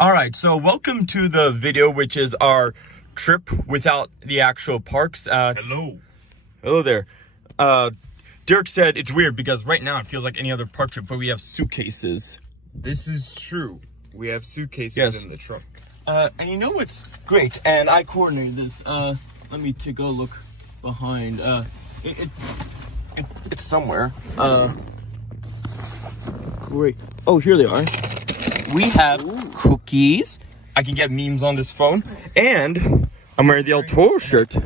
Alright, so welcome to the video, which is our trip without the actual parks. Hello. Hello there. Dirk said it's weird because right now it feels like any other park trip, but we have suitcases. This is true. We have suitcases in the trunk. And you know what's great? And I coordinated this. Let me take a look behind. It's somewhere. Great. Oh, here they are. We have cookies. I can get memes on this phone, and I'm wearing the El Toro shirt.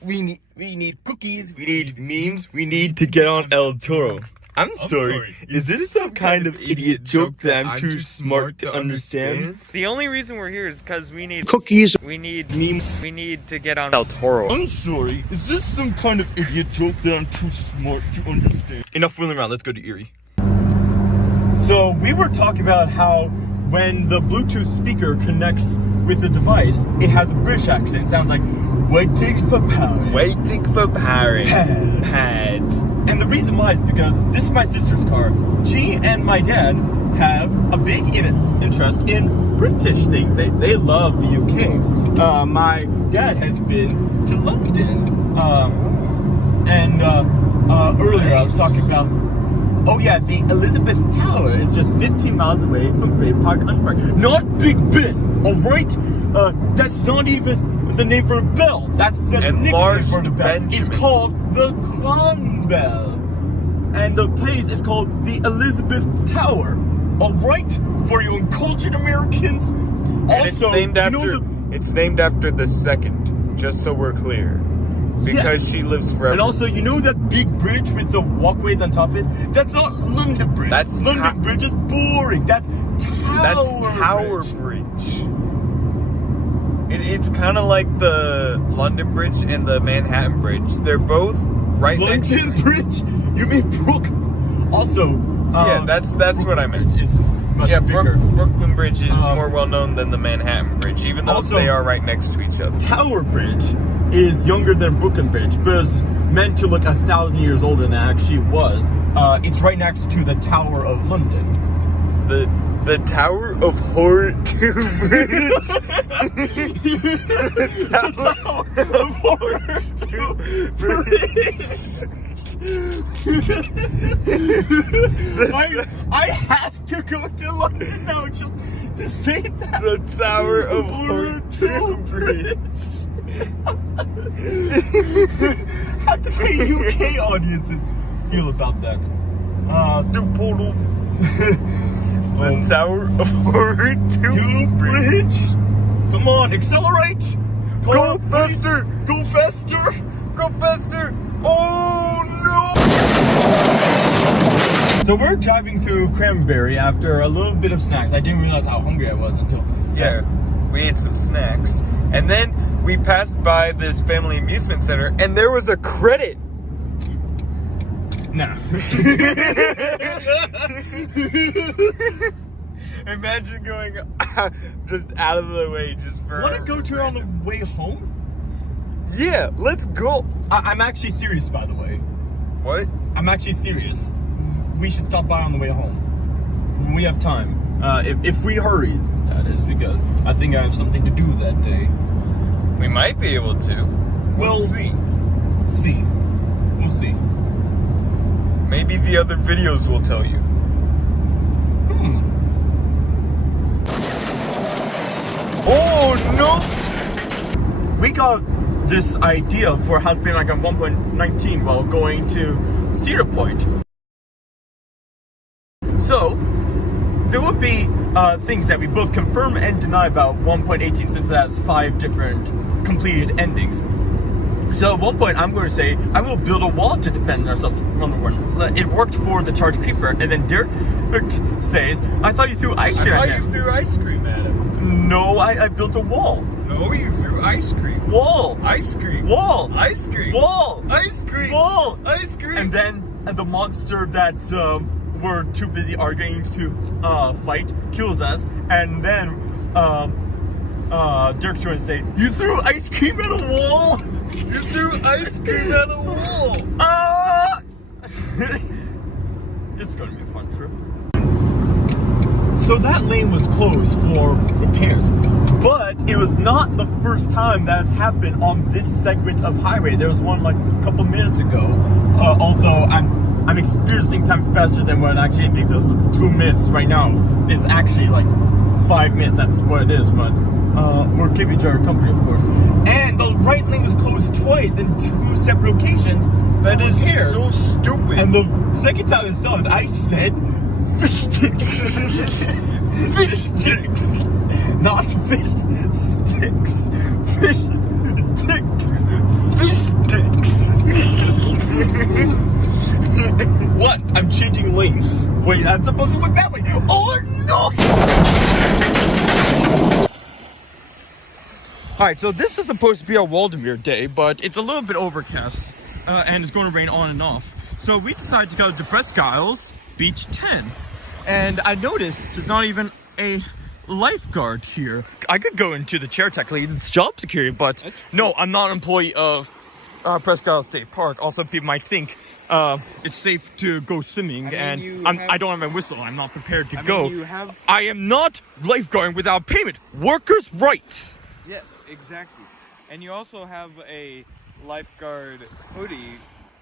We need cookies. We need memes. We need to get on El Toro. I'm sorry. Is this some kind of idiot joke that I'm too smart to understand? The only reason we're here is because we need Cookies. We need memes. We need to get on El Toro. I'm sorry. Is this some kind of idiot joke that I'm too smart to understand? Enough fooling around. Let's go to Erie. So we were talking about how when the Bluetooth speaker connects with the device, it has a British accent. It sounds like waiting for power. Waiting for power. Pad. And the reason why is because this is my sister's car. She and my dad have a big interest in British things. They love the UK. My dad has been to London. Earlier I was talking about, oh yeah, the Elizabeth Tower is just 15 miles away from Great Park Underpark. Not Big Ben, alright? That's not even the name for a bell. That's the nickname for the bell. It's called the Crown Bell. And the place is called the Elizabeth Tower. Alright? For you uncultured Americans. And also, it's named after the second, just so we're clear. Because she lives forever. And also, you know that big bridge with the walkways on top of it? That's not London Bridge. That's London Bridge is boring. That's Tower Bridge. It's kind of like the London Bridge and the Manhattan Bridge. They're both right next to London Bridge? You mean Brooklyn? Also, yeah, that's what I meant. It's much bigger. Brooklyn Bridge is more well known than the Manhattan Bridge, even though also, they are right next to each other. Tower Bridge is younger than Brooklyn Bridge, but it's meant to look 1,000 years older than it actually was. It's right next to the Tower of London. The Tower of Horror 2 Bridge. The Tower of Horror 2 Bridge. I have to go to London now just to say that. The Tower of Horror 2 Bridge. How do the UK audiences feel about that? The portal. The Tower of Horror 2 Bridge. Come on, accelerate! Go faster! Go faster! Go faster! Oh no! So we're driving through Cranberry after a little bit of snacks. I didn't realize how hungry I was until... Yeah, we ate some snacks. And then we passed by this family amusement center and there was a credit. Nah. Imagine going just out of the way just for... Want to go to it on the way home? Yeah, let's go. I'm actually serious, by the way. What? I'm actually serious. We should stop by on the way home. When we have time. If we hurry, that is, because I think I have something to do that day. We might be able to. We'll see. We'll see. Maybe the other videos will tell you. Oh no! We got this idea for how to be like a 1.19 while going to Cedar Point. So, there would be things that we both confirm and deny about 1.18 since it has 5 different completed endings. So at one point, I'm going to say, I will build a wall to defend ourselves from the world. It worked for the Charge Keeper. And then Dirk says, I thought you threw ice cream at him. I thought you threw ice cream at him. No, I built a wall. No, you threw ice cream. Wall. Ice cream. Wall. Ice cream. Wall. Ice cream. Wall. Ice cream. And then the monster that we're too busy arguing to fight kills us. And then Dirk's going to say, you threw ice cream at a wall? You threw ice cream at a wall! This is going to be a fun trip. So that lane was closed for repairs. But it was not the first time that has happened on this segment of highway. There was one like a couple minutes ago. Although I'm experiencing time faster than what it actually because 2 minutes right now is actually like 5 minutes. That's what it is, but we're keeping each other company, of course. And the right lane was closed twice in 2 separate occasions. That is repairs. so stupid. And the second time I saw it, I said fish sticks. Fish sticks. Not fish sticks. Fish sticks. Fish sticks. What? I'm changing lanes. Wait, I'm supposed to look that way. Oh no! Alright, so this is supposed to be our Waldameer day, but it's a little bit overcast. And it's going to rain on and off. So we decided to go to Presque Isles, Beach 10. And I noticed there's not even a lifeguard here. I could go into the chair tech lead's job security, but no, I'm not an employee of Presque Isles State Park. Also, people might think it's safe to go swimming, and I don't have my whistle. I'm not prepared to go. I am not lifeguarding without payment. Workers' rights. Yes, exactly. And you also have a lifeguard hoodie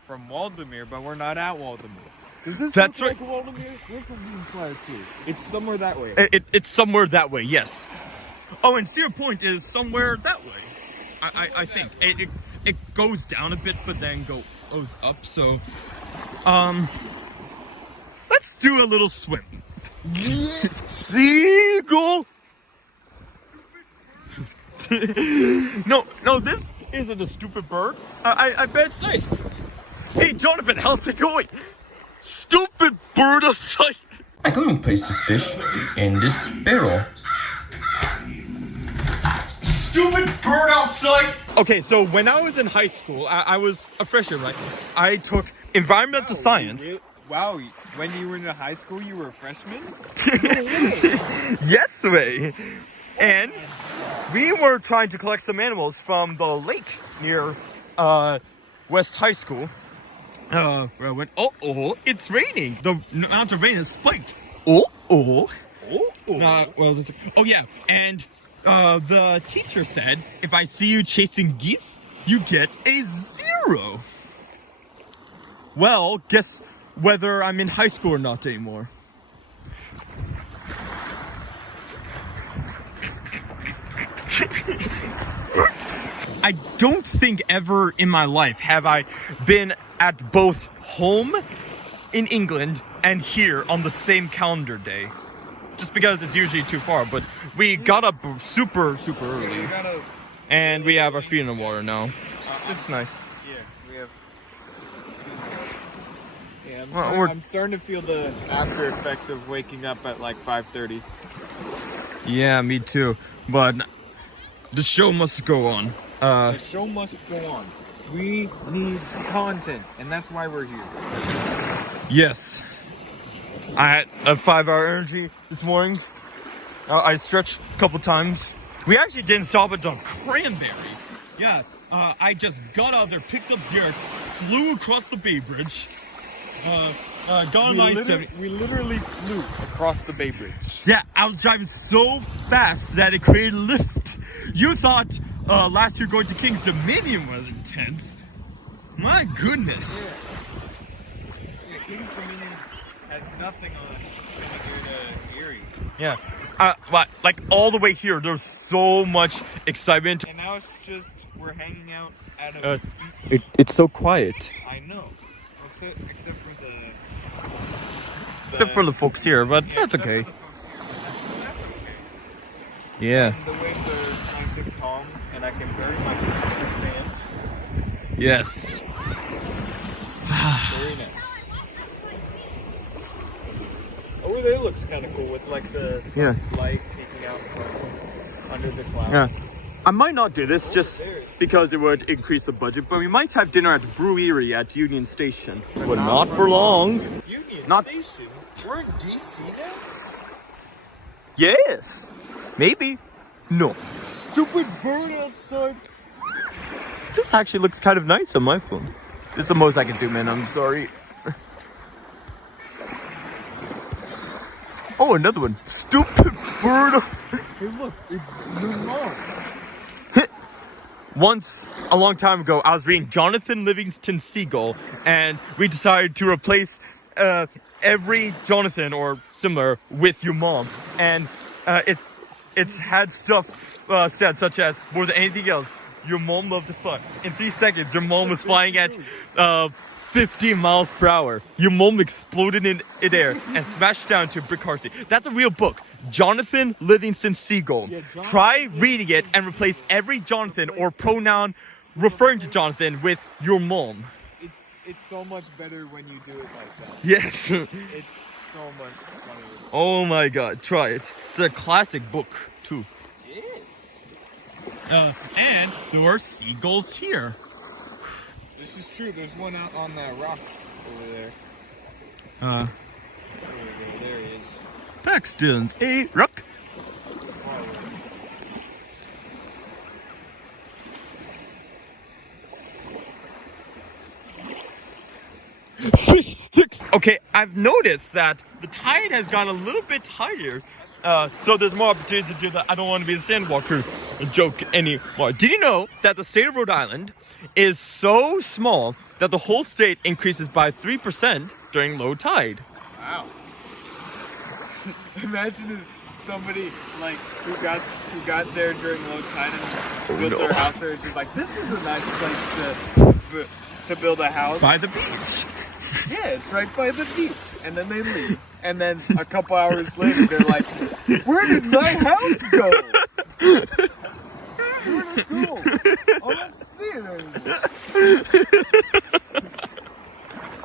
from Waldameer, but we're not at Waldameer. Does this That's look right. like Waldameer? Where's Ravine Flyer too? It's somewhere that way. It's somewhere that way, yes. Oh, and Cedar Point is somewhere that way. I think it goes down a bit, but then goes up. So, let's do a little swim. Seagull. No, this isn't a stupid bird. I bet it's nice. Hey, Jonathan, how's it going? Stupid bird of sight. I go and place this fish in this barrel. Stupid bird outside. Okay, so when I was in high school, I was a freshman, right? I took environmental science. Wow, when you were in high school, you were a freshman? Yes, way. And we were trying to collect some animals from the lake near West High School. Where I went, it's raining. The amount of rain is spiked. What was it? Oh yeah, and the teacher said, if I see you chasing geese, you get a 0. Well, guess whether I'm in high school or not anymore. I don't think ever in my life have I been at both home in England and here on the same calendar day. Just because it's usually too far, but we got up super early. And we have our feet in the water now. It's nice. Yeah, we have. Yeah, I'm starting to feel the after effects of waking up at like 5:30. Yeah, me too. But the show must go on. The show must go on. We need content, and that's why we're here. Yes. I had a 5-hour energy this morning. I stretched a couple times. We actually didn't stop at the Cranberry. Yeah, I just got out there, picked up Derek, flew across the Bay Bridge. Got on I-70. We literally flew across the Bay Bridge. Yeah, I was driving so fast that it created a lift. You thought last year going to King's Dominion was intense. My goodness. Yeah, King's Dominion has nothing on here to Erie. Yeah. But like all the way here, there's so much excitement. And now it's just we're hanging out at a beach. It's so quiet. I know, except for the Except for the folks here, but that's okay. Yeah. And the waves are nice and calm, and I can bury my feet in the sand. Yes. Very nice. Over there looks kind of cool with like the sun's light taking out from under the clouds. Yeah. I might not do this just because it would increase the budget, but we might have dinner at the brewery at Union Station. But not for long. Union Station? We're in DC now? Yes. Maybe. No. Stupid bird outside. This actually looks kind of nice on my phone. This is the most I can do, man. I'm sorry. Oh, another one. Stupid bird. Hey, look, it's your mom. Once, a long time ago, I was reading Jonathan Livingston Seagull, and we decided to replace every Jonathan or similar with your mom. And it's had stuff said such as, more than anything else, your mom loved to fuck. In 3 seconds, your mom was flying at 50 miles per hour. Your mom exploded in air and smashed down to a brick car seat. That's a real book. Jonathan Livingston Seagull. Try reading it and replace every Jonathan or pronoun referring to Jonathan with your mom. It's so much better when you do it like that. Yes. It's so much funnier. Oh my god, try it. It's a classic book, too. Yes. And there are seagulls here. This is true. There's one out on that rock over there. There he is. Paxton's a rock. Fish sticks. Okay, I've noticed that the tide has gone a little bit higher. So there's more opportunity to do that. I don't want to be the sandwalker joke anymore. Did you know that the state of Rhode Island is so small that the whole state increases by 3% during low tide? Wow. Imagine if somebody like who got there during low tide and built their house there. It's just like, this is a nice place to build a house by the beach. Yeah, it's right by the beach. And then they leave. And then a couple hours later, they're like, where did my house go? Where did it go? Oh, let's see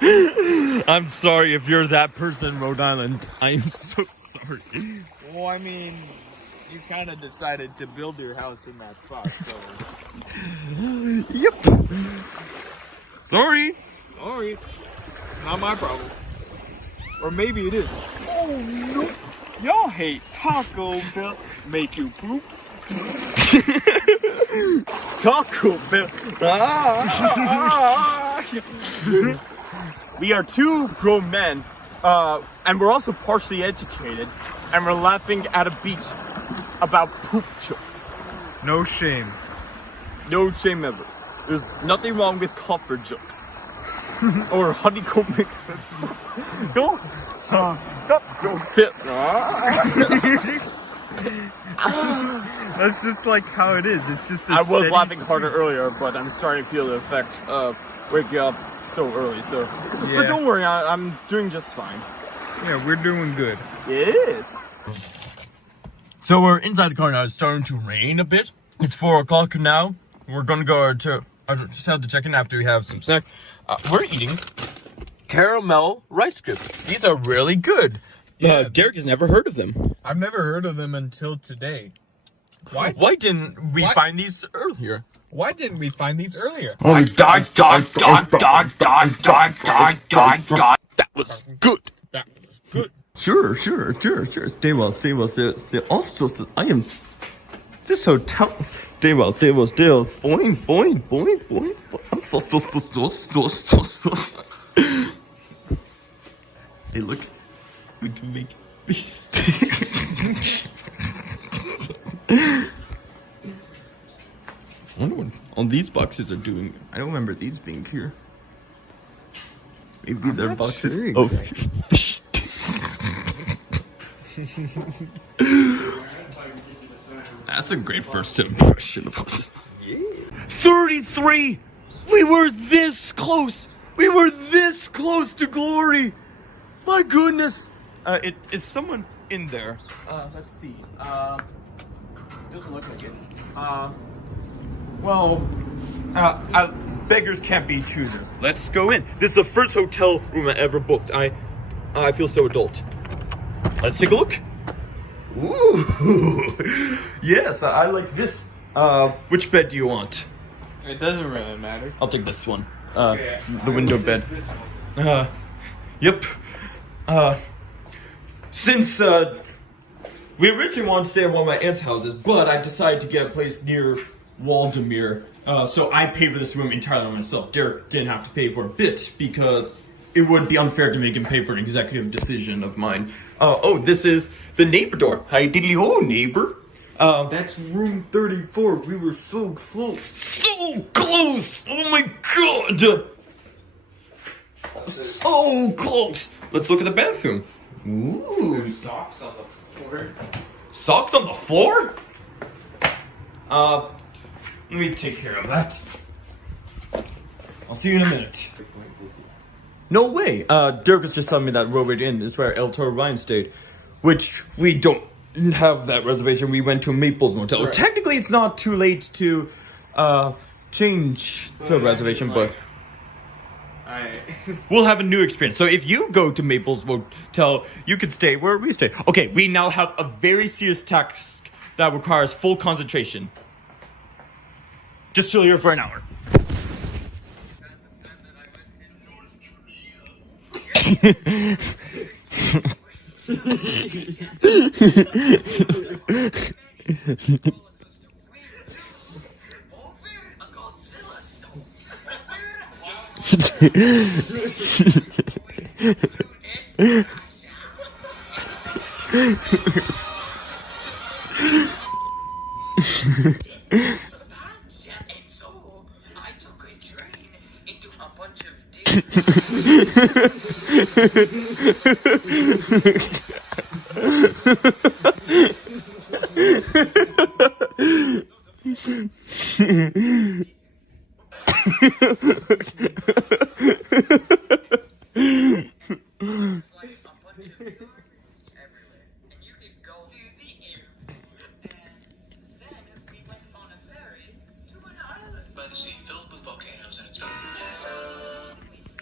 it. I'm sorry if you're that person, Rhode Island. I am so sorry. Well, I mean, you kind of decided to build your house in that spot, so. Yep. Sorry. Sorry. Not my problem. Or maybe it is. Oh, no. Y'all hate Taco Bell. Make you poop. Taco Bell. We are two grown men, and we're also partially educated, and we're laughing at a beach about poop jokes. No shame. No shame ever. There's nothing wrong with copper jokes. Or honeycomb mix. Go fit. That's just like how it is. It's just. I was laughing harder earlier, but I'm starting to feel the effects of waking up so early. So, yeah. But don't worry, I'm doing just fine. Yeah, we're doing good. Yes. So we're inside the car now. It's starting to rain a bit. It's 4 o'clock now. We're gonna go to. I just had to check in after we have some snack. We're eating caramel rice crisps. These are really good. Yeah, Derek has never heard of them. I've never heard of them until today. Why didn't we find these earlier? Why didn't we find these earlier? That was good. That was good. Sure. Stay well. Also, I am. This hotel. Stay well. Boing. I'm so. Hey, look. We can make beast. I wonder what all these boxes are doing. I don't remember these being here. Maybe they're boxes. Sure Oh. That's a great first impression of us. Yeah. 33! We were this close! We were this close to glory! My goodness! Is someone in there? Let's see. Doesn't look like it. Beggars can't be choosers. Let's go in. This is the first hotel room I ever booked. I feel so adult. Let's take a look. Ooh, yes, I like this. Which bed do you want? It doesn't really matter. I'll take this one. The window bed. This one. Yep. Since we originally wanted to stay at one of my aunt's houses, but I decided to get a place near Waldameer. So I paid for this room entirely on myself. Derek didn't have to pay for a bit because it would be unfair to make him pay for an executive decision of mine. Oh, this is the neighbor door. Hi, diddly ho, neighbor. That's room 34. We were so close. So close! Oh my god! So close! Let's look at the bathroom. Ooh. There's socks on the floor. Socks on the floor? Let me take care of that. I'll see you in a minute. No way! Dirk was just telling me that Ravine Inn is where El Toro Ryan stayed. Which, we don't have that reservation. We went to Maples Motel. Right. Technically, it's not too late to, change the reservation, but... We'll have a new experience. So if you go to Maples Motel, you can stay where we stay. Okay, we now have a very serious task that requires full concentration. Just chill here for an hour.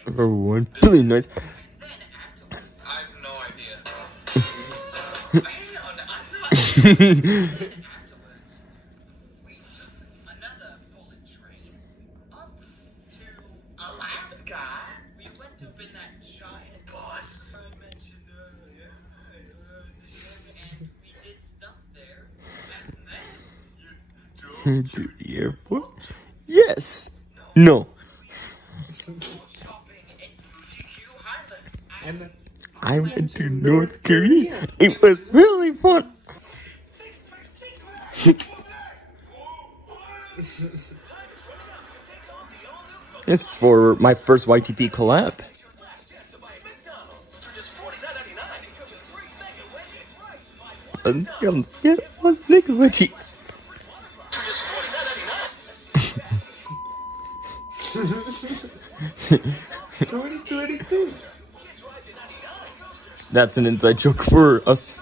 Number 1 billion nights. I have no idea. We took another bullet train up to Alaska. We went up in that giant bus I mentioned earlier. And we did stuff there. And then To the airport? Yes. No. shopping in Fuji-Q Highland. I went to North Korea. It was really fun. This is for my first YTP collab. I'm gonna get one nigga wedgie. That's an inside joke for us,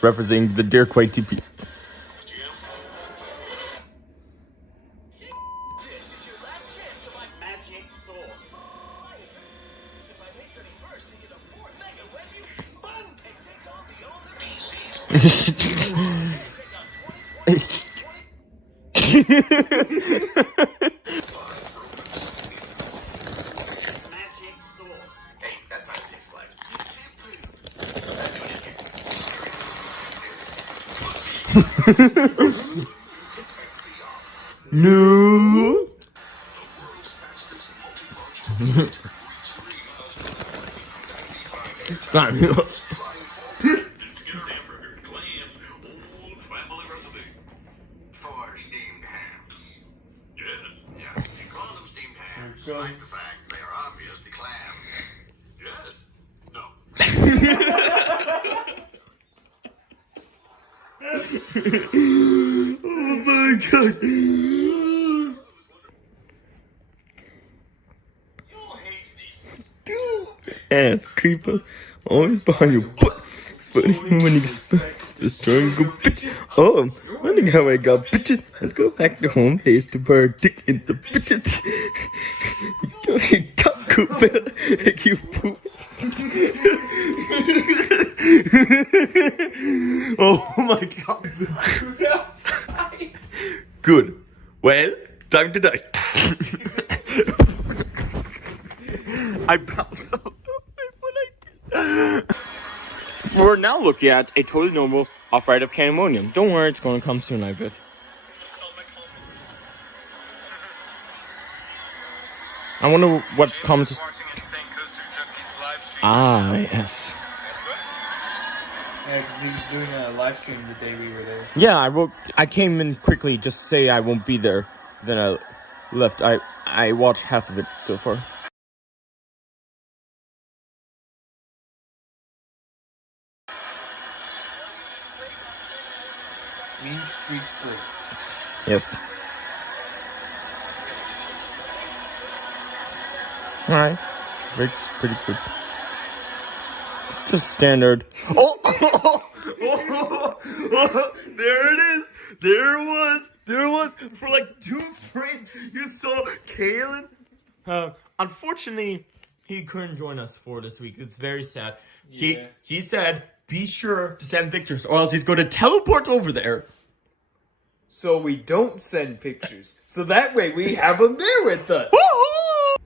referencing the Dirk YTP. No. Despite the fact they are obviously clams. Yes. No. Oh my god. Ass creeper, always behind your butt. Spotting when you expect to strangle bitch. Oh, wondering how I got bitches. Let's go back to home base to put our dick in the bitches. Hey, Taco Bell, make you poop. Oh my god. Good. Well, time to die. I bounced off when I did. We're now looking at a totally normal off-ride of Candemonium. Don't worry, it's going to come soon, I bet. I wonder what comes. Ah, yes. Yeah, because he was doing a live stream the day we were there. Yeah, I came in quickly just to say I won't be there. Then I left. I watched half of it so far. Mean Street Flicks. Yes. Alright. Rick's pretty good. It's just standard. Oh! There it is! There it was! For like 2 frames, you saw Kalen. Unfortunately, he couldn't join us for this week. It's very sad. Yeah. He said, be sure to send pictures or else he's going to teleport over there. So we don't send pictures. So that way we have them there with us.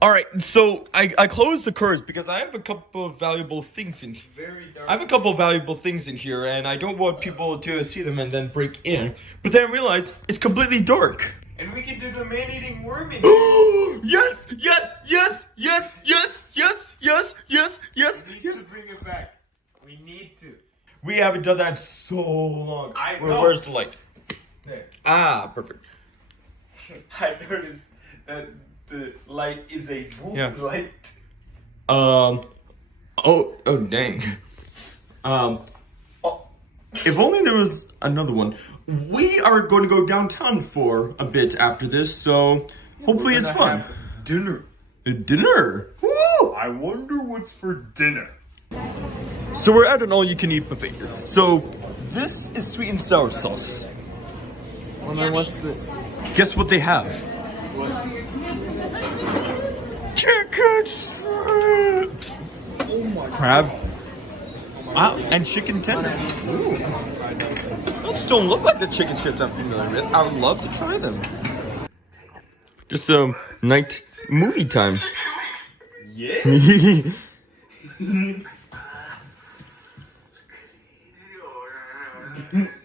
Alright, so I closed the curse because I have a couple of valuable things in here. Very dark. I have a couple of valuable things in here and I don't want people to see them and then break in. But then I realized it's completely dark. And we can do the man-eating worm in Yes! Yes! Yes! Yes! Yes! Yes! Yes! Yes! Yes! We need Yes! to bring it back. We need to. We haven't done that so long. I know. Where's the light? There. Ah, perfect. I noticed that the light is a wolf Yeah. light. Oh, dang. If only there was another one. We are going to go downtown for a bit after this, so hopefully it's fun. Dinner. Dinner. Woo! I wonder what's for dinner. So we're at an all-you-can-eat buffet. So this is sweet and sour sauce. Well, then what's this? Guess what they have? Chicken strips. Oh my Crab. Wow, and chicken tenders. Ooh. Those don't look like the chicken strips I'm familiar with. I would love to try them. Just some night movie time. Yeah.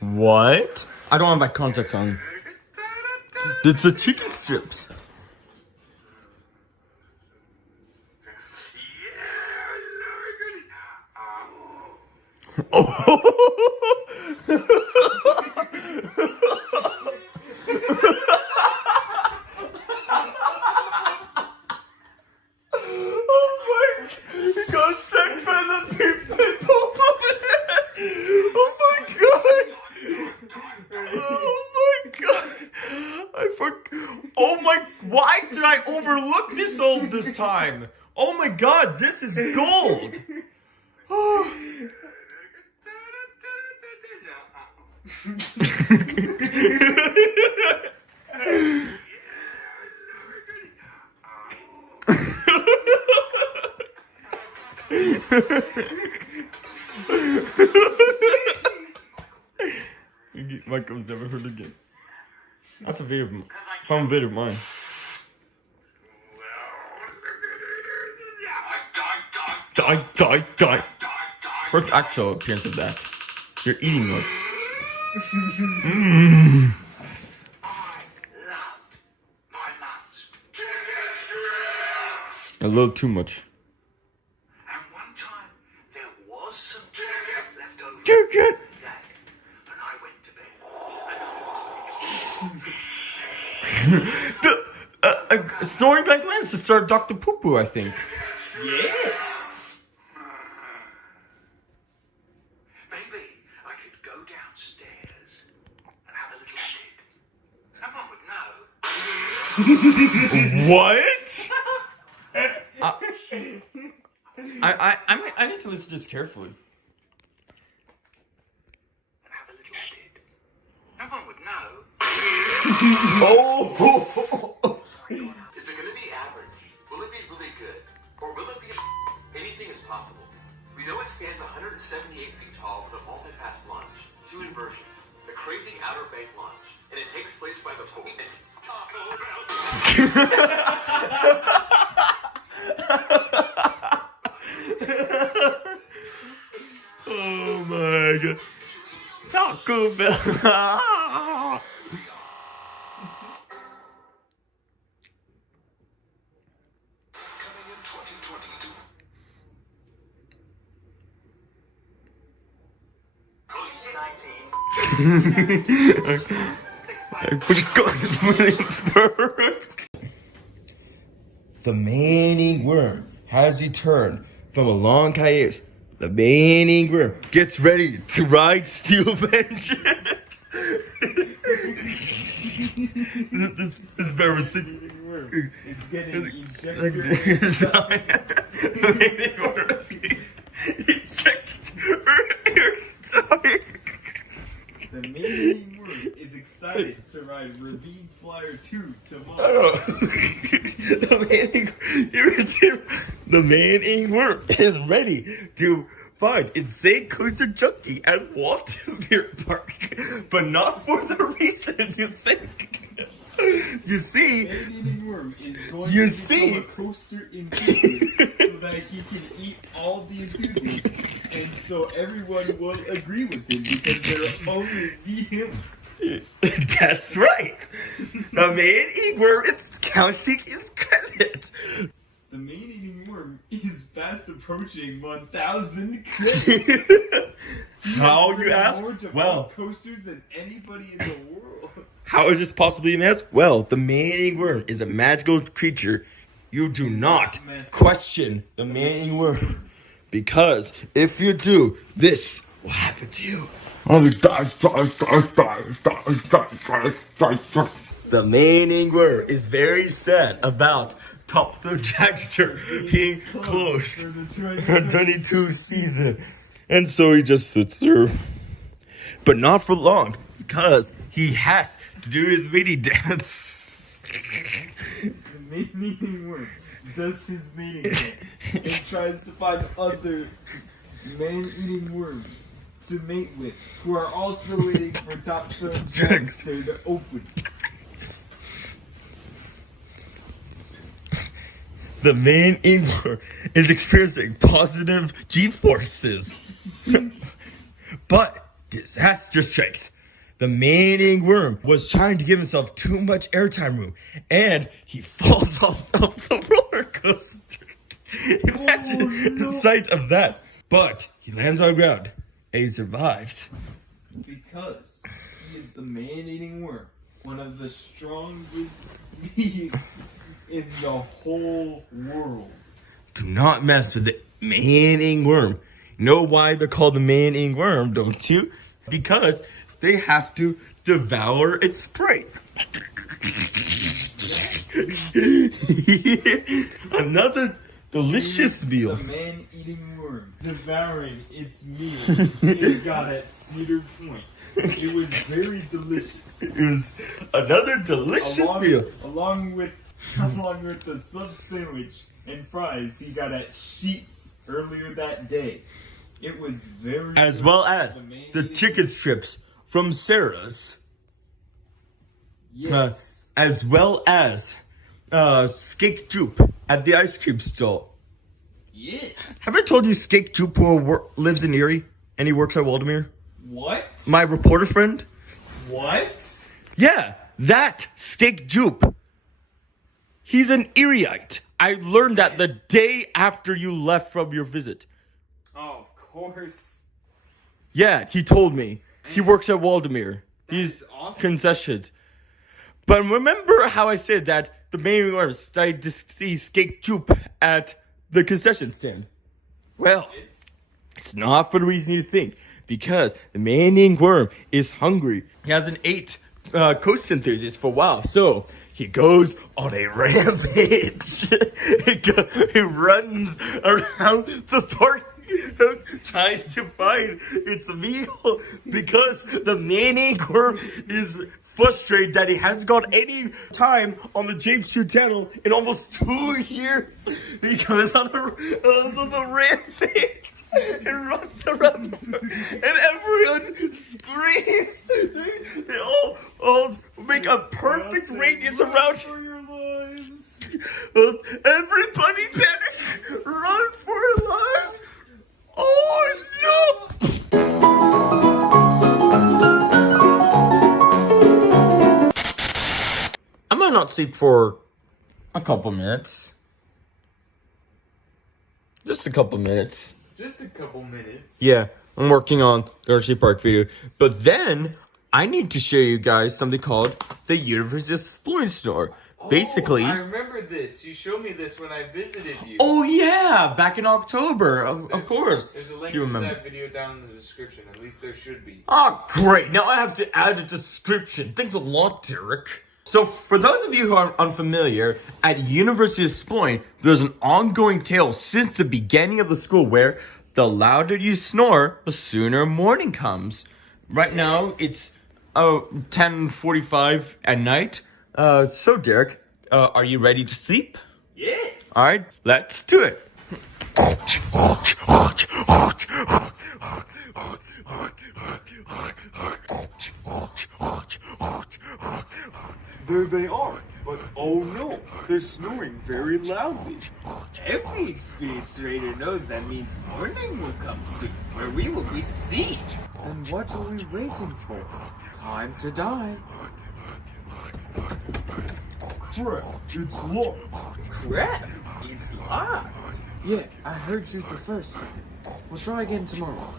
What? I don't have my contacts on. It's the chicken strips. Why did I overlook this all this time? Oh my god, this is gold! Michael's never heard again. That's a video of mine. Found a video of mine. Die. First actual appearance of that. You're eating those. A little too much. And one time there was some left over Chicken! and I went to bed. Snoring Black Lance to start Dr. Poo Poo, I think. Yes. Maybe I could go downstairs and have a little shit. No one would know. What? I need to listen to this carefully. And have a little shit. No one would know. Oh! Is it going to be average? Will it be really good? Or will it be anything is possible? We know it stands 178 feet tall with a multi-pass launch, 2 inversions, a crazy outer bank launch, and it takes place by the point at Taco Bell. Oh my god. Taco Bell. Coming in 2022. The Manning worm has returned from a long hiatus. The Manning worm gets ready to ride steel vengeance. this bear was sitting. It's getting ejected. The Manning worm is getting ejected. The Millennium Force is excited to ride Ravine Flyer 2 tomorrow. The Manning worm is ready to find insane coaster junkie at Waldameer Park, but not for the reason you think. You see, Millennium Worm is going You to see? become a coaster enthusiast so that he can eat all the enthusiasts, and so everyone will agree with him because they're only him. That's right. The Manning worm is counting his credit. The Millennium Worm is fast approaching 1,000 credits. How you ask? More developed Well, coasters than anybody in the world. how is this possibly a mess? Well, the Manning worm is a magical creature. You do not question the Manning worm, because if you do, this will happen to you. The Manning worm is very sad about Top the Dragster being closed For the for 22 season. And so he just sits there. But not for long, because he has to do his mini dance. The Millennium Worm does his meeting dance and tries to find other man-eating worms to mate with, who are also waiting for Top the Dragster to open. The main worm is experiencing positive G-forces. But disaster strikes. The main worm was trying to give himself too much airtime room, and he falls off of the roller coaster. Imagine the sight of that. But he lands on the ground, and he survives. Because he is the man-eating worm, one of the strongest beings in the whole world. Do not mess with the man-eating worm. You know why they're called the man-eating worm, don't you? Because they have to devour its prey. Another delicious meal. The man-eating worm devouring its meal it got at Cedar Point. It was very delicious. It was another delicious meal. Along with the sub sandwich and fries he got at Sheets earlier that day. It was very As good. well as the man-eating- chicken strips from Sarah's. Yes. As well as Skate Jupe at the ice cream stall. Yes. Have I told you Skate Jupe lives in Erie and he works at Waldameer? What? My reporter friend? What? Yeah, that Skate Jupe. He's an Erieite. I learned that the day after you left from your visit. Oh, of course. Yeah, he told me. He works at Waldameer. He's is awesome. concessions. But remember how I said that the main worm started to see Skate Jupe at the concession stand? Well, it's not for the reason you think. Because the Manning worm is hungry. He hasn't ate coast enthusiast for a while. So he goes on a rampage. He runs around the park trying to find its meal, because the Manning worm is frustrated that he hasn't got any time on the James 2 channel in almost 2 years, because on the rampage it runs around and everyone screams. They all make a perfect radius around. For your lives. Everybody panic! Run for your lives! Oh no! I might not sleep for a couple minutes. Just a couple minutes. Just a couple minutes. Yeah, I'm working on the RC Park video. But then I need to show you guys something called the University Exploring Store. Basically, I remember this. You showed me this when I visited you. oh yeah, back in October, of course. There's a link You to remember. that video down in the description. At least there should be. Oh, great. Now I have to add a description. Thanks a lot, Derek. So, for those of you who are unfamiliar, at University of Exploring, there's an ongoing tale since the beginning of the school where the louder you snore, the sooner morning comes. Right now, it's 10:45 at night. So, Derek, are you ready to sleep? Yes. All right, let's do it. There they are. But oh no, they're snoring very loudly. Every experienced raider knows that means morning will come soon, where we will be seen. And what are we waiting for? Time to die. Crap, it's locked. Crap, it's locked. Yeah, I heard you the first time. We'll try again tomorrow.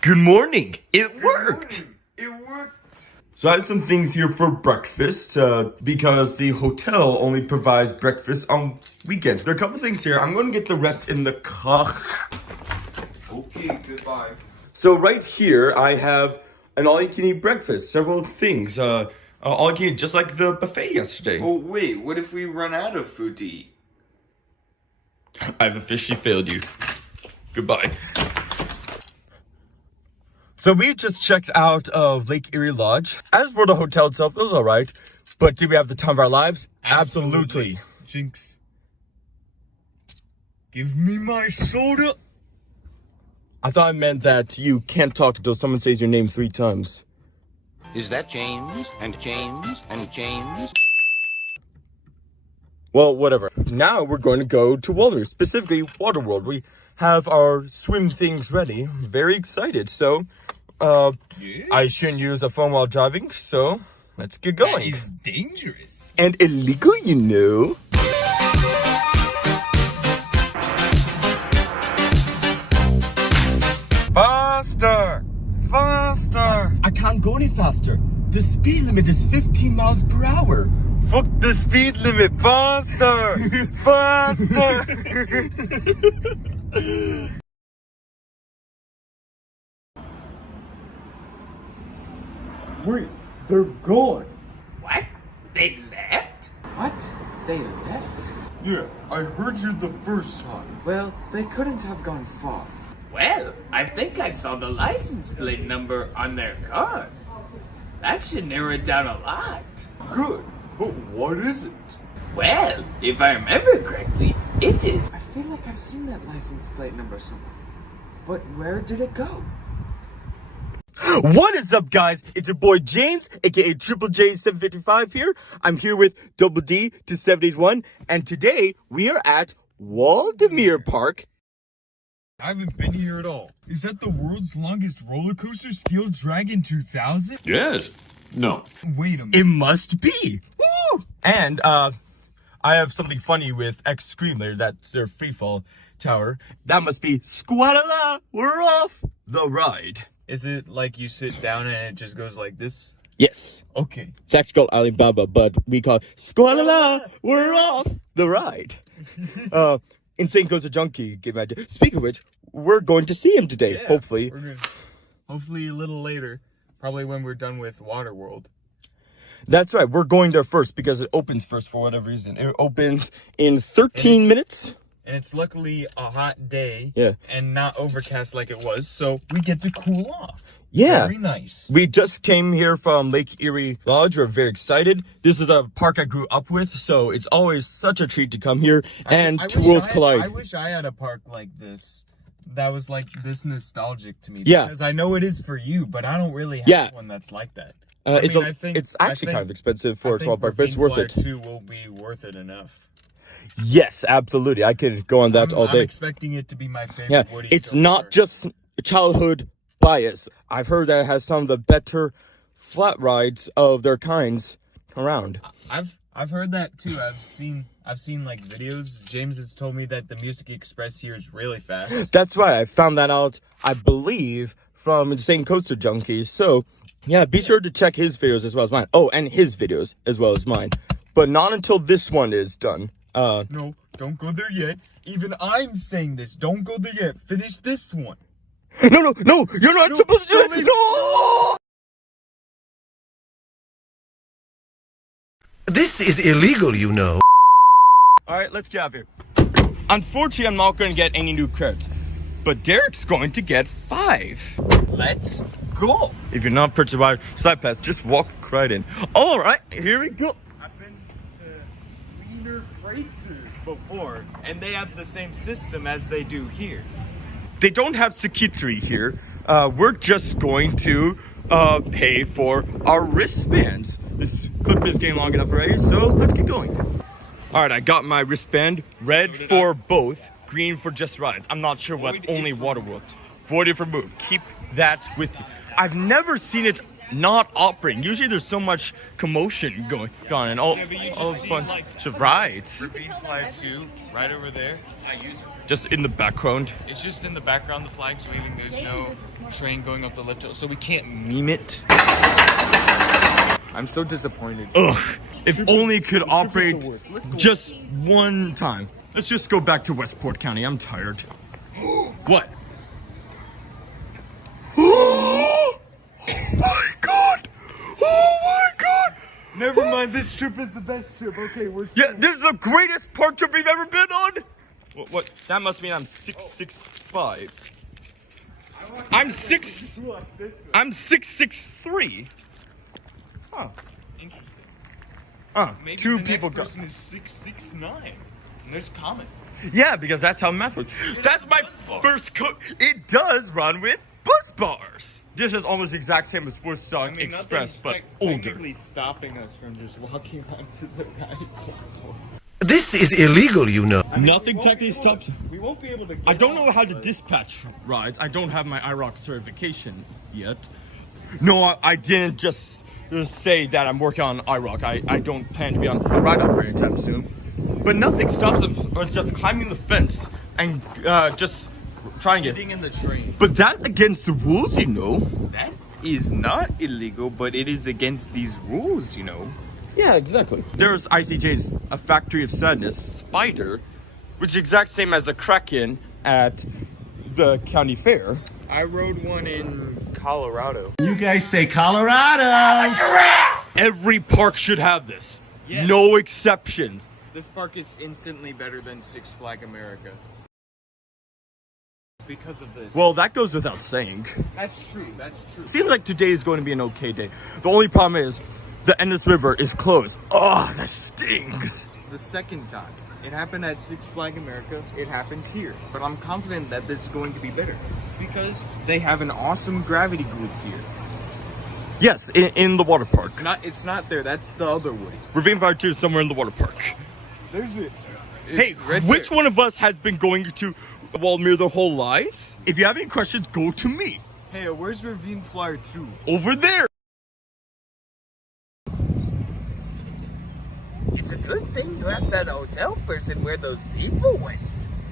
Good morning. It worked. It worked. So I have some things here for breakfast because the hotel only provides breakfast on weekends. There are a couple things here. I'm going to get the rest in the car. Okay, goodbye. So right here, I have an all-you-can-eat breakfast. Several things. All-you-can-eat, just like the buffet yesterday. Oh wait, what if we run out of food to eat? I've officially failed you. Goodbye. So we just checked out of Lake Erie Lodge. As for the hotel itself, it was alright. But did we have the time of our lives? Absolutely. Jinx. Give me my soda. I thought it meant that you can't talk until someone says your name 3 times. Is that James and James and James? Well, whatever. Now we're going to go to Waldameer, specifically Waterworld. We have our swim things ready. Very excited. So, I shouldn't use a phone while driving. So, let's get going. That is dangerous. And illegal, you know. Faster! Faster! I can't go any faster. The speed limit is 15 miles per hour. Fuck the speed limit! Faster! Faster! Wait, they're gone. What? They left? What? They left? Yeah, I heard you the first time. Well, they couldn't have gone far. Well, I think I saw the license plate number on their car. That should narrow it down a lot. Good, but what is it? Well, if I remember correctly, it is. I feel like I've seen that license plate number somewhere. But where did it go? What is up, guys? It's your boy James, aka Triple J 755 here. I'm here with Double D to 781, and today we are at Waldameer Park. I haven't been here at all. Is that the world's longest roller coaster, Steel Dragon 2000? Yes. No. Wait a minute. It must be. Woo! And I have something funny with X Screamer. That's their freefall tower. That must be squalala. We're off the ride. Is it like you sit down and it just goes like this? Yes. Okay. It's actually called Alibaba, but we call it squalala. We're off the ride. Insane Goes a Junkie. Give me an idea. Speaking of which, we're going to see him today. Yeah, hopefully. Hopefully a little later. Probably when we're done with Waterworld. That's right. We're going there first because it opens first for whatever reason. It opens in 13 minutes. And it's luckily a hot day. Yeah. And not overcast like it was, so we get to cool off. Yeah. Very nice. We just came here from Lake Erie Lodge. We're very excited. This is a park I grew up with, so it's always such a treat to come here and I two wish worlds I collide. wish I had a park like this. That was like this nostalgic to me. Yeah. Because I know it is for you, but I don't really have one that's like that. It's I actually think- kind of expensive for I a small think park, but it's Ravine worth it. Flyer 2 will be worth it enough. Yes, absolutely. I could go on that all I'm day. expecting it to be my favorite Yeah, Woody it's so not far. just childhood bias. I've heard that it has some of the better flat rides of their kinds around. I've heard that too. I've seen like videos. James has told me that the Music Express here is really fast. That's right. I found that out, I believe, from Insane Coaster Junkies. So, yeah, be sure to check his videos as well as mine. Oh, and his videos as well as mine. But not until this one is done. No, don't go there yet. Even I'm saying this. Don't go there yet. Finish this one. No, you're not supposed to do it. No! This is illegal, you know. All right, let's get out of here. Unfortunately, I'm not going to get any new credits, but Derek's going to get 5. Let's go. If you're not purchased by side pass, just walk right in. All right, here we go. I've been to Wiener Freighter before, and they have the same system as they do here. They don't have Sekitri here. We're just going to pay for our wristbands. This clip is getting long enough already, so let's get going. All right, I got my wristband. Red for both, green for just rides. I'm not sure what only Waterworld. Void for move. Keep that with you. I've never seen it not operating. Usually there's so much commotion going on and all this bunch of rides. Ravine Flyer 2, right over there. Just in the background. It's just in the background, the flag's waving. There's no train going up the lift hill, so we can't meme it. I'm so disappointed. Ugh, if only it could operate just one time. Let's just go back to Westport County. I'm tired. What? Oh my god! Oh my god! Never mind, this trip is the best trip. Okay, we're Yeah, this is the greatest park trip we've ever been on! What? That must mean I'm 6'5". I'm 6'3". Huh. Interesting. Maybe Two the people next person is 6'9". And there's Comet. Yeah, because that's how math works. That's my first cook. It does run with bus bars. This is almost the exact same as Woodstock Express, but older. Technically stopping us from just walking onto the ride platform. This is illegal, you know. Nothing technically stops. We won't be able to get I don't know off, how to but- dispatch rides. I don't have my IROC certification yet. No, I didn't just say that I'm working on IROC. I don't plan to be on a ride operator anytime soon. But nothing stops them from just climbing the fence and just trying it. Getting in the train. But that's against the rules, you know. That is not illegal, but it is against these rules, you know. Yeah, exactly. There's ICJ's A Factory of Sadness, Spider, which is the exact same as the Kraken at the county fair. I rode one in Colorado. You guys say Colorado. Every park should have this. Yes. No exceptions. This park is instantly better than Six Flags America. Because of this. Well, that goes without saying. That's true, that's true. Seems like today is going to be an okay day. The only problem is the Endless River is closed. Oh, that stings. The second time. It happened at Six Flags America, it happened here. But I'm confident that this is going to be better. Because they have an awesome gravity group here. Yes, in the water park. It's not there, that's the other way. Ravine Flyer 2 is somewhere in the water park. There's it. Hey, which one of us has been going to Waldameer their whole lives? If you have any questions, go to me. Hey, where's Ravine Flyer 2? Over there. It's a good thing you asked that hotel person where those people went.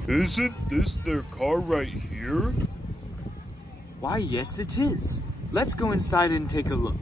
Isn't this their car right here? Why, yes it is. Let's go inside and take a look.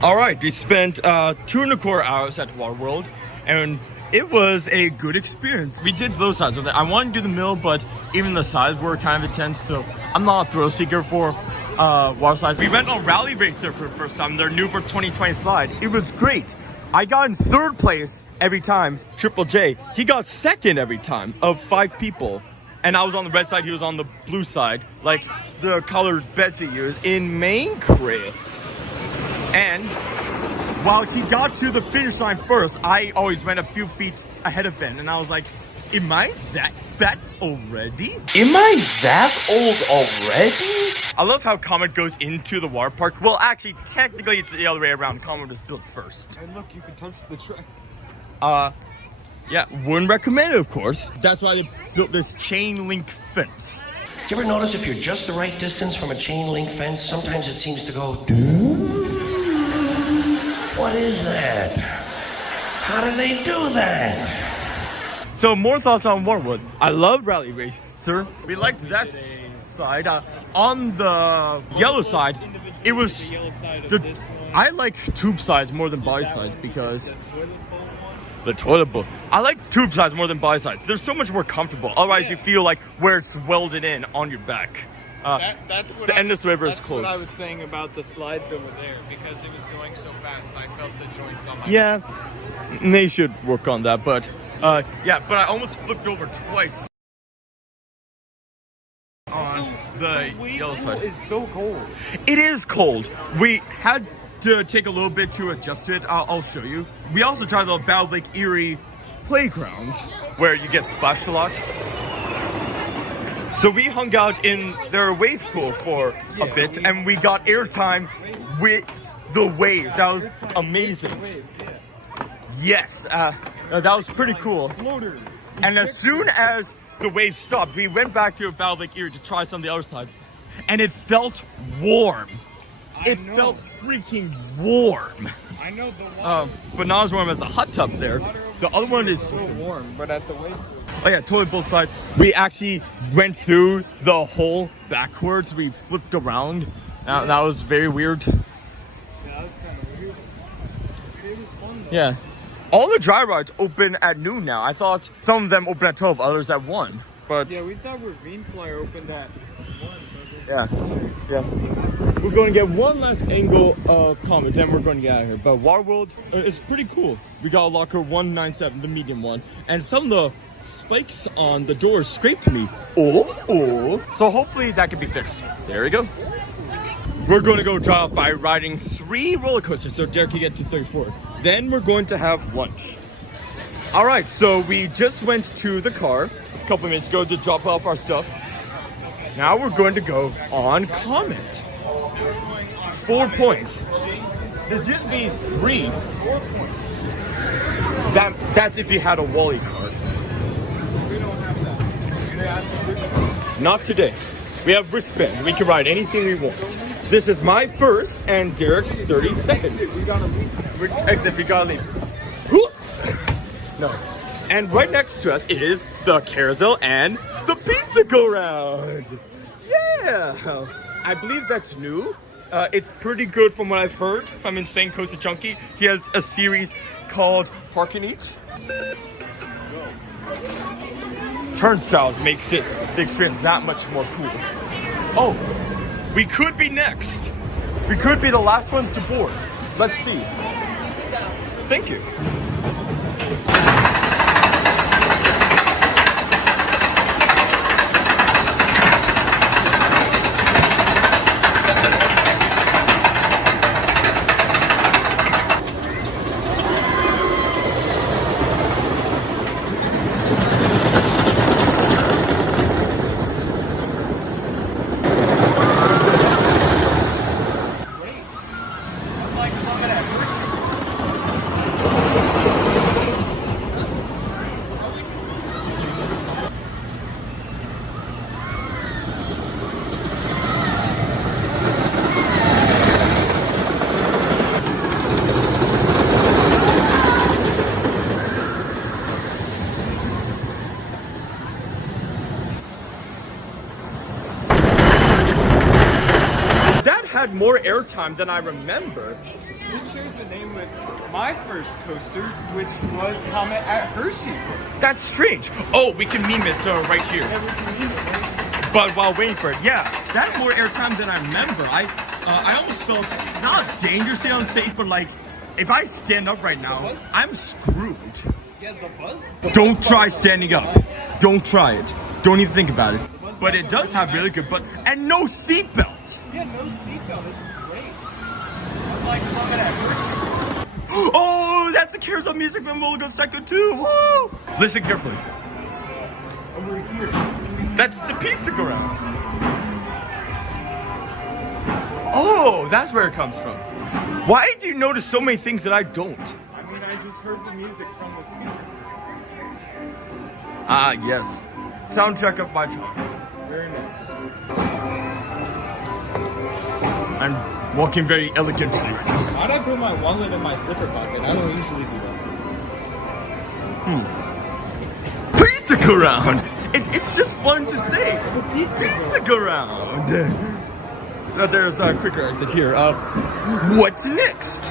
All right, we spent 2.25 hours at Waterworld, and it was a good experience. We did both sides of it. I wanted to do the mill, but even the sides were kind of intense, so I'm not a thrill seeker for water slides. We went on Rally Racer for the first time, their new for 2020 slide. It was great. I got in 3rd place every time, Triple J. He got 2nd every time of 5 people. And I was on the red side, he was on the blue side, like the colors Betsy used in Minecraft. And while he got to the finish line first, I always went a few feet ahead of Ben. And I was like, am I that fat already? Am I that old already? I love how Comet goes into the water park. Well, actually, technically it's the other way around. Comet was built first. And look, you can touch the track. Yeah, wouldn't recommend it, of course. That's why they built this chain link fence. Do you ever notice if you're just the right distance from a chain link fence, sometimes it seems to go... What is that? How do they do that? So more thoughts on Warwood. I love Rally Racer. We liked that side. On the yellow side, it was I like tube sides more than body sides because the toilet bowl. I like tube sides more than body sides. They're so much more comfortable. Otherwise, you feel like where it's welded in on your back. That's what the endless river is closed. That's what I was saying about the slides over there, because it was going so fast. I felt the joints on my Yeah, they should work on that. But yeah, but I almost flipped over twice on the yellow side. It's so cold. It is cold. We had to take a little bit to adjust it. I'll show you. We also tried the Battle Lake Erie playground where you get splashed a lot. So we hung out in their wave pool for a bit, and we got airtime with the waves. That was amazing. Yes, that was pretty cool. And as soon as the waves stopped, we went back to Battle Lake Erie to try some of the other sides, and it felt warm. It felt freaking warm. I know the water. But not as warm as the hot tub there. The other one is so warm, but at the wave. Oh yeah, totally both sides. We actually went through the hole backwards. We flipped around. That was very weird. Yeah, that was kind of weird. It was fun though. Yeah. All the dry rides open at noon now. I thought some of them open at 12, others at 1. But yeah, we thought Ravine Flyer opened at 1. yeah. We're going to get one last angle of Comet, then we're going to get out of here. But Warworld is pretty cool. We got locker 197, the medium one. And some of the spikes on the doors scraped me. Oh. So hopefully that can be fixed. There we go. We're going to go drive by riding 3 roller coasters so Derek can get to 34. Then we're going to have lunch. All right, so we just went to the car a couple minutes ago to drop off our stuff. Now we're going to go on Comet. 4 points. This used to be 3. 4 points. That's if you had a Wally card. We don't have that. Not today. We have wristbands. We can ride anything we want. This is my first and Derek's 32nd. We gotta leave. Exit, we gotta leave. No. And right next to us is the carousel and the pizza go round. Yeah. I believe that's new. It's pretty good from what I've heard from Insane Coaster Junkie. He has a series called Park and Eat. Turnstiles makes the experience that much more cool. Oh, we could be next. We could be the last ones to board. Let's see. Thank you. Had more airtime than I remember. This shares the name with my first coaster, which was Comet at Hershey. That's strange. Oh, we can meme it right here. Yeah, we can meme it, right? But while waiting for it, yeah, that had more airtime than I remember. I almost felt not dangerously unsafe, but like if I stand up right now, I'm screwed. Yeah, the buzz. Don't try standing up. Don't try it. Don't even think about it. But it does have really good and no seatbelt. Yeah, no seatbelt. It's great. I like Comet at Hershey. Oh, that's the carousel music from Roller Coaster Tycoon 2. Woo! Listen carefully. Over here. That's the pizza go round. Oh, that's where it comes from. Why do you notice so many things that I don't? I mean, I just heard the music from the speaker. Ah, yes. Soundtrack of my child. Very nice. I'm walking very elegantly right now. Why'd I put my wallet in my zipper pocket? I don't usually do that. Please stick around. It's just fun to say. Please stick around. There's a quicker exit here. What's next?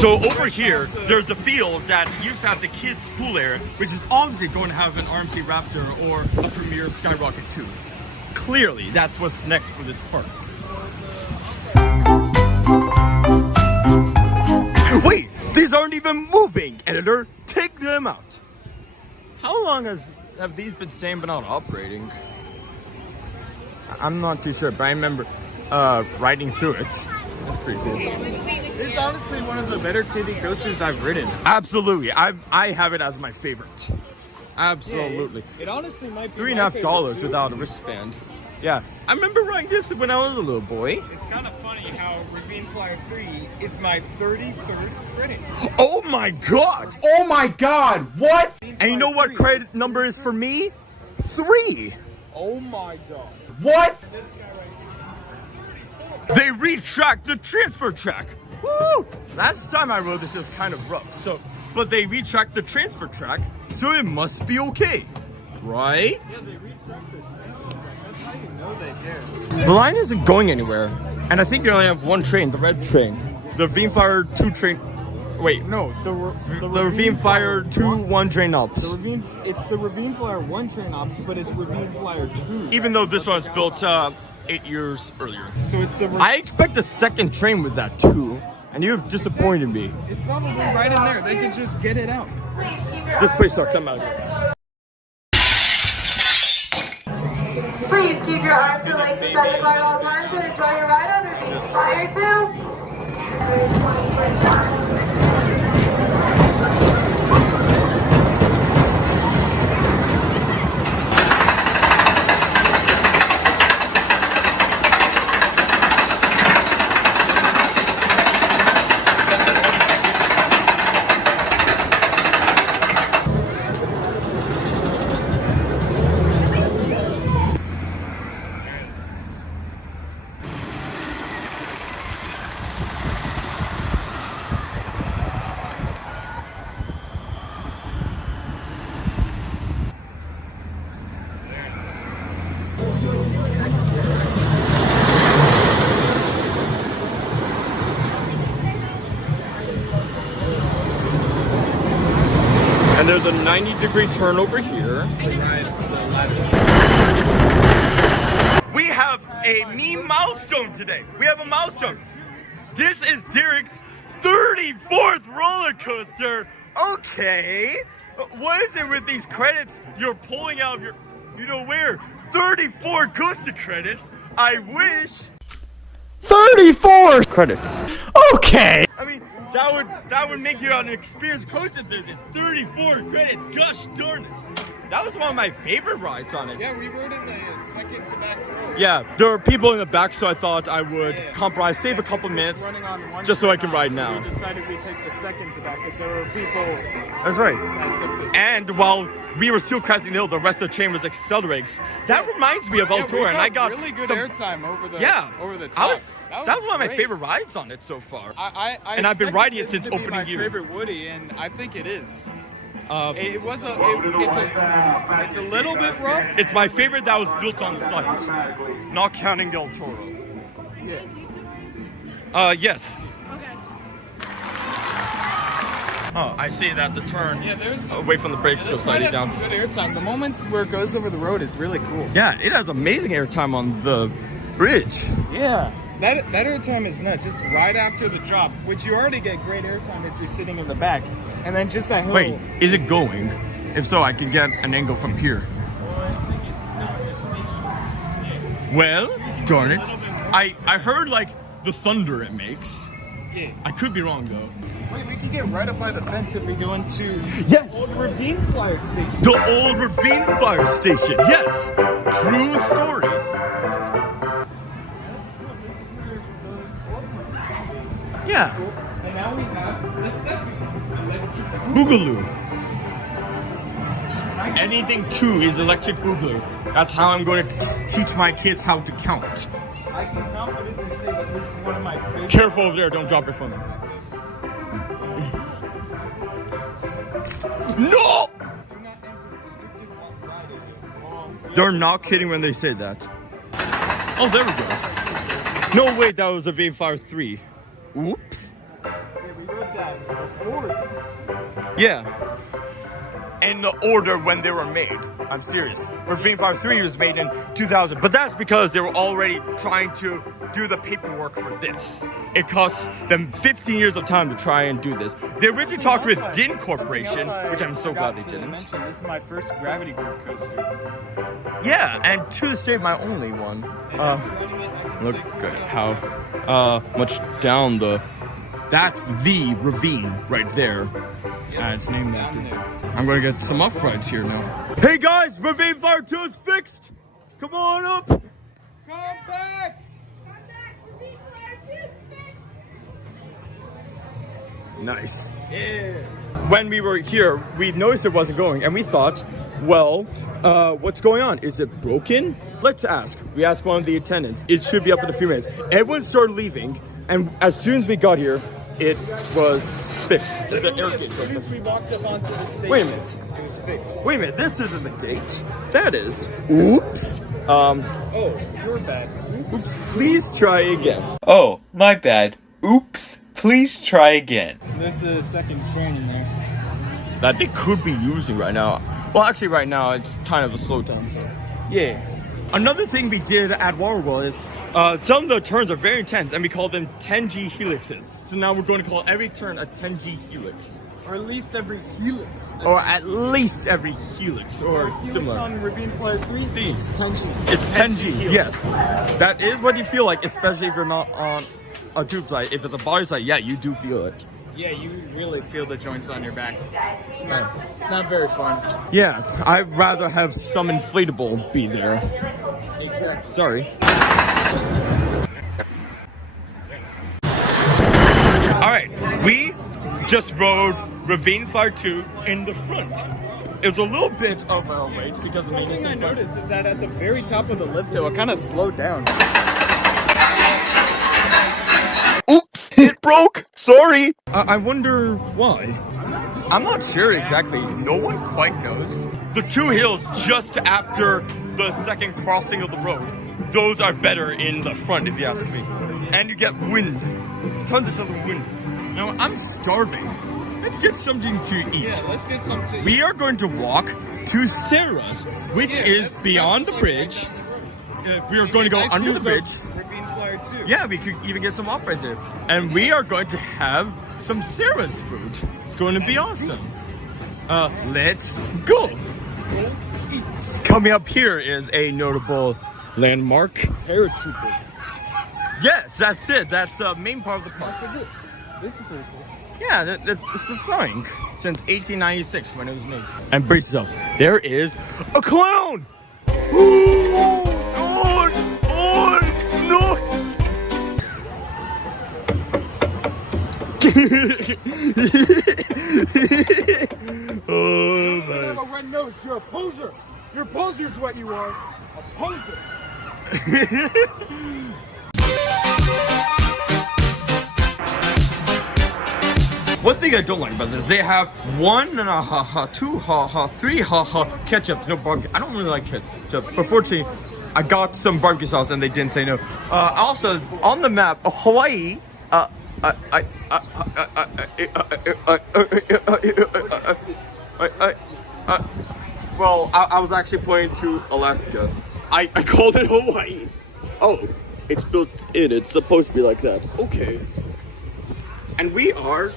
So over here, there's a field that used to have the kids' pool area, which is obviously going to have an RMC Raptor or a Premier Skyrocket 2. Clearly, that's what's next for this park. Wait, these aren't even moving, editor. Take them out. How long have these been staying but not operating? I'm not too sure, but I remember riding through it. That's pretty cool. This is honestly one of the better kiddie coasters I've ridden. Absolutely, I have it as my favorite. Absolutely. Yeah, it honestly might be $3.5 without a wristband. Yeah, I remember riding this when I was a little boy. It's kind of funny how Ravine Flyer 3 is my 33rd credit. Oh my god! Oh my god, what? And you know what credit number is for me? 3. Oh my god. What? They retracked the transfer track. Woo! Last time I rode this was kind of rough. But they retracked the transfer track, so it must be okay, right? Yeah, they retracted. That's how you know they dare. The line isn't going anywhere, and I think you only have one train, the red train, the Ravine Flyer 2 train. Wait, No, the Ravine Flyer 2 1 train ops. It's the Ravine Flyer 1 train ops, but it's Ravine Flyer 2. Even though this one was built 8 years earlier. So it's the. I expect a second train with that too, and you've disappointed me. It's probably right in there. They could just get it out. This place sucks. I'm out of here. Please keep your arms and legs extended at all times and enjoy your ride on Ravine Flyer 2. And there's a 90-degree turn over here. We have a meme milestone today. We have a milestone. This is Derek's 34th roller coaster. Okay. What is it with these credits you're pulling out of your, you know where? 34 coaster credits. I wish. 34 Credits. Okay. I mean, that would make you an experienced coaster enthusiast. 34 credits. Gosh darn it. That was one of my favorite rides on it. Yeah, we rode in the second to back row. Yeah, there were people in the back, so I thought I would compromise, save a couple minutes, just so I can ride now. We decided we'd take the second to back because there were people. That's right. That took the. And while we were still cresting the hill, the rest of the train was accelerating. That reminds me of El Tour, and I got really good some airtime over the. Yeah, over the top. That was one of my great. favorite rides on it so far. And I've been riding it expected since this to be opening my year. favorite Woody, and I think it is. It's It's a little bit rough. my favorite that was built on site, not counting Del Toro. Yes. Okay. Oh, I see that the turn there's away from the brakes goes sliding down. Good airtime. The moments where it goes over the road is really cool. Yeah, it has amazing airtime on the bridge. Yeah. That airtime is nuts. It's right after the drop, which you already get great airtime if you're sitting in the back. And then just that hill. Wait, is it going? If so, I can get an angle from here. Well, darn it. I heard like the thunder it makes. Yeah. I could be wrong though. Wait, we can get right up by the fence if we go into Yes! Old Ravine Flyer station. The old Ravine Flyer station, yes! True story. Yeah. And now we have the second electric Boogaloo. Anything 2 is electric boogaloo. That's how I'm going to teach my kids how to count. I can confidently say that this is one of my favorite. Careful over there, don't drop your phone. No! Do not enter restricted ride area. They're not kidding when they say that. Oh, there we go. No, wait, that was a Ravine Flyer 3. Oops. Yeah, we rode that before this. Yeah. In the order when they were made. I'm serious. Ravine Flyer 3 was made in 2000, but that's because they were already trying to do the paperwork for this. It cost them 15 years of time to try and do this. They originally talked with Din Corporation, which I'm so glad they didn't. This is my first gravity roller coaster. Yeah, and to this day, my only one. Look at how much down the... That's the ravine right there. And it's named after. I'm gonna get some off rides here now. Hey guys, Ravine Flyer 2 is fixed! Come on up! Come back! Ravine Flyer 2 is fixed. Nice. Yeah. When we were here, we noticed it wasn't going, and we thought, well, what's going on? Is it broken? Let's ask. We asked one of the attendants. It should be up in a few minutes. Everyone started leaving, and as soon as we got here, it was fixed. The air gate. As soon as we walked up onto the station, Wait a minute. it was fixed. Wait a minute, this isn't the gate. That is. Oops. Oh, you're bad. Oops. Please try again. Oh, my bad. Oops. Please try again. There's the second train in there. That they could be using right now. Well, actually, right now it's kind of a slow time. So. Yeah. Another thing we did at Waterworld is some of the turns are very intense, and we call them 10G helixes. So now we're going to call every turn a 10G helix. Or at least every helix. Or at least every helix, or Helix similar. on Ravine Flyer 3, it's 10G. It's 10G, yes. That is what you feel like, especially if you're not on a tube side. If it's a body side, yeah, you do feel it. Yeah, you really feel the joints on your back. It's not very fun. Yeah, I'd rather have some inflatable be there. Exactly. Sorry. Alright, we just rode Ravine Flyer 2 in the front. It was a little bit of a wait because Something I noticed is that at the very top of the lift hill, it kind of slowed down. Oops, it broke. Sorry. I wonder why. I'm not sure exactly. No one quite knows. The two hills just after the second crossing of the road, those are better in the front if you ask me. And you get wind. Tons of wind. Now I'm starving. Let's get something to eat. Yeah, let's get something to eat. We are going to walk to Sarah's, which is beyond the bridge. We are going to go under the bridge. Ravine Flyer 2. Yeah, we could even get some off-rides there. And we are going to have some Sarah's food. It's going to be awesome. Let's go. Coming up here is a notable landmark. Paratrooper. Yes, that's it. That's the main part of the park. This is pretty cool. Yeah, this is sign since 1896 when it was made. And brace yourself. There is a clown. Oh, no. Oh, You have a red nose. You're a poser. Your poser's what you are. A poser. One thing I don't like about this, they have 1, 2, 3 ketchup, no barbecue. I don't really like ketchup, but fortunately, I got some barbecue sauce and they didn't say no. Also, on the map, Hawaii, well, I was actually pointing to Alaska. I called it Hawaii. Oh, it's built in. It's supposed to be like that. Okay. And we are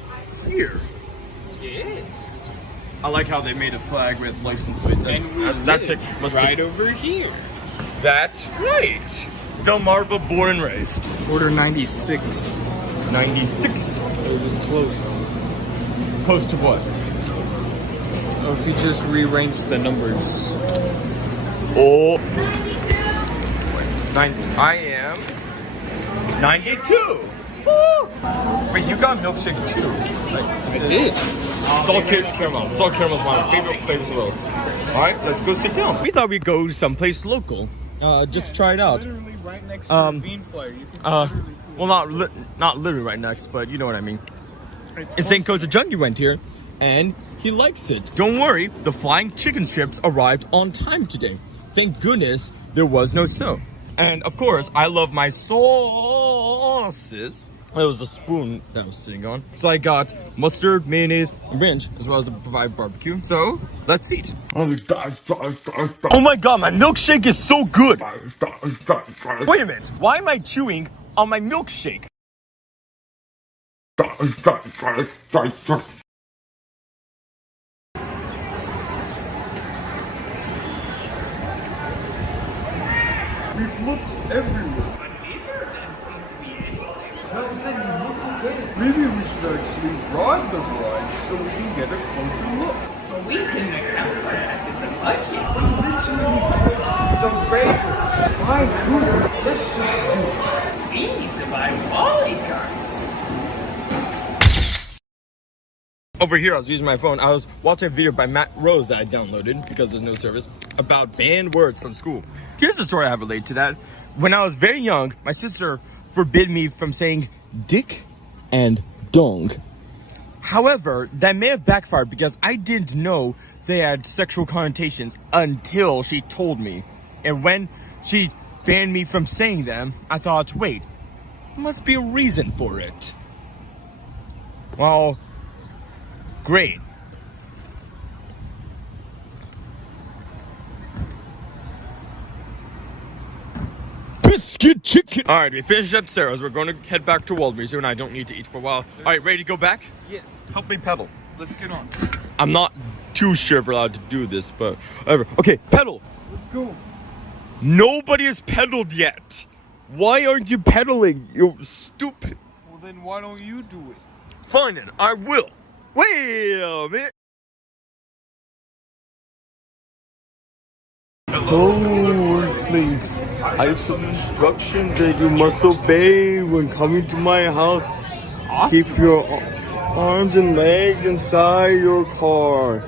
here. Yes. I like how they made a flag with license plates. And we must right over here. That's right. Delmarva born and raised. Order 96. 96. It was close. Close to what? Oh, if you just rearrange the numbers. Oh. I am 92. Woo! Wait, you got milkshake too? I did. Salt caramel. Salt caramel is my favorite place in the world. All right, let's go sit down. We thought we'd go someplace local, just to try it out. Literally right next to Ravine Flyer. You can Well, not literally right next, but you know what I mean. It's St. Costa Junkie went here, and he likes it. Don't worry, the flying chicken strips arrived on time today. Thank goodness there was no snow. And of course, I love my sauces. It was a spoon that I was sitting on. So I got mustard, mayonnaise, and ranch, as well as a provide barbecue. So, let's eat. Oh my god, my milkshake is so good! Wait a minute, why am I chewing on my milkshake? We've looked everywhere. Maybe we should actually ride the ride so we can get a closer look. But we didn't account for that in the budget. Literally the Raiders. Why who? Let's just do it. We need to buy Wally cards. Over here, I was using my phone. I was watching a video by Matt Rose that I downloaded because there's no service about banned words from school. Here's the story I have related to that. When I was very young, my sister forbid me from saying dick and dong. However, that may have backfired because I didn't know they had sexual connotations until she told me. And when she banned me from saying them, I thought, wait, there must be a reason for it. Well, great. Biscuit chicken. All right, we finished at Sarah's. We're going to head back to Waldameer soon. I don't need to eat for a while. All right, ready to go back? Yes. Help me pedal. Let's get on. I'm not too sure if we're allowed to do this, but whatever. Okay, pedal. Let's go. Nobody has pedaled yet. Why aren't you pedaling? You stupid. Well, then why don't you do it? Fine then, I will. Wait a minute. Hello, Earthlings. I have some instructions that you must obey when coming to my house. Awesome. Keep your arms and legs inside your car.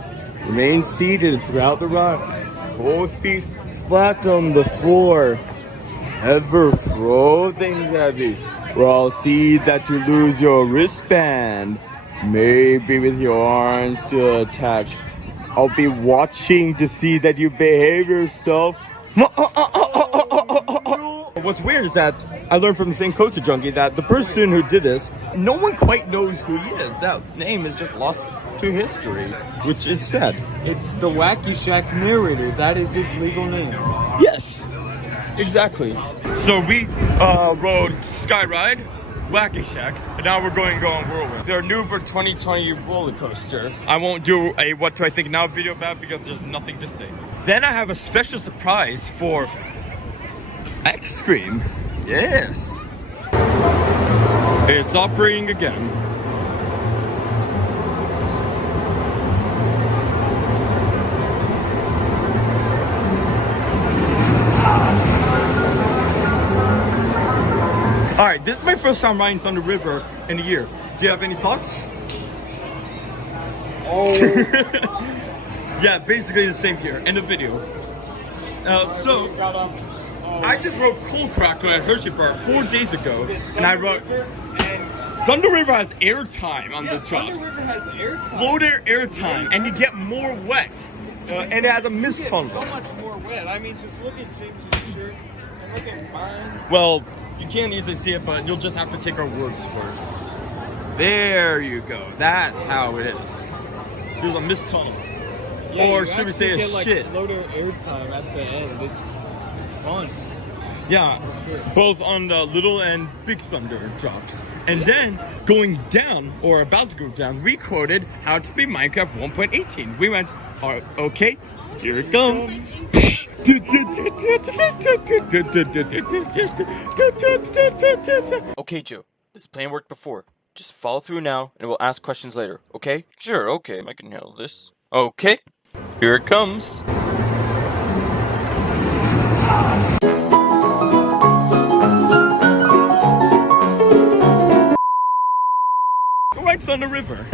Remain seated throughout the ride. Both feet flat on the floor. Never throw things heavy, or I'll see that you lose your wristband. Maybe with your arms still attached. I'll be watching to see that you behave yourself. What's weird is that I learned from the St. Costa Junkie that the person who did this, no one quite knows who he is. That name is just lost to history, which is sad. It's the Wacky Shack narrator. That is his legal name. Yes, exactly. So we rode Skyride, Wacky Shack, and now we're going to go on Whirlwind. Their new for 2020 roller coaster. I won't do a what do I think now video about because there's nothing to say. Then I have a special surprise for X Cream. Yes. It's operating again. All right, this is my first time riding Thunder River in a year. Do you have any thoughts? Oh. Yeah, basically the same here. End of video. I just rode Cold Cracker at Hershey Park 4 days ago, and I rode. Thunder River has airtime on the jobs. Thunder River has airtime. Floater airtime, and you get more wet, and it has a mist tunnel. So much more wet. I mean, just look at James' shirt and look at mine. Well, you can't easily see it, but you'll just have to take our words for it. There you go. That's how it is. There's a mist tunnel. Yeah, or should we say a get, like, shit? Floater airtime at the end. It's fun. Yeah, both on the Little and Big Thunder drops. And then, going down, or about to go down, we quoted How to Play Minecraft 1.18. We went, okay, here it comes. Okay, Joe, This plan worked before. Just follow through now, and we'll ask questions later, okay? Sure, okay, I can handle this. Okay, here it comes. Right on the river.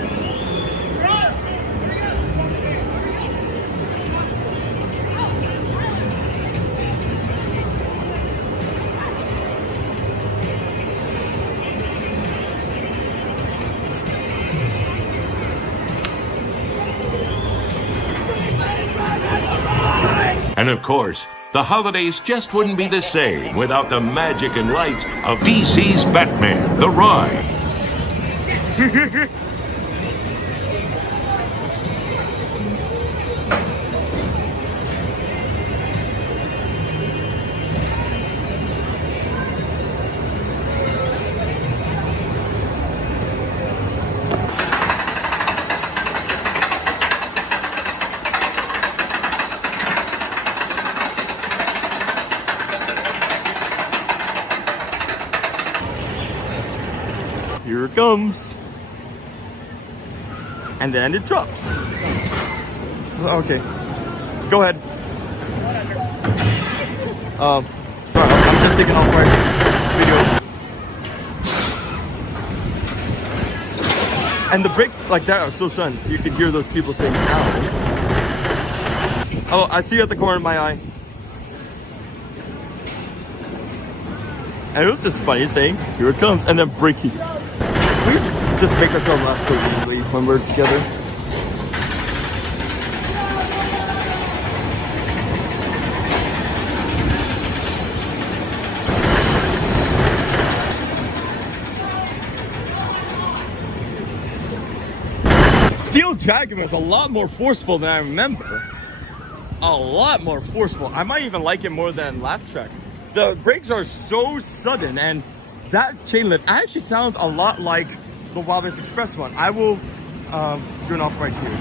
And of course, the holidays just wouldn't be the same without the magic and lights of DC's Batman, the ride. Here it comes. And then it drops. So, okay. Go ahead. Sorry, I'm just taking off my video. And the brakes like that are so sudden. You can hear those people saying, ow. Oh, I see you at the corner of my eye. And it was just funny saying, here it comes, and then braking. We just make ourselves laugh so easily when we're together. Steel Dragon was a lot more forceful than I remember. A lot more forceful. I might even like it more than Laugh Track. The brakes are so sudden, and that chain lift actually sounds a lot like the Wildest Express one. I will do an off right here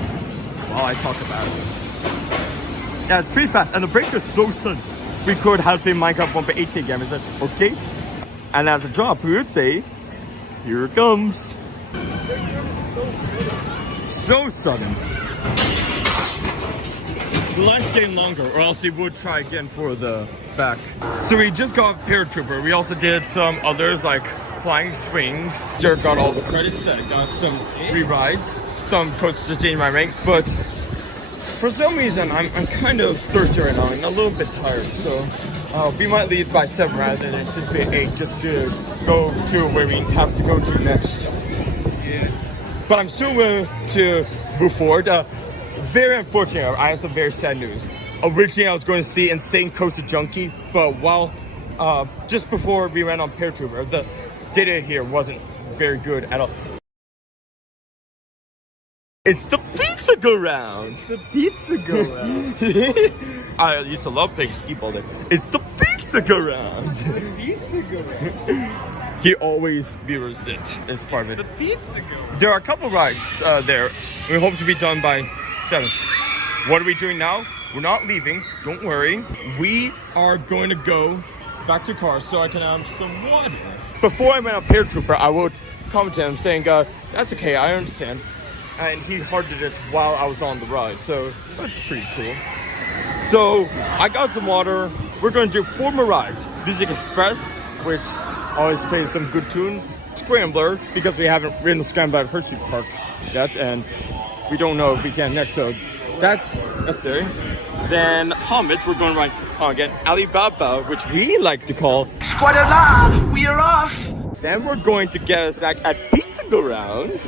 while I talk about it. Yeah, it's pretty fast, and the brakes are so sudden. We could have been Minecraft 1.18 game. Is that okay? And at the drop, we would say, here it comes. So sudden. The line's getting longer, or else we would try again for the back. So we just got Paratrooper. We also did some others like Flying Swings. Jared got all the credits. I got some re-rides, some coaches to change my ranks, but for some reason I'm kind of thirsty right now and a little bit tired. So we might leave by 7 rather than just be 8, just to go to where we have to go to next. Yeah. But I'm still willing to move forward. Very unfortunate, I have some very sad news. Originally, I was going to see Insane Coaster Junkie, but while just before we went on Paratrooper, the data here wasn't very good at all. It's the pizza go round. The pizza go round. I used to love playing ski ball there. It's the pizza go round. The pizza go round. He always mirrors it. It's part of it. The pizza go round. There are a couple rides there. We hope to be done by 7. What are we doing now? We're not leaving. Don't worry. We are going to go back to cars so I can have some water. Before I went on Paratrooper, I would comment to him saying, that's okay, I understand. And he hearted it while I was on the ride, so that's pretty cool. So I got some water. We're going to do 4 more rides. Music Express, which always plays some good tunes. Scrambler, because we haven't ridden the Scrambler at Hershey Park yet, and we don't know if we can next, so that's necessary. Then Comet, we're going to ride again. Alibaba, which we like to call Squadala, we are off! Then we're going to get a snack at Pizza Go Round.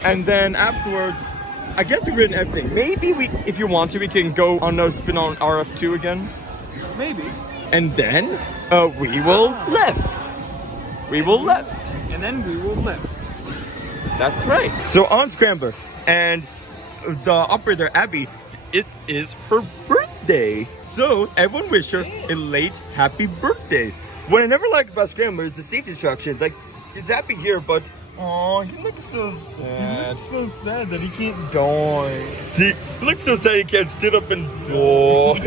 And then afterwards, I guess we've ridden everything. Maybe we, if you want to, we can go on a spin on RF2 again. Maybe. And then we will left. We will left. And then we will left. That's right. So on Scrambler, and the operator Abby, it is her birthday. So everyone wish her a late happy birthday. What I never liked about Scrambler is the safety instructions. Like, it's Abby here, but oh, he looks so sad. He looks so sad that he can't die. He looks so sad he can't stand up and die.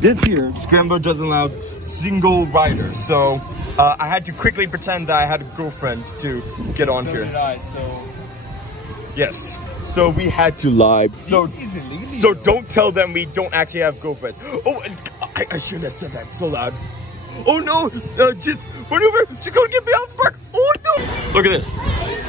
This year, Scrambler doesn't allow single rider, so I had to quickly pretend that I had a girlfriend to get on So here. did I, so... Yes. So we had to lie. So don't tell them we don't actually have girlfriends. Oh, I shouldn't have said that so loud. Oh no! Just run over! Just go get me out of the park! Oh no! Look at this.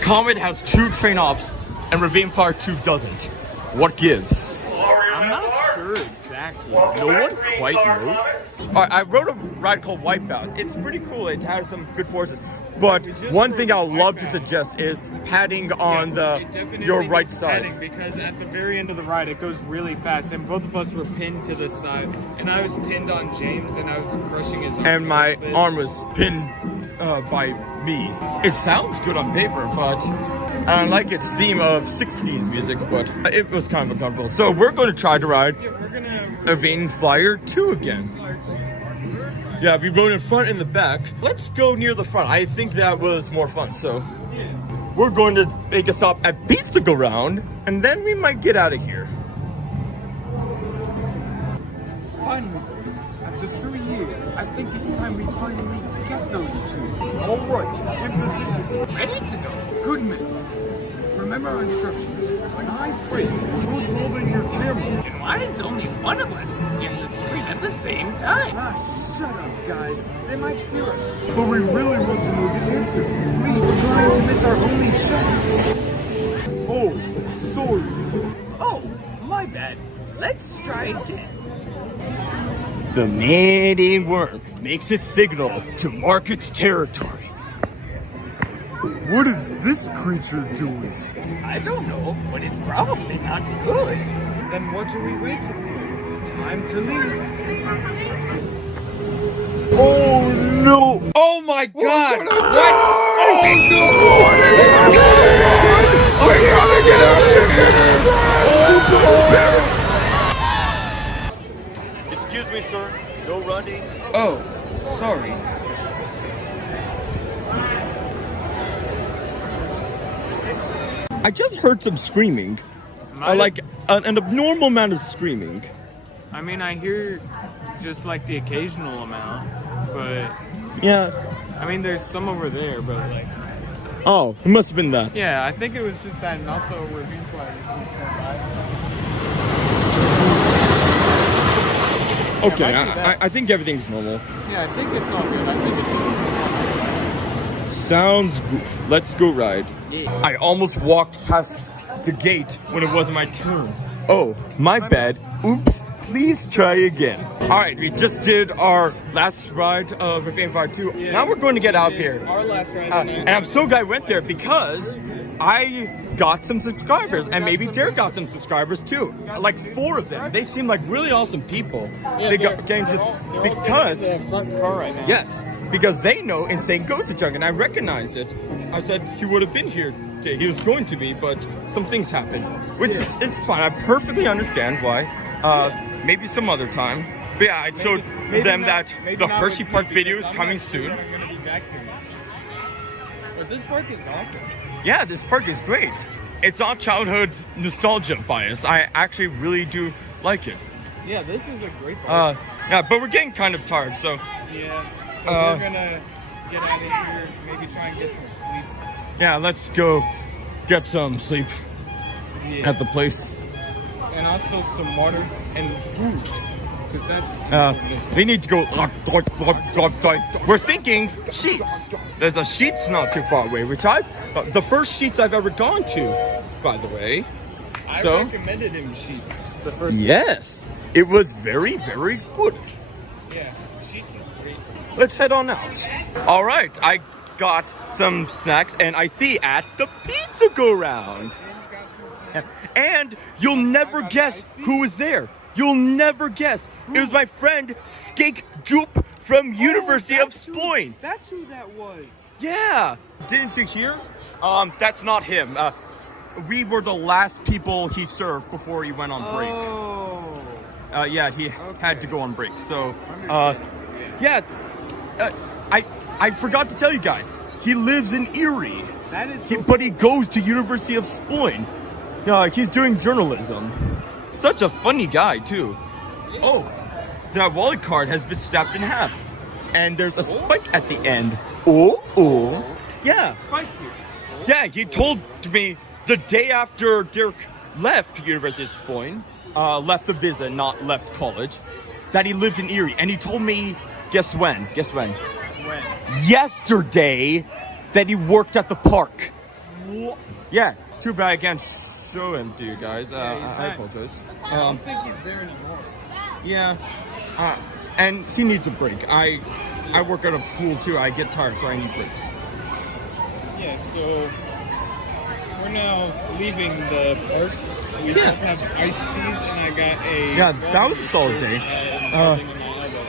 Comet has 2 train ops, and Ravine Flyer 2 doesn't. What gives? I'm not sure exactly. No one quite knows. Alright, I wrote a ride called Wipeout. It's pretty cool. It has some good forces. But one thing I'll love to suggest is padding on your right side. Padding, because at the very end of the ride it goes really fast, and both of us were pinned to the side, and I was pinned on James, and I was crushing his arm. And my arm was pinned by me. It sounds good on paper, but I don't like its theme of 60s music, but it was kind of uncomfortable. So we're going to try to ride Ravine Flyer 2 again. Yeah, we rode in front and the back. Let's go near the front. I think that was more fun. So we're going to make a stop at Pizza Go Round, and then we might get out of here. Finally, boys. After 3 years, I think it's time we finally get those 2. All right, in position. Ready to go. Good men. Remember our instructions. When I say, who's holding your camera? And why is only one of us in the screen at the same time? Ah, shut up, guys. They might hear us. But we really want to know the answer. Please, we're trying to miss our only chance. Oh, sorry. Oh, my bad. Let's try again. The man-eating worm makes its signal to mark its territory. What is this creature doing? I don't know, but it's probably not good. Then what are we waiting for? Time to leave. Oh no! Oh my God! What? Oh no! What is happening? We gotta get our chicken strips! Excuse me, sir. No running. Oh, sorry. I just heard some screaming. Like an abnormal amount of screaming. I mean, I hear just like the occasional amount, but Yeah. I mean, there's some over there, but like. Oh, it must have been that. Yeah, I think it was just that, and also Ravine Flyer. Okay, I think everything's normal. Yeah, I think it's all good. I think it's just. Sounds good. Let's go ride. Yeah. I almost walked past the gate when it wasn't my turn. Oh, my bad. Oops. Please try again. All right, we just did our last ride of Ravine Flyer 2. Yeah. Now we're going to get out here. Our last ride. And I'm so glad I went there because I got some subscribers, and maybe Derek got some subscribers too. Like 4 of them. They seem like really awesome people. Yeah, they got getting just because the front car right now. yes, because they know Insane Ghost Junk, and I recognized it. I said he would have been here today. He was going to be, but some things happened, which is it's fine. I perfectly understand why. Maybe some other time. But yeah, I showed them that the Hershey Park video is coming soon. I'm gonna be back here. But this park is awesome. Yeah, this park is great. It's not childhood nostalgia bias. I actually really do like it. Yeah, this is a great park. Yeah, but we're getting kind of tired, so. Yeah. So we're gonna get out of here, maybe try and get some sleep. Yeah, let's go get some sleep at the place. And also some water and food. Because that's... We need to go... We're thinking Sheets. There's a Sheets not too far away, which the first Sheets I've ever gone to, by the way. I So recommended him Sheets. The first yes, it was very, very good. Yeah, Sheets is great. Let's head on out. All right, I got some snacks, and I see at the Pizza Go Round. And you'll never guess who was there. You'll never guess. It was my friend Skake Jupe from University of Spoyne. That's who that was. Yeah. Didn't you hear? That's not him. We were the last people he served before he went on break. Oh. Yeah, he had to go on break. So, yeah. I forgot to tell you guys. He lives in Erie. That is But he goes to University of Spoyne. He's doing journalism. Such a funny guy, too. Oh, that wallet card has been snapped in half. and there's a spike at the end. Oh. Yeah. Spike here. Yeah, he told me the day after Derek left University of Spoyne, left the visa, not left college, that he lived in Erie. And he told me, guess when? When? Yesterday, that he worked at the park. Yeah, too bad I can't show him to you guys. I apologize. I don't think he's there anymore. Yeah, and he needs a break. I work at a pool too. I get tired, so I need breaks. Yeah, so we're now leaving the park. We both have ice teas, and I got a... Yeah, that was a solid day.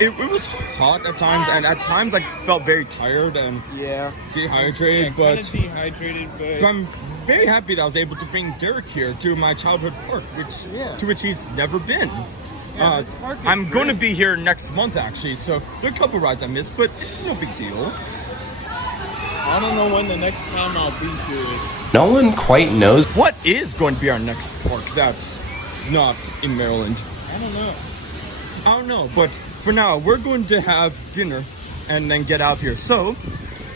It was hot at times, and at times I felt very tired and dehydrated. But I'm very happy that I was able to bring Derek here to my childhood park, to which he's never been. I'm going to be here next month, actually, so there are a couple rides I missed, but it's no big deal. I don't know when the next time I'll be here is. No one quite knows. What is going to be our next park that's not in Maryland? I don't know, but for now, we're going to have dinner and then get out of here. So,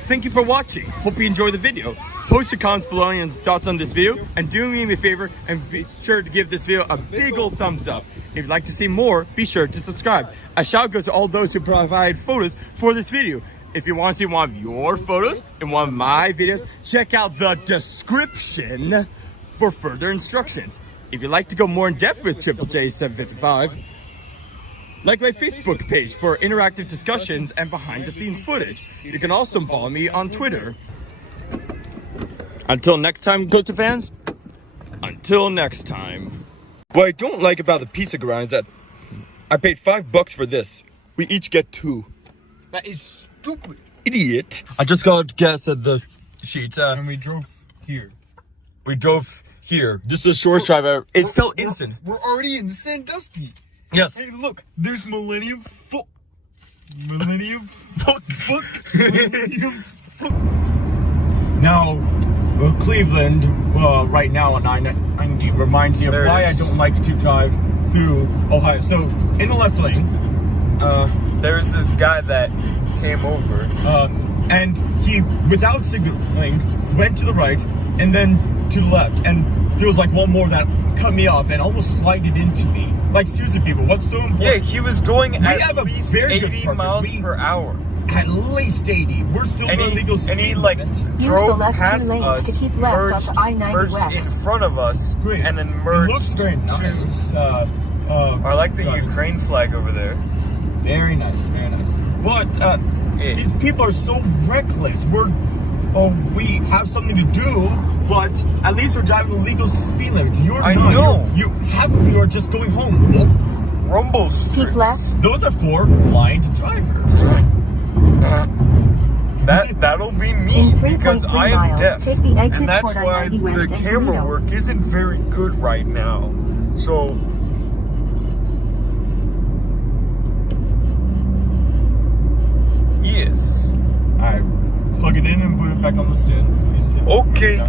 thank you for watching. Hope you enjoyed the video. Post your comments below and thoughts on this video, and do me a favor and be sure to give this video a big old thumbs up. If you'd like to see more, be sure to subscribe. A shout goes to all those who provide photos for this video. If you want to see one of your photos in one of my videos, check out the description for further instructions. If you'd like to go more in depth with Triple J 755, like my Facebook page for interactive discussions and behind the scenes footage. You can also follow me on Twitter. Until next time, Coaster fans, until next time. What I don't like about the pizza grind is that I paid $5 for this. We each get 2. That is stupid. Idiot. I just got gas at the sheets. And we drove here. We drove here. This is the shortest drive ever. It felt instant. We're already in Sandusky. Yes. Hey, look. There's Millennium Force. Millennium Now, Cleveland, right now on 990 reminds me of why I don't like to drive through Ohio. So, in the left lane, there was this guy that came over. And he, without signaling, went to the right and then to the left. And there was like one more that cut me off and almost slided into me. Like, seriously, people, what's so important? Yeah, he was going at least 80 miles per hour. At least 80. We're still in legal speed. And he like drove past us, merged in front of us, and then merged. It looks very nice. I like the Ukraine flag over there. Very nice, very nice. But these people are so reckless. We have something to do, but at least we're driving the legal speed limit. You're not. Know. You are just going home. Rumble strips. Those are for blind drivers. That'll be me because I am deaf, and that's why the camera work isn't very good right now. So yes, I plug it in and put it back on the stand. Okay.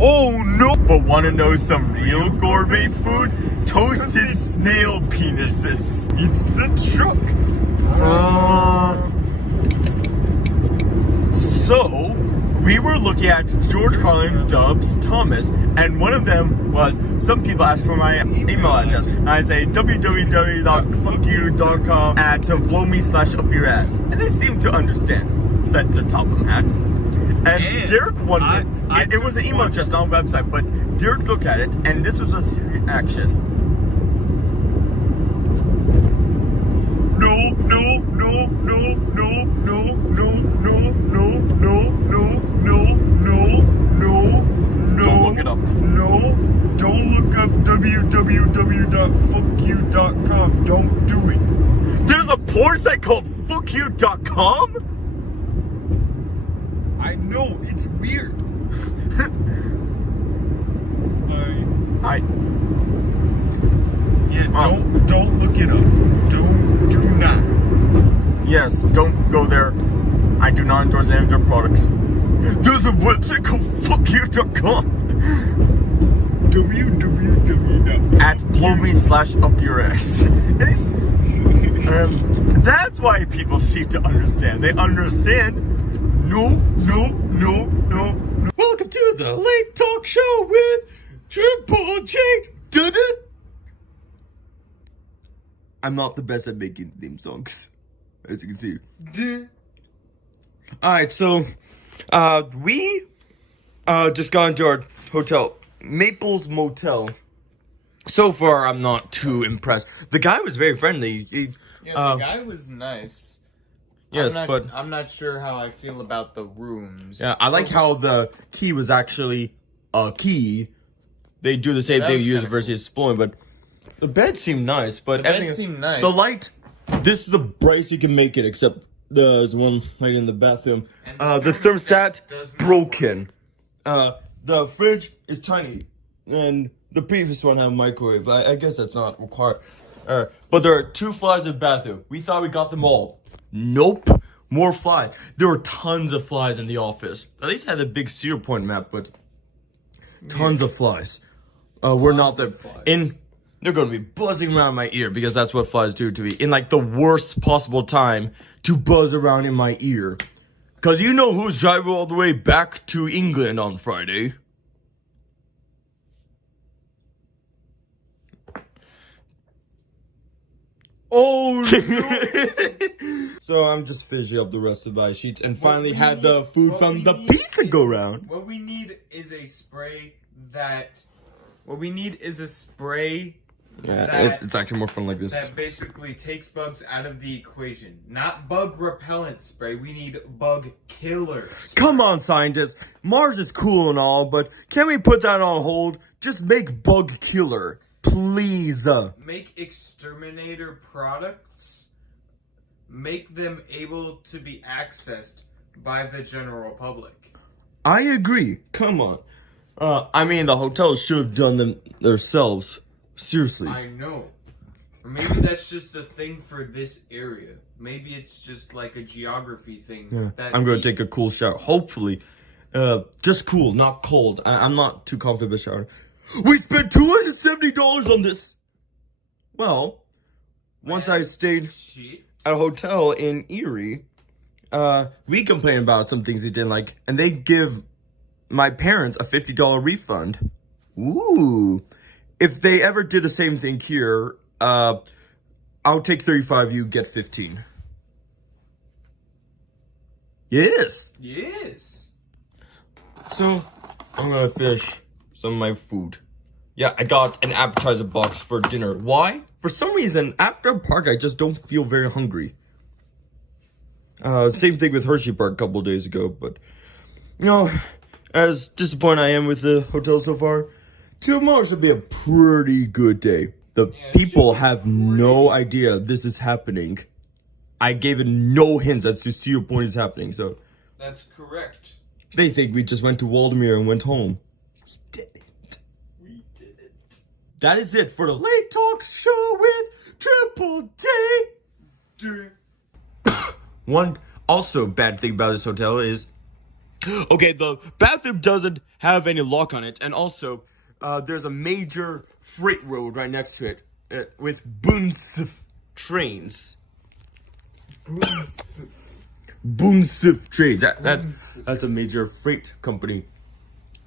Oh no! But wanna know some real gourmet food? Toasted snail penises. It's the truck. So, we were looking at George Carlin, Dubs, Thomas, and one of them was, some people asked for my email address. I say www.fuckyou.com @vlomi/up-your-ass. And they seem to understand. Said to top of hat. And Derek wondered, it was an email address, not a website, but Derek looked at it, and this was his reaction. No. Don't look it up. No, don't look up www.fuckyou.com. Don't do it. There's a porn site called fuckyou.com? I know, it's weird. Don't look it up. Do not. Yes, don't go there. I do not endorse any of their products. There's a website called fuckyou.com. www. at blow-me/up your ass. That's why people seem to understand. They understand. No. Welcome to the Late Talk Show with Triple J. I'm not the best at making theme songs, as you can see. Alright, so we just got into our hotel, Maples Motel. So far, I'm not too impressed. The guy was very friendly. The guy was nice. Yes, but I'm not sure how I feel about the rooms. Yeah, I like how the key was actually a key. They do the same thing University of exploring, but the bed seemed nice. But the bed seemed nice. The light, this is the brightest you can make it, except there's one light in the bathroom. The thermostat broken. The fridge is tiny, and the previous one had a microwave. I guess that's not required. But there are 2 flies in the bathroom. We thought we got them all. Nope. More flies. There were tons of flies in the office. At least I had a big Cedar Point map, but tons of flies. We're not there. They're going to be buzzing around my ear because that's what flies do to me. In like the worst possible time to buzz around in my ear. Because you know who's driving all the way back to England on Friday. Oh no! So I'm just finishing up the rest of my sheets and finally had the food from the pizza go round. What we need is a spray that... What we need is a spray it's actually more fun like this. that basically takes bugs out of the equation. Not bug repellent spray, we need bug killers. Come on, scientists. Mars is cool and all, but can we put that on hold? Just make bug killer. Please. Make exterminator products. Make them able to be accessed by the general public. I agree. Come on. I mean, the hotels should have done them themselves. Seriously. I know. Or maybe that's just a thing for this area. Maybe it's just like a geography thing. Yeah. I'm going to take a cool shower. Hopefully. Just cool, not cold. I'm not too comfortable showering. We spent $270 on this. Well, once I stayed at a hotel in Erie, we complained about some things we didn't like, and they give my parents a $50 refund. Ooh. If they ever did the same thing here, I'll take 35, you get 15. Yes. Yes. So, I'm gonna finish some of my food. Yeah, I got an appetizer box for dinner. Why? For some reason, after a park, I just don't feel very hungry. Same thing with Hershey Park a couple of days ago, but, you know, as disappointed I am with the hotel so far, tomorrow should be a pretty good day. The people have no idea this is happening. I gave it no hints as to Cedar Point is happening, so. That's correct. They think we just went to Waldameer and went home. We didn't. We didn't. That is it for the Late Talk Show with Triple J. One also bad thing about this hotel is, okay, the bathroom doesn't have any lock on it, and also there's a major freight road right next to it with Bunsif trains. Bunsif trains. That's a major freight company.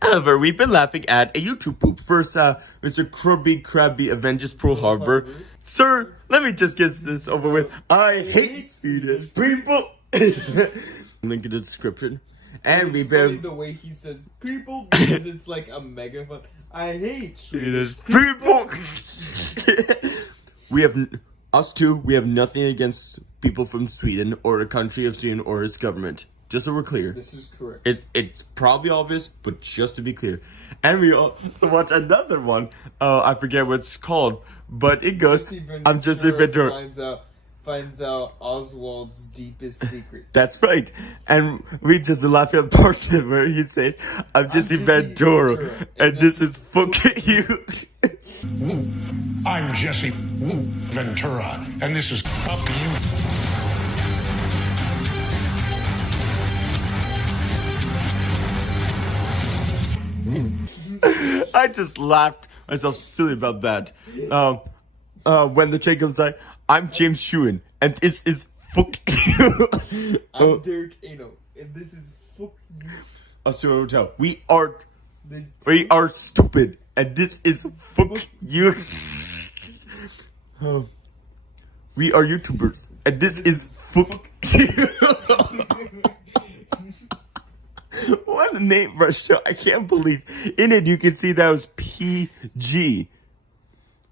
However, we've been laughing at a YouTube poop. First, Mr. Krabby Avengers Pearl Harbor. Sir, let me just get this over with. I hate Swedish people. Link in the description. And we've been the way he says people because it's like a megaphone. I hate Swedish people. We have us too. We have nothing against people from Sweden or the country of Sweden or its government. Just so we're clear. This is correct. It's probably obvious, but just to be clear. And we also watch another one. I forget what it's called, but it goes. I'm Jesse Ventura. Finds out Oswald's deepest secret. That's right. And we did the laugh at part where he says, I'm Jesse Ventura, and this is fucking you. I'm Jesse Ventura, and this is Up You. I just laughed myself silly about that. When the train comes like, I'm James Shewan, and this is fuck you. I'm Derek Ano, and this is fuck you. Australia Hotel. We are stupid, and this is fuck you. We are YouTubers, and this is fuck you. What a name for a show. I can't believe. In it, you can see that was PG.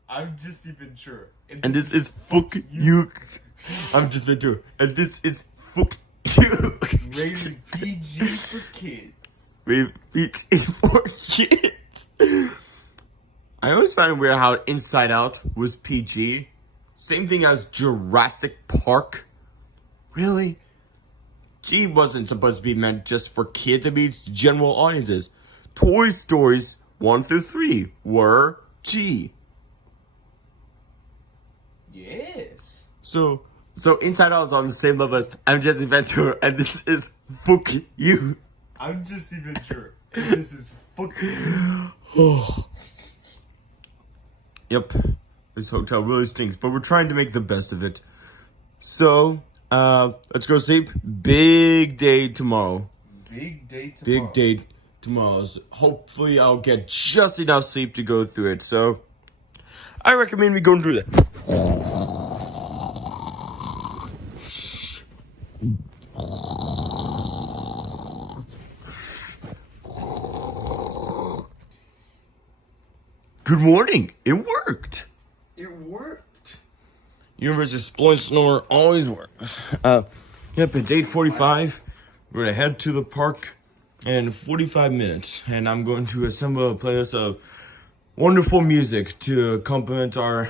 I'm just even sure. And this is fuck you. I'm just Ventura. And this is fuck you. Rated PG for kids. Rated PG for kids. I always found it weird how Inside Out was PG. Same thing as Jurassic Park. Really? G wasn't supposed to be meant just for kids, it means general audiences. Toy Stories 1 through 3 were G. Yes. So Inside Out is on the same level as I'm Jesse Ventura, and this is fuck you. I'm just even sure. And this is fuck you. Yep. This hotel really stinks, but we're trying to make the best of it. So, let's go sleep. Big day tomorrow. Big day tomorrow. Big day tomorrow. So hopefully I'll get just enough sleep to go through it. So, I recommend we go and do that. Good morning. It worked. It worked. Universe Exploring Snorer always works. Yep, it's 8:45. We're gonna head to the park in 45 minutes, and I'm going to assemble a playlist of wonderful music to accompany our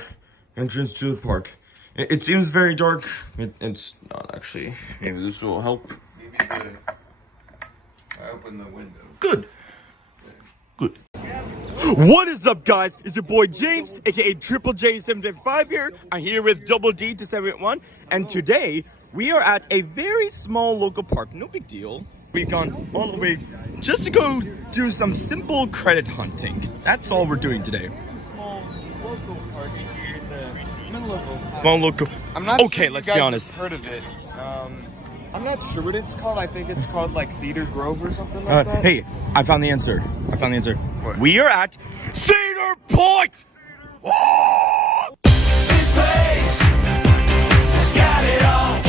entrance to the park. It seems very dark. It's not actually. Maybe this will help. Maybe I open the window. Good. Good. What is up, guys? It's your boy James, aka Triple J755 here. I'm here with Double D to 781, and today we are at a very small local park. No big deal. We've gone all the way just to go do some simple credit hunting. That's all we're doing today. Small local park here in the middle of Ohio. Small local. I'm not okay, sure let's you be guys honest. have heard of it. I'm not sure what it's called. I think it's called like Cedar Grove or something like that. Hey, I found the answer. What? We are at Cedar Point! Oh! This place has got it all.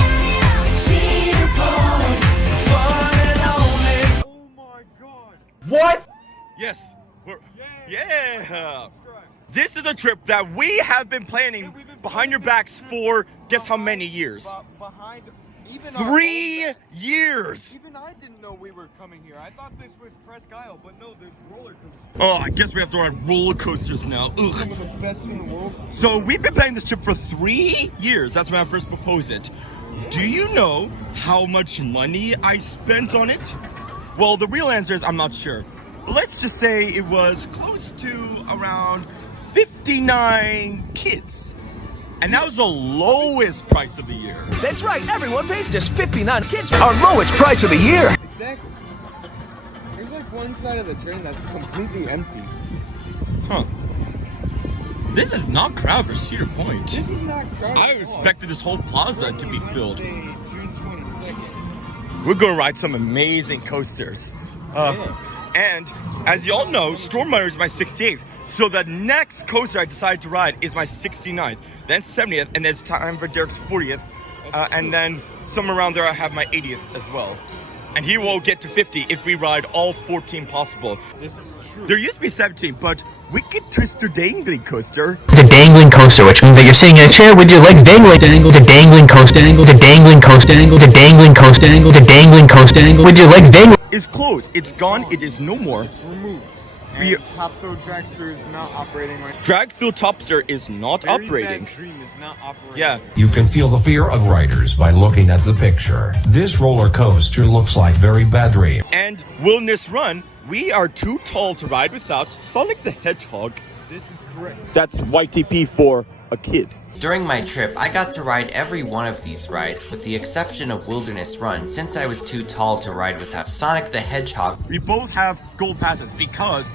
Cedar Point, fun and only. Oh my god. What? Yes. Yeah. This is a trip that we have been planning behind your backs for guess how many years? Behind even 3 years. Even I didn't know we were coming here. I thought this was Presque Isle, but no, there's roller coasters. Oh, I guess we have to ride roller coasters now. Ugh. Some of the best in the world. So we've been planning this trip for 3 years. That's when I first proposed it. Do you know how much money I spent on it? Well, the real answer is I'm not sure. But let's just say it was close to around 59 kids. And that was the lowest price of the year. That's right, everyone pays just 59 kids. Our lowest price of the year. Exactly. There's like one side of the train that's completely empty. Huh. This is not crowded for Cedar Point. This is not crowded. I expected this whole plaza to be filled. Wednesday, June 22nd. We're gonna ride some amazing coasters. And as you all know, Storm Runner is my 68th. So the next coaster I decide to ride is my 69th, then 70th, and then it's time for Derek's 40th. And then somewhere around there I have my 80th as well. And he will get to 50 if we ride all 14 possible. This is true. There used to be 17, but Wicked Twister Dangling Coaster. It's a dangling coaster, which means that you're sitting in a chair with your legs dangling. It's a dangling coaster angle. It's a dangling coaster angle. It's a dangling coaster angle. It's a dangling coaster angle with your legs dangling. Is closed. It's gone. It is no more. It's removed. And Top Throw Dragster is not operating right now. Dragfield Topster is not operating. Bad Dream is not operating. Yeah. You can feel the fear of riders by looking at the picture. This roller coaster looks like Very Bad Dream. And Wilderness Run, we are too tall to ride without Sonic the Hedgehog. This is correct. That's YTP for a kid. During my trip, I got to ride every one of these rides, with the exception of Wilderness Run, since I was too tall to ride without Sonic the Hedgehog. We both have gold passes because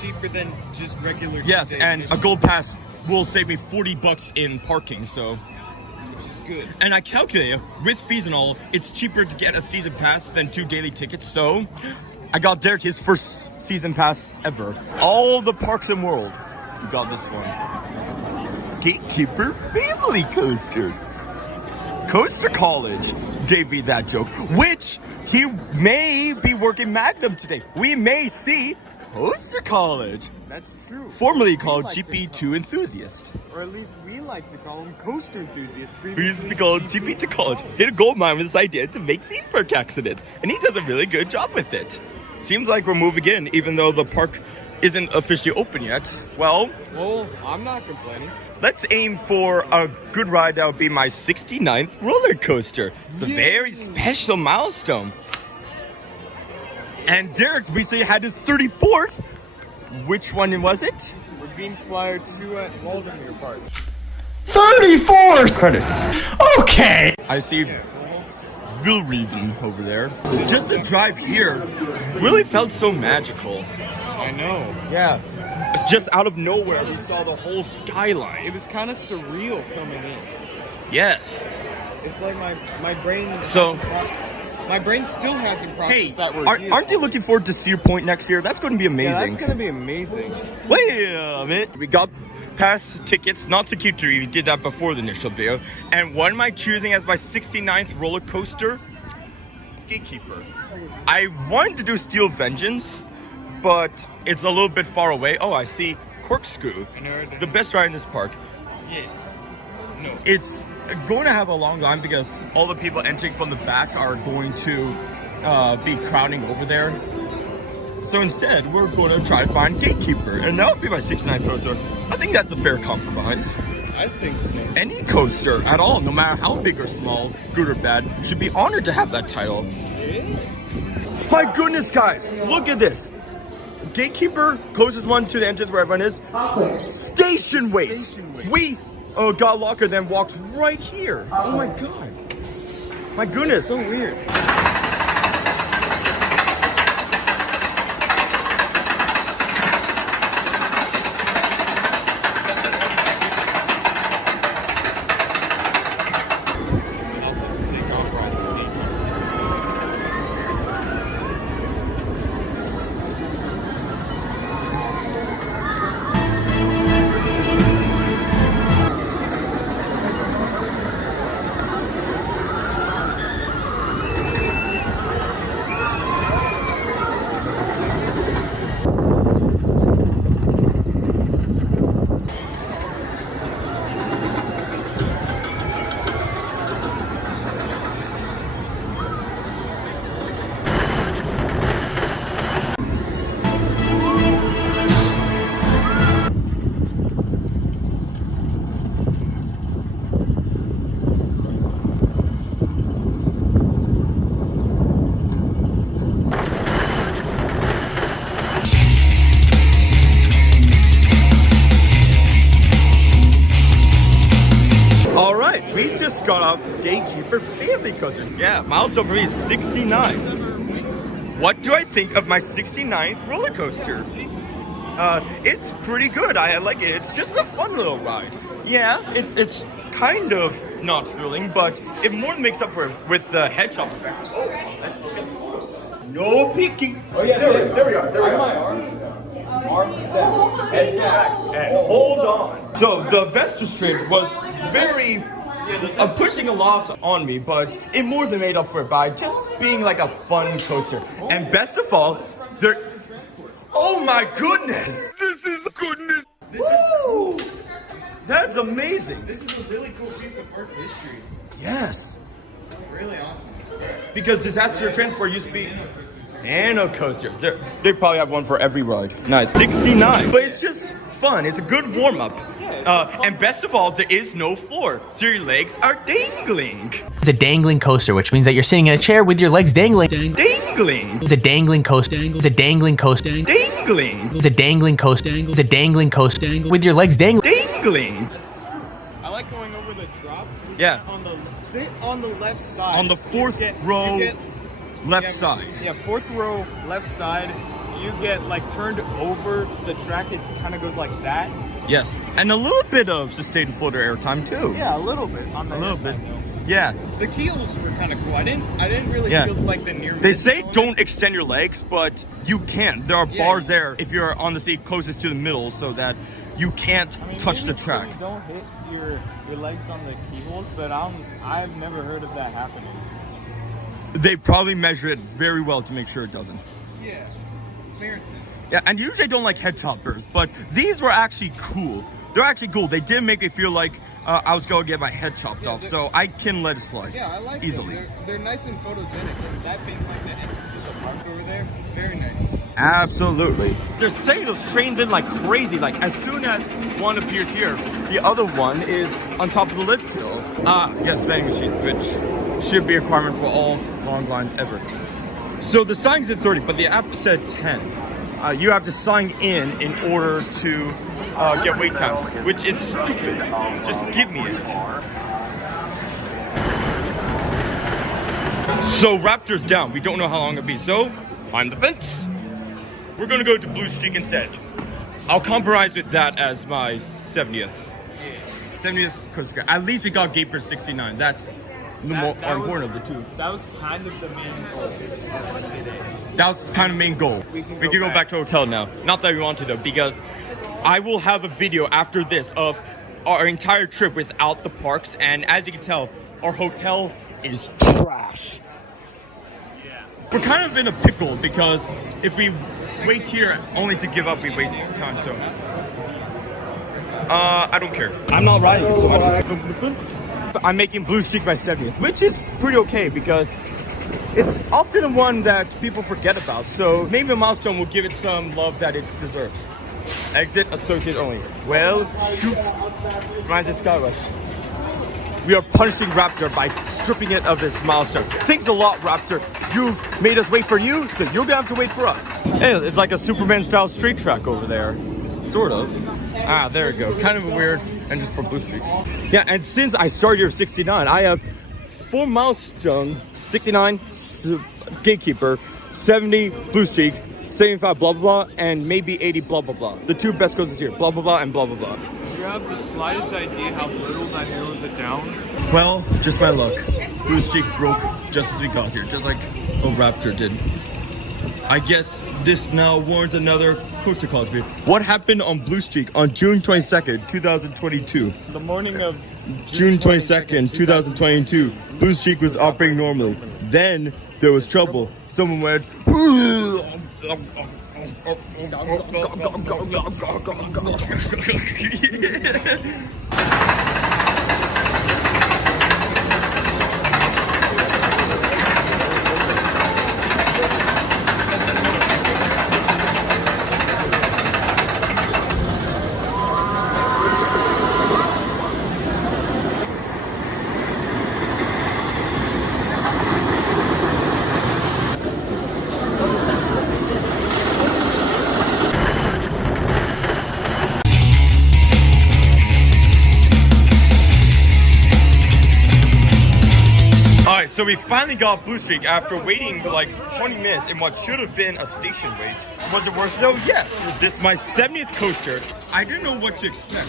Cheaper than just regular. Yes, and a gold pass will save me $40 in parking, so. Which is good. And I calculated, with fees and all, it's cheaper to get a season pass than 2 daily tickets, so I got Derek his first season pass ever. All the parks in the world, we got this one. GateKeeper Family Coaster. Coaster College gave me that joke, which he may be working Magnum today. We may see Coaster College. That's true. Formerly called GP2 Enthusiast. Or at least we like to call him Coaster Enthusiast. We used to be called GP2 College. Hit a gold mine with this idea to make theme park accidents, and he does a really good job with it. Seems like we're moving in, even though the park isn't officially open yet. Well, I'm not complaining. Let's aim for a good ride that would be my 69th roller coaster. It's a very special milestone. And Derek recently had his 34th. Which one was it? Ravine Flyer 2 at Waldameer Park. 34 credits. Okay. I see Valravn over there. Just the drive here really felt so magical. I know. Yeah. It's just out of nowhere we saw the whole skyline. It was kind of surreal coming in. Yes. It's like my brain. So. My brain still hasn't processed that word. Aren't you looking forward to Cedar Point next year? That's going to be amazing. Yeah, that's going to be amazing. Wait a minute. We got pass tickets, not Security. We did that before the initial video. And what am I choosing as my 69th roller coaster? GateKeeper. I wanted to do Steel Vengeance, but it's a little bit far away. Oh, I see Corkscrew. The best ride in this park. Yes. No. It's going to have a long line because all the people entering from the back are going to be crowding over there. So instead, we're going to try to find GateKeeper, and that would be my 69th coaster. I think that's a fair compromise. I think so. Any coaster at all, no matter how big or small, good or bad, should be honored to have that title. My goodness, guys, look at this. GateKeeper, closest one to the entrance where everyone is. Station wait. We got a locker, then walked right here. Oh my god. My goodness. So weird. Got off GateKeeper Family Coaster. Yeah, milestone for me is 69. What do I think of my 69th roller coaster? It's pretty good. I like it. It's just a fun little ride. Yeah, it's kind of not thrilling, but it more than makes up for it with the hedgehog effects. Oh, let's look at the photos. No peeking. Oh yeah, there we are. There we are. My arms down. Arms down. Head back. And hold on. So the Vestor strip was very pushing a lot on me, but it more than made up for it by just being like a fun coaster. And best of all, there. Oh my goodness! This is goodness. Woo! That's amazing. This is a really cool piece of art history. Yes. Really awesome. Because disaster transport used to be nano coasters. They probably have one for every ride. Nice. 69. But it's just fun. It's a good warm up. And best of all, there is no floor, so your legs are dangling. It's a dangling coaster, which means that you're sitting in a chair with your legs dangling. Dangling. It's a dangling coaster. It's a dangling coaster. Dangling. It's a dangling coaster. It's a dangling coaster with your legs dangling. Dangling. I like going over the drop. Yeah. Sit on the left side. On the fourth row left side. Yeah, fourth row left side. you get like turned over the track, it kind of goes like that. Yes, and a little bit of sustained floater airtime too. Yeah, a little bit. On the A little bit. though. Yeah. The keels were kind of cool. I didn't really feel like the near. They say don't extend your legs, but you can. There are bars there if you're on the seat closest to the middle, so that you can't touch the track. So you don't hit your legs on the keyholes, but I've never heard of that happening. They probably measure it very well to make sure it doesn't. Yeah, clearances. Yeah, and usually I don't like head choppers, but these were actually cool. They're actually cool. They did make me feel like I was going to get my head chopped off, so I can let it slide. Yeah, I like easily. They're nice and photogenic, and that being like the entrance of the park over there, it's very nice. Absolutely. They're setting those trains in like crazy. Like as soon as one appears here, the other one is on top of the lift hill. Yes, vending machines, which should be a requirement for all long lines ever. So the sign said 30, but the app said 10. You have to sign in order to get wait time, which is stupid. Just give me it. So Raptor's down. We don't know how long it'll be, so climb the fence. We're gonna go to Blue Streak instead. I'll compromise with that as my 70th. 70th Coast Guard. At least we got GateKeeper 69. That's the more important of the two. That was kind of the main goal of today. That was kind of main goal. We can go back to the hotel now. Not that we want to though, because I will have a video after this of our entire trip without the parks, and as you can tell, our hotel is trash. Yeah. We're kind of in a pickle because if we wait here only to give up, we waste time. So I don't care. I'm not riding, so I don't. I'm making Blue Streak my 70th, which is pretty okay because it's often the one that people forget about. So maybe a milestone will give it some love that it deserves. Exit associate only. Well, shoot. Reminds of Skyrush. We are punishing Raptor by stripping it of its milestone. Thanks a lot, Raptor. You made us wait for you, so you're gonna have to wait for us. Hey, it's like a Superman-style street track over there. Sort of. Ah, there we go. Kind of weird, and just for Blue Streak. Yeah, and since I started here 69, I have 4 milestones. 69, GateKeeper, 70, Blue Streak, 75, blah, blah, blah, and maybe 80, blah, blah, blah. The 2 best coasters here, blah, blah, blah, and blah, blah, blah. Do you have the slightest idea how little that narrows it down? Well, just my luck. Blue Streak broke just as we got here, just like Raptor did. I guess this now warrants another coaster call to me. What happened on Blue Streak on June 22nd, 2022? The morning of June 22nd, 2022, Blue Streak was operating normally. Then there was trouble. Someone went. So we finally got Blue Streak after waiting for like 20 minutes in what should have been a station wait. Was it worth it though? Yes. This is my 70th coaster. I didn't know what to expect,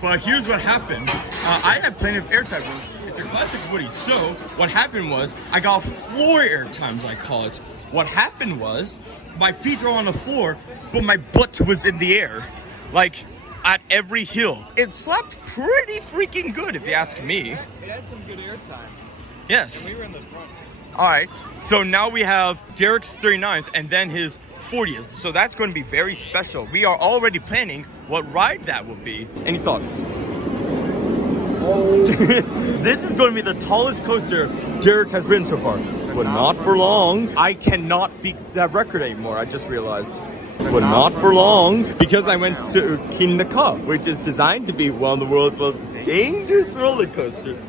but here's what happened. I had plenty of airtime. It's a classic Woody. So what happened was I got floor airtime, as I call it. What happened was my feet were on the floor, but my butt was in the air, like at every hill. It slapped pretty freaking good, if you ask me. It had some good airtime. Yes. And we were in the front. All right. So now we have Derek's 39th and then his 40th. So that's going to be very special. We are already planning what ride that will be. Any thoughts? This is going to be the tallest coaster Derek has been so far. But not for long. I cannot beat that record anymore, I just realized. But not for long, because I went to King the Cup, which is designed to be one of the world's most dangerous roller coasters.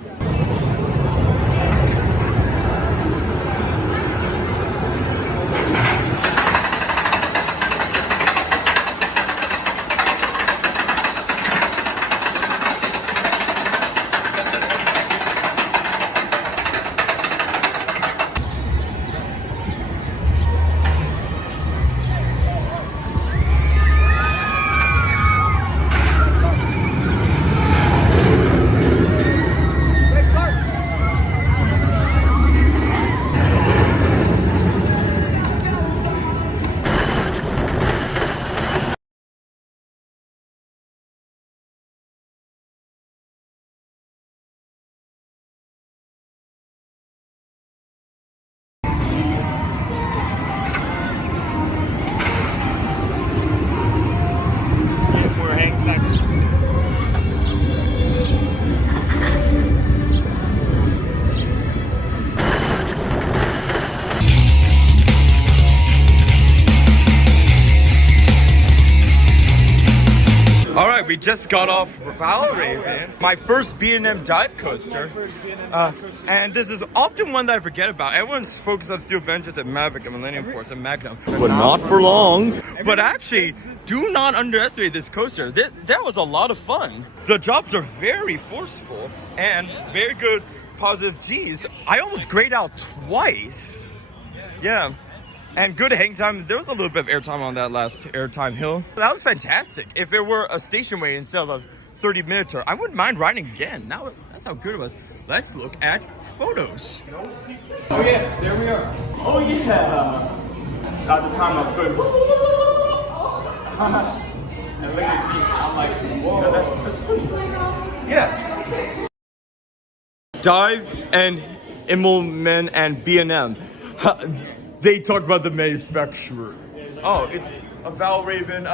just got off Valravn, my first B&M dive coaster. And this is often one that I forget about. Everyone's focused on Steel Vengeance and Maverick and Millennium Force and Magnum. But not for long. But actually, do not underestimate this coaster. That was a lot of fun. The drops are very forceful and very good positive G's. I almost grayed out twice. Yeah. And good hang time. There was a little bit of airtime on that last airtime hill. That was fantastic. If it were a station way instead of a 30-minute tour, I wouldn't mind riding again. Now that's how good it was. Let's look at photos. Oh yeah, there we are. Oh yeah. At the time I was going. And look at you. I'm like, whoa. That's funny. Yeah. Dive and Immelman and B&M. They talk about the manufacturer. Oh, it's a Valravn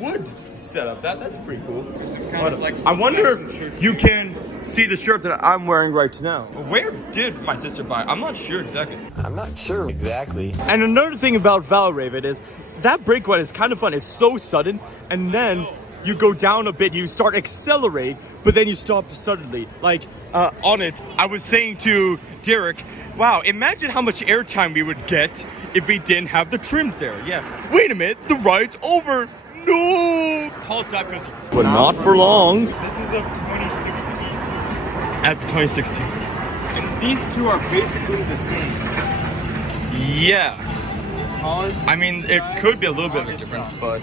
wood setup. That's pretty cool. I wonder if you can see the shirt that I'm wearing right now. Where did my sister buy it? I'm not sure exactly. I'm not sure exactly. And another thing about Valravn is that brake run is kind of fun. It's so sudden, and then you go down a bit, you start accelerate, but then you stop suddenly. Like on it, I was saying to Derek, wow, imagine how much airtime we would get if we didn't have the trims there. Yeah. Wait a minute, the ride's over. No! Tallest dive coaster. But not for long. This is of 2016. That's 2016. And these two are basically the same. Yeah. I mean, it could be a little bit of a difference, but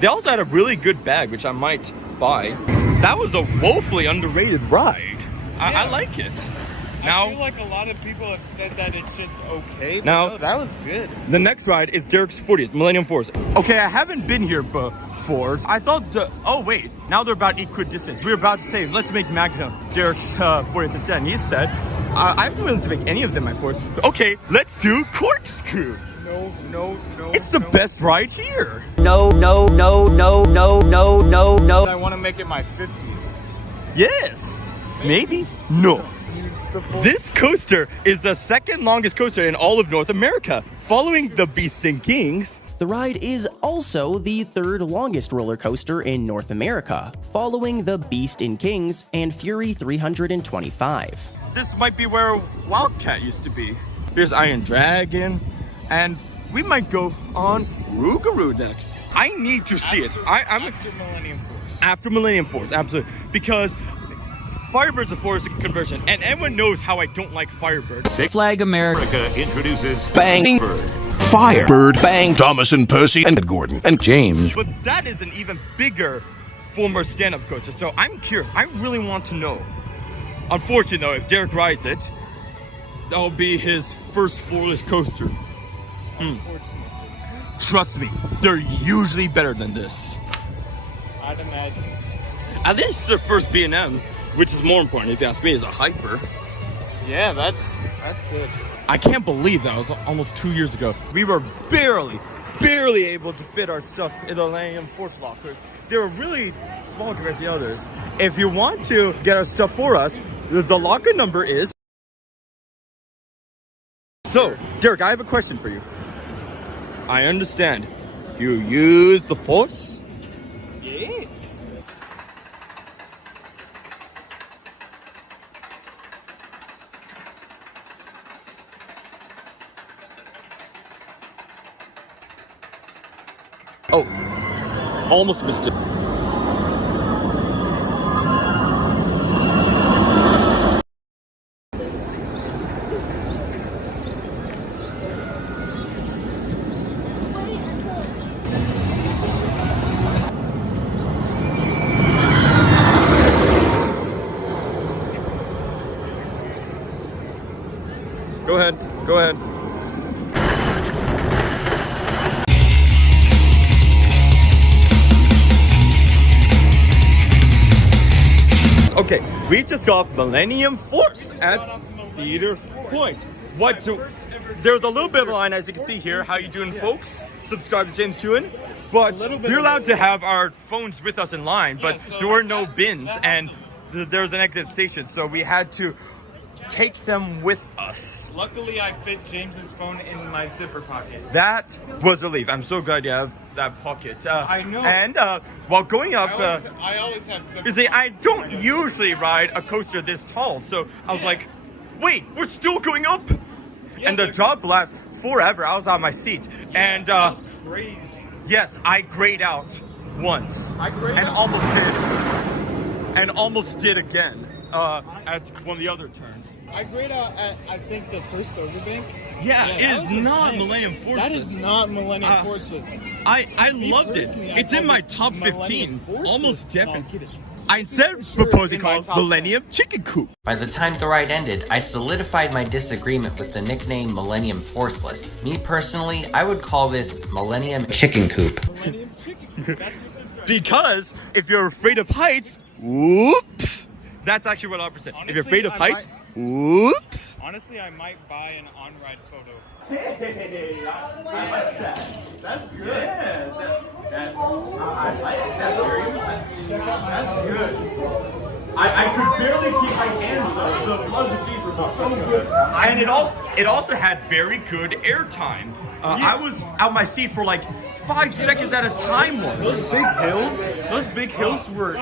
they also had a really good bag, which I might buy. That was a woefully underrated ride. I like it. Now, I feel like a lot of people have said that it's just okay. Now, no, that was good. The next ride is Derek's 40th, Millennium Force. Okay, I haven't been here before. I thought oh wait, now they're about equidistant. We were about to say, let's make Magnum Derek's 40th instead. And he said, I'm willing to make any of them my 40th. Okay, let's do Corkscrew. No. It's the best ride here. No. I want to make it my 50th. Yes. Maybe. No. This coaster is the second longest coaster in all of North America, following the Beast and Kings. The ride is also the third longest roller coaster in North America, following the Beast and Kings and Fury 325. This might be where Wildcat used to be. Here's Iron Dragon, and we might go on Rougarou next. I need to see it. After Millennium Force. After Millennium Force, absolutely. Because Firebird's a forest conversion, and everyone knows how I don't like Firebird. Flag America introduces Bang Bird. Firebird, Bang, Thomas and Percy and Gordon and James. But that is an even bigger former stand-up coaster, so I'm curious. I really want to know. Unfortunately, though, if Derek rides it, that'll be his first floorless coaster. Trust me, they're usually better than this. I'd imagine. At least it's their first B&M. Which is more important, if you ask me, is a hyper. Yeah, that's good. I can't believe that was almost 2 years ago. We were barely able to fit our stuff in the Millennium Force lockers. They were really small compared to the others. If you want to get our stuff for us, the locker number is... So, Derek, I have a question for you. I understand. You use the Force? Yes. Oh, almost missed it. Go ahead. Okay, we just got Millennium Force at Cedar Point. There's a little bit of a line, as you can see here. How you doing, folks? Subscribe to James Hewen. But we're allowed to have our phones with us in line, but there were no bins, and there was an exit station, so we had to take them with us. Luckily, I fit James's phone in my zipper pocket. That was a relief. I'm so glad you have that pocket. I know. And while going up, I always have zipper. you see, I don't usually ride a coaster this tall, so I was like, wait, we're still going up? Yeah, and the drop lasts forever. I was on my seat. Yeah, and that was crazy. yes, I grayed out once. Almost did again at one of the other turns. I grayed out at, I think, the first overbank. Yeah, it is not Millennium Force. That is not Millennium Force. I loved it. It's in my top 15. Almost definitely. I said Sure, proposing in my called top Millennium Chicken Coop. By the time the ride ended, I solidified my disagreement with the nickname Millennium Forceless. Me personally, I would call this Millennium Chicken Coop. Millennium Chicken Coop. That's what this is. Because if you're afraid of heights, whoops. That's actually what 100%. If you're afraid of heights, whoops. Honestly, I might buy an on-ride photo. Hey, I like that. That's good. Yes. I like that very much. That's good. I could barely keep my hands up. So the fuzzy feet were so good. And it also had very good airtime. I was out my seat for like 5 seconds at a time once. Those big hills were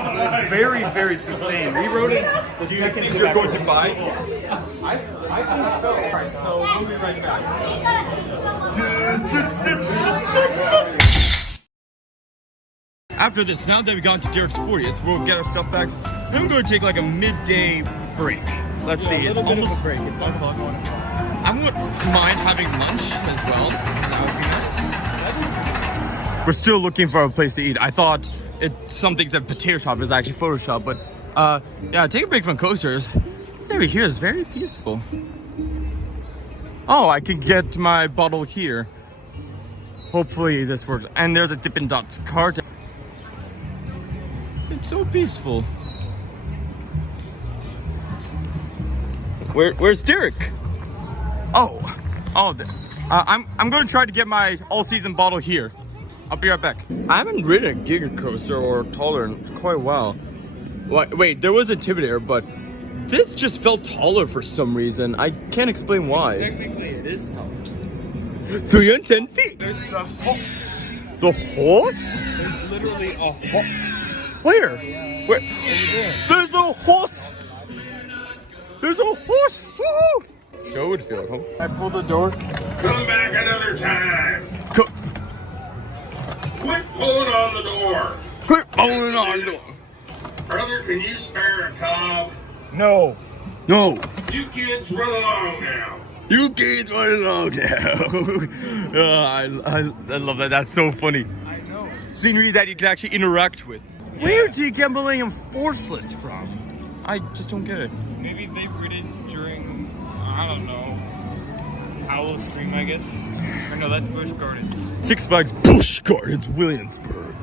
very, very sustained. We rode it the Do you second think to you're that going to hill. buy? I think so. Alright, so we'll be right back. After this, now that we've gone to Derek's 40th, we'll get our stuff back. I'm going to take like a midday break. Let's see, it's almost break. It's 1 o'clock. I wouldn't mind having lunch as well. That would be nice. We're still looking for a place to eat. I thought some things at Potato Shop is actually Photoshop, but yeah, take a break from coasters. This area here is very peaceful. Oh, I can get my bottle here. Hopefully this works. And there's a Dippin' Dots cart. It's so peaceful. Where's Derek? Oh, I'm going to try to get my all-season bottle here. I'll be right back. I haven't ridden a Giga Coaster or taller in quite a while. Wait, there was Intimidator, but this just felt taller for some reason. I can't explain why. Technically, it is taller. 310 feet. There's the horse. The horse? There's literally a horse. Where? Where? There's a horse. There's a horse. Woohoo! Joe would feel at home. I pulled the door. Come back another time. Quit pulling on the door. Quit pulling on the door. Brother, can you spare a cob? No. No. You kids run along now. You kids run along now. I love that. That's so funny. I know. Scenery that you can actually interact with. Yeah. Where do you get Millennium Forceless from? I just don't get it. Maybe they rid it during, I don't know, Howell Stream, I guess. Or no, that's Busch Gardens. Six Flags Busch Gardens, Williamsburg.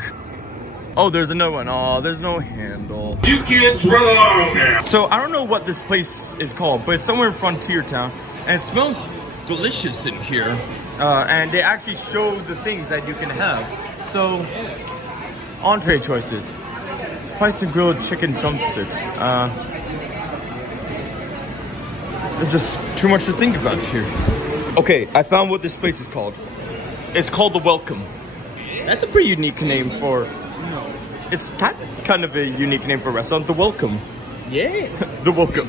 Oh, there's another one. Oh, there's no handle. You kids run along now. So I don't know what this place is called, but it's somewhere in Frontier Town, and it smells delicious in here. And they actually show the things that you can have. So, entree choices: spiced and grilled chicken drumsticks. There's just too much to think about here. Okay, I found what this place is called. It's called The Welcome. That's a pretty unique name for... That's kind of a unique name for a restaurant. The Welcome. Yes. The Welcome.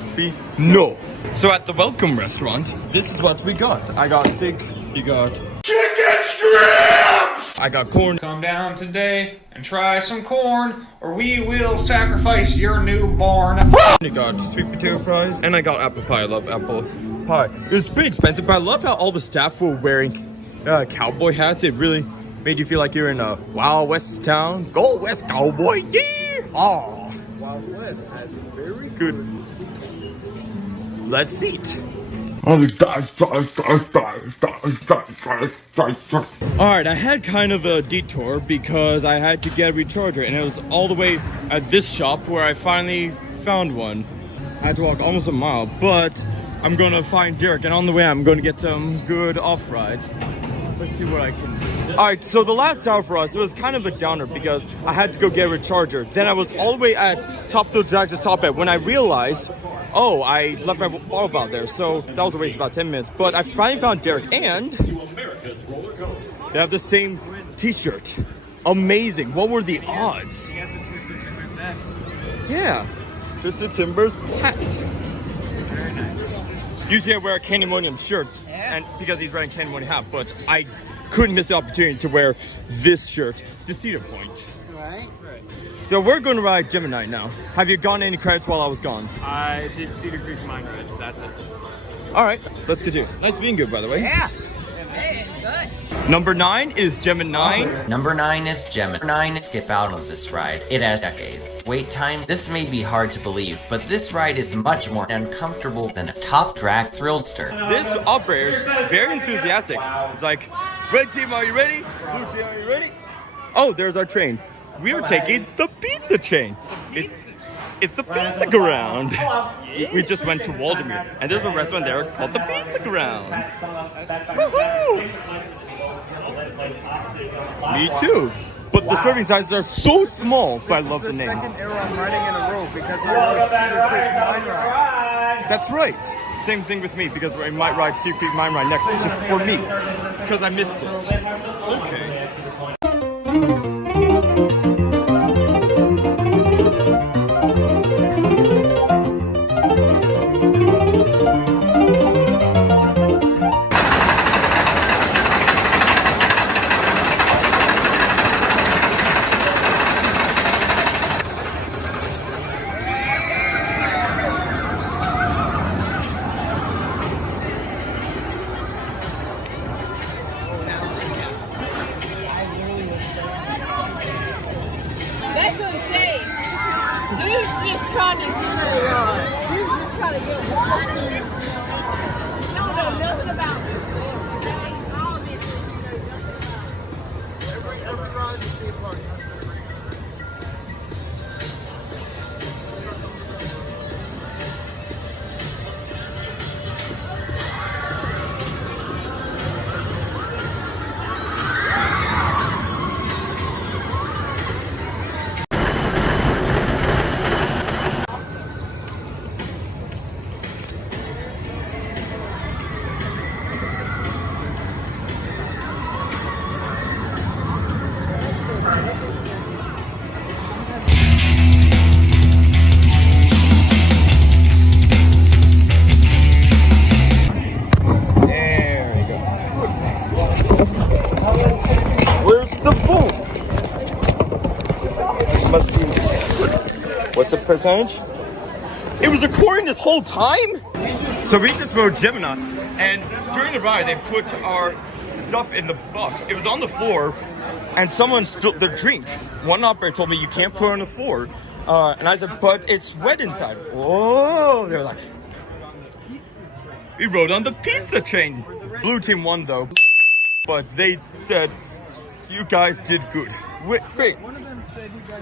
No. So at the Welcome restaurant, this is what we got. I got steak. You got... Chicken strips! I got corn. Come down today and try some corn, or we will sacrifice your newborn. I got sweet potato fries, and I got apple pie. I love apple pie. It was pretty expensive, but I love how all the staff were wearing cowboy hats. It really made you feel like you're in a Wild West town. Go West, cowboy! Yeah! Oh. Wild West has very good. Let's eat. Alright, I had kind of a detour because I had to get a recharger, and it was all the way at this shop where I finally found one. I had to walk almost a mile, but I'm gonna find Derek, and on the way I'm gonna get some good off-rides. Let's see what I can do. All right, so the last hour for us, it was kind of a downer because I had to go get a charger. Then I was all the way at Top Field Jackson's top end when I realized, oh, I left my bottle out there. So that was a waste of about 10 minutes. But I finally found Derek, and they have the same t-shirt. Amazing. What were the odds? He has a Twisted Timbers hat. Yeah, Twisted Timbers hat. Very nice. Usually I wear a Candemonium shirt, and because he's wearing Candemonium hat, but I couldn't miss the opportunity to wear this shirt to Cedar Point. Right. So we're going to ride Gemini now. Have you gotten any credits while I was gone? I did Cedar Creek Mine Ride. That's it. All right, let's continue. Nice being good, by the way. Yeah. Hey, good. Number 9 is Gemini. Number 9 is Gemini. 9 skip out of this ride. It has decades. Wait time, this may be hard to believe, but this ride is much more uncomfortable than a top drag Thrilldster. This operator is very enthusiastic. It's like, red team, are you ready? Blue team, are you ready? Oh, there's our train. We are taking the pizza chain. It's the pizza ground. We just went to Waldameer, and there's a restaurant there called the Pizza Ground. Woohoo! Me too. But the serving sizes are so small, but I love the name. Second arrow I'm riding in a row because I rode Cedar Creek Mine Ride. That's right. Same thing with me, because I might ride Cedar Creek Mine Ride next for me, because I missed it. Okay. That's what I'm saying. He's just trying to he's just trying to get water. You don't know nothing about this. All this every ride is being parked. What's the percentage? It was recording this whole time? So we just rode Gemini, and during the ride, they put our stuff in the box. It was on the floor, and someone spilled their drink. One operator told me, you can't put it on the floor. And I said, but it's wet inside. Oh, they're like, we rode on the pizza train. Blue team won though, but they said, you guys did good. Great.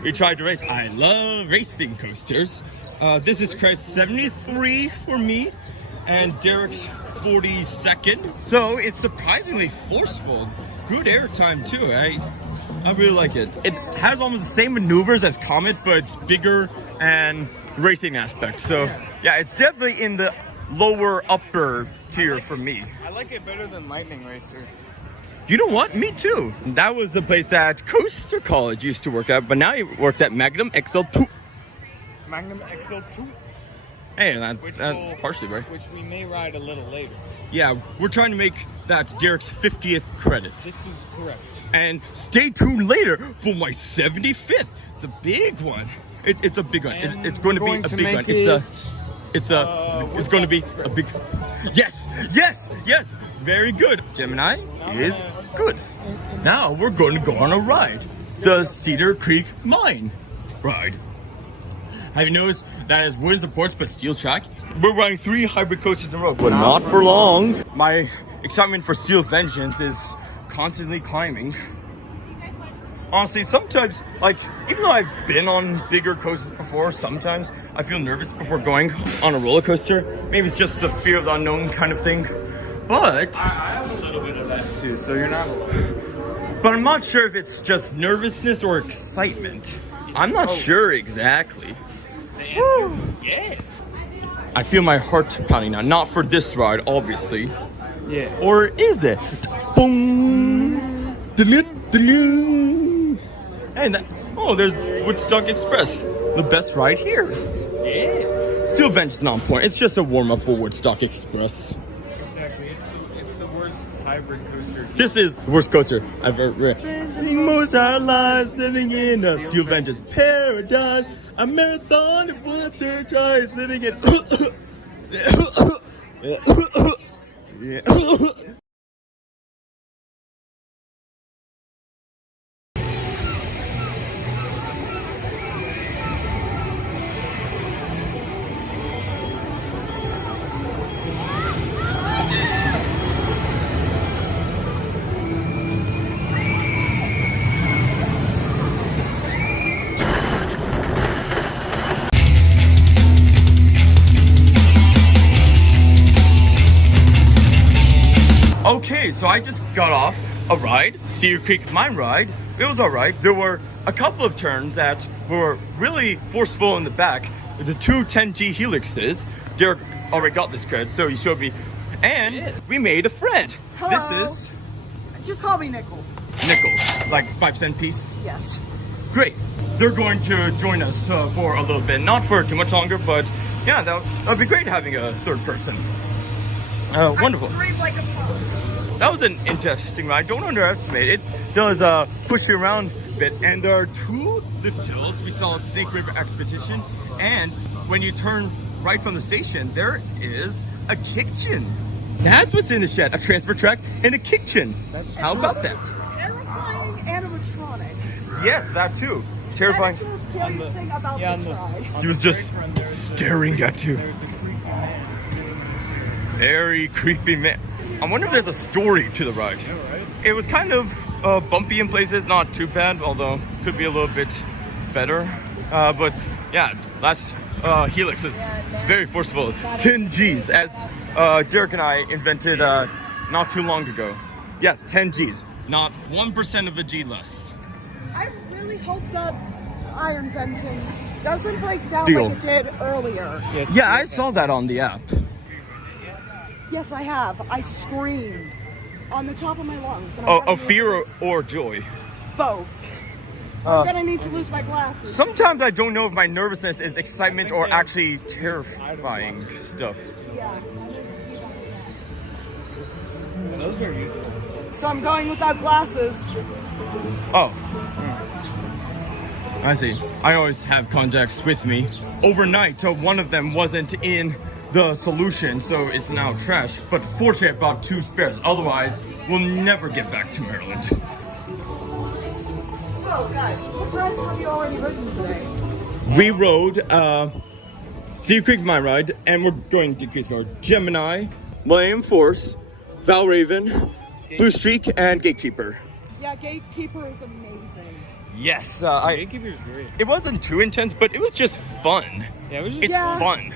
We tried to race. I love racing coasters. This is Chris 73 for me, and Derek's 42nd. So it's surprisingly forceful. Good airtime too. I really like it. It has almost the same maneuvers as Comet, but it's bigger and racing aspect. So yeah, it's definitely in the upper tier for me. I like it better than Lightning Racer. You know what? Me too. That was the place that Coaster College used to work at, but now he works at Magnum XL-200. Magnum XL-200. Hey, that's partially right. Which we may ride a little later. Yeah, we're trying to make that Derek's 50th credit. This is correct. And stay tuned later for my 75th. It's a big one. It's a big one. It's going to be a big one. It's going to be a big. Yes. Very good. Gemini is good. Now we're going to go on a ride. The Cedar Creek Mine Ride. Have you noticed that has wooden supports but steel track? We're riding 3 hybrid coaches in a row, but not for long. My excitement for Steel Vengeance is constantly climbing. Honestly, sometimes, like, even though I've been on bigger coasters before, sometimes I feel nervous before going on a roller coaster. Maybe it's just the fear of the unknown kind of thing. But I have a little bit of that too. too, so you're not alone. But I'm not sure if it's just nervousness or excitement. I'm not sure exactly. Woo. Yes. I feel my heart pounding now. Not for this ride, obviously. Yeah. Or is it? Boom. And oh, there's Woodstock Express, the best ride here. Yes. Steel Bench is not on point. It's just a warm-up for Woodstock Express. Exactly. It's the worst hybrid coaster. This is the worst coaster I've ever ridden. Most of our lives living in a Steel Bench's paradise. A marathon of once or twice living in. Yeah. Okay, so I just got off a ride, Cedar Creek Mine ride. It was alright. There were a couple of turns that were really forceful in the back. The two 10G helixes. Derek already got this credit, so he showed me. And we made a friend. Hello. This is Just call me Nickel. Nickels, like 5-cent piece. Yes. Great. They're going to join us for a little bit. Not for too much longer, but yeah, that would be great having a third person. Wonderful. Like a that was an interesting ride. Don't underestimate it. Does push you around a bit. And there are two lift hills. We saw a Snake River Expedition. And when you turn right from the station, there is a kitchen. That's what's in the shed. A transfer track and a kitchen. How about that? Terrifying animatronic. Yes, that too. Terrifying. That is the scariest thing about this ride. He was just staring at you. Very creepy, man. I wonder if there's a story to the ride. It was kind of bumpy in places, not too bad, although could be a little bit better. But yeah, last helix is very forceful. 10 Gs, as Derek and I invented not too long ago. Yes, 10 Gs, not 1% of a G less. I really hope that iron venting doesn't break down Steel. like it did earlier. Yeah, I saw that on the app. Yes, I have. I screamed on the top of my lungs. And Of fear or joy? Both. I'm gonna need to lose my glasses. Sometimes I don't know if my nervousness is excitement or actually terrifying stuff. Yeah. Those are useful. So I'm going without glasses. Oh. I see. I always have contacts with me. Overnight, one of them wasn't in the solution, so it's now trash. But fortunately, I bought 2 spares. Otherwise, we'll never get back to Maryland. So, guys, what rides have you already ridden today? We rode Cedar Creek Mine ride, and we're going to decrease more. Gemini, Millennium Force, Valravn, Blue Streak, and GateKeeper. Yeah, GateKeeper is amazing. Yes, GateKeeper is great. It wasn't too intense, but it was just fun. Yeah, it was just it's fun.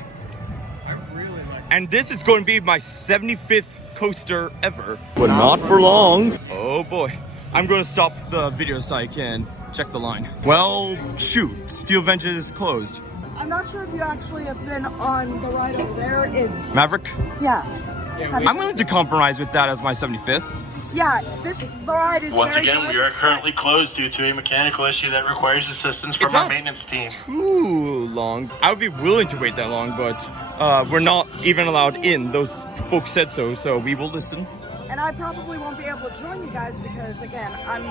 I really like it. And this is going to be my 75th coaster ever. But not for long. Oh boy. I'm going to stop the video so I can check the line. Well, shoot. Steel Bench is closed. I'm not sure if you actually have been on the ride over there. It's... Maverick? Yeah. I'm willing to compromise with that as my 75th. Yeah, this ride is Once very again, good. we are currently closed due to a mechanical issue that requires assistance from our maintenance team. Too long. I would be willing to wait that long, but we're not even allowed in. Those folks said so we will listen. And I probably won't be able to join you guys because, again, I'm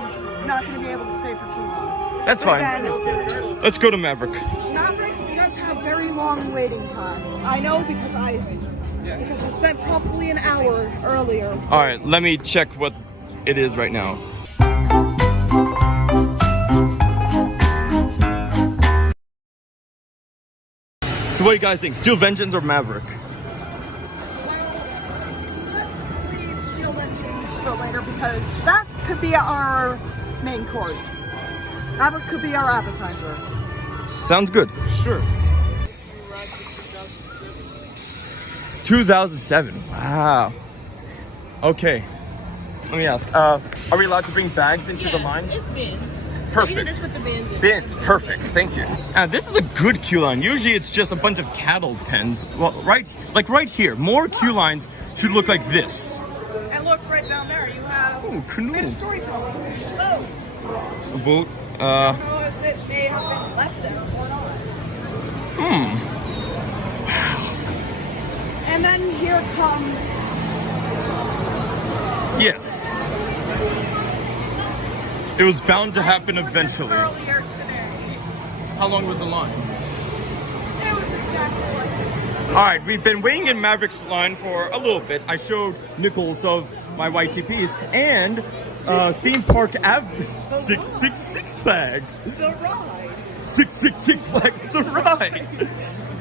not going to be able to stay for too long. That's But fine. again, Let's go to Maverick. Maverick does have very long waiting times. I know because I spent probably an hour earlier. All right, let me check what it is right now. So what do you guys think? Steel Vengeance or Maverick? Steel Vengeance for later because that could be our main course. Maverick could be our appetizer. Sounds good. Sure. 2007. Wow. Okay. Let me ask. Are we allowed to bring bags into the line? It's bins. Perfect. You can just put the bins in. Bins, perfect. Thank you. This is a good queue line. Usually it's just a bunch of cattle pens. Well, right here. More queue lines should look like this. And look right down there. You have canoe. storytelling. A boat. I don't know if it may have been left there or not. And then here comes. Yes. It was bound to happen eventually. Earlier today. How long was the line? It was exactly like this. All right, we've been waiting in Maverick's line for a little bit. I showed Nichols of my YTPs and theme park 666 flags. The ride. 666 flags, the ride.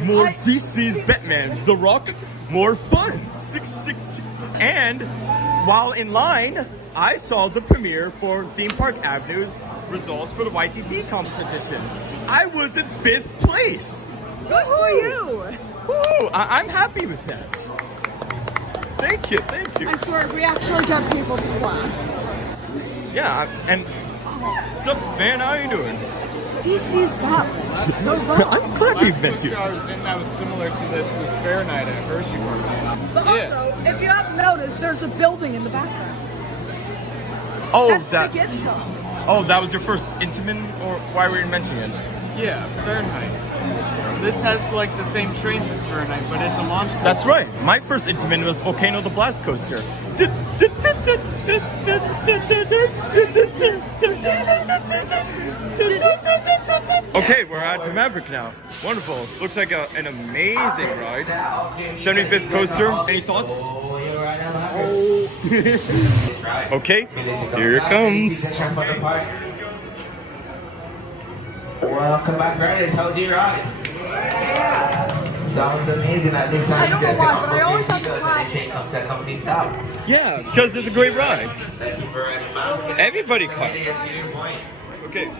More DC's Batman, The Rock, more fun. 666. And while in line, I saw the premiere for Theme Park Avenue's results for the YTP competition. I was in 5th place. Good for you. Woo! I'm happy with that. Thank you, thank you. I swear, we actually get people to clap. Yeah, and what's up, man? How you doing? DC's Batman. I'm glad we've met you. I was in that was similar to this was Fahrenheit at Hershey Park. But also, if you haven't noticed, there's a building in the background. Oh, That's the gift shop. Oh, that was your first Intamin, or why were you mentioning it? Yeah, Fahrenheit. This has like the same trains as Fahrenheit, but it's a launch coaster. That's right. My first Intamin was Volcano the Blast Coaster. Okay, we're at the Maverick now. Wonderful. Looks like an amazing ride. 75th coaster. Any thoughts? Okay, here it comes. Welcome back, riders. How was your ride? Sounds amazing. At least I don't know why, but I always have to clap. Company stop. Yeah, because it's a great ride. Thank you for riding. Everybody claps. Okay.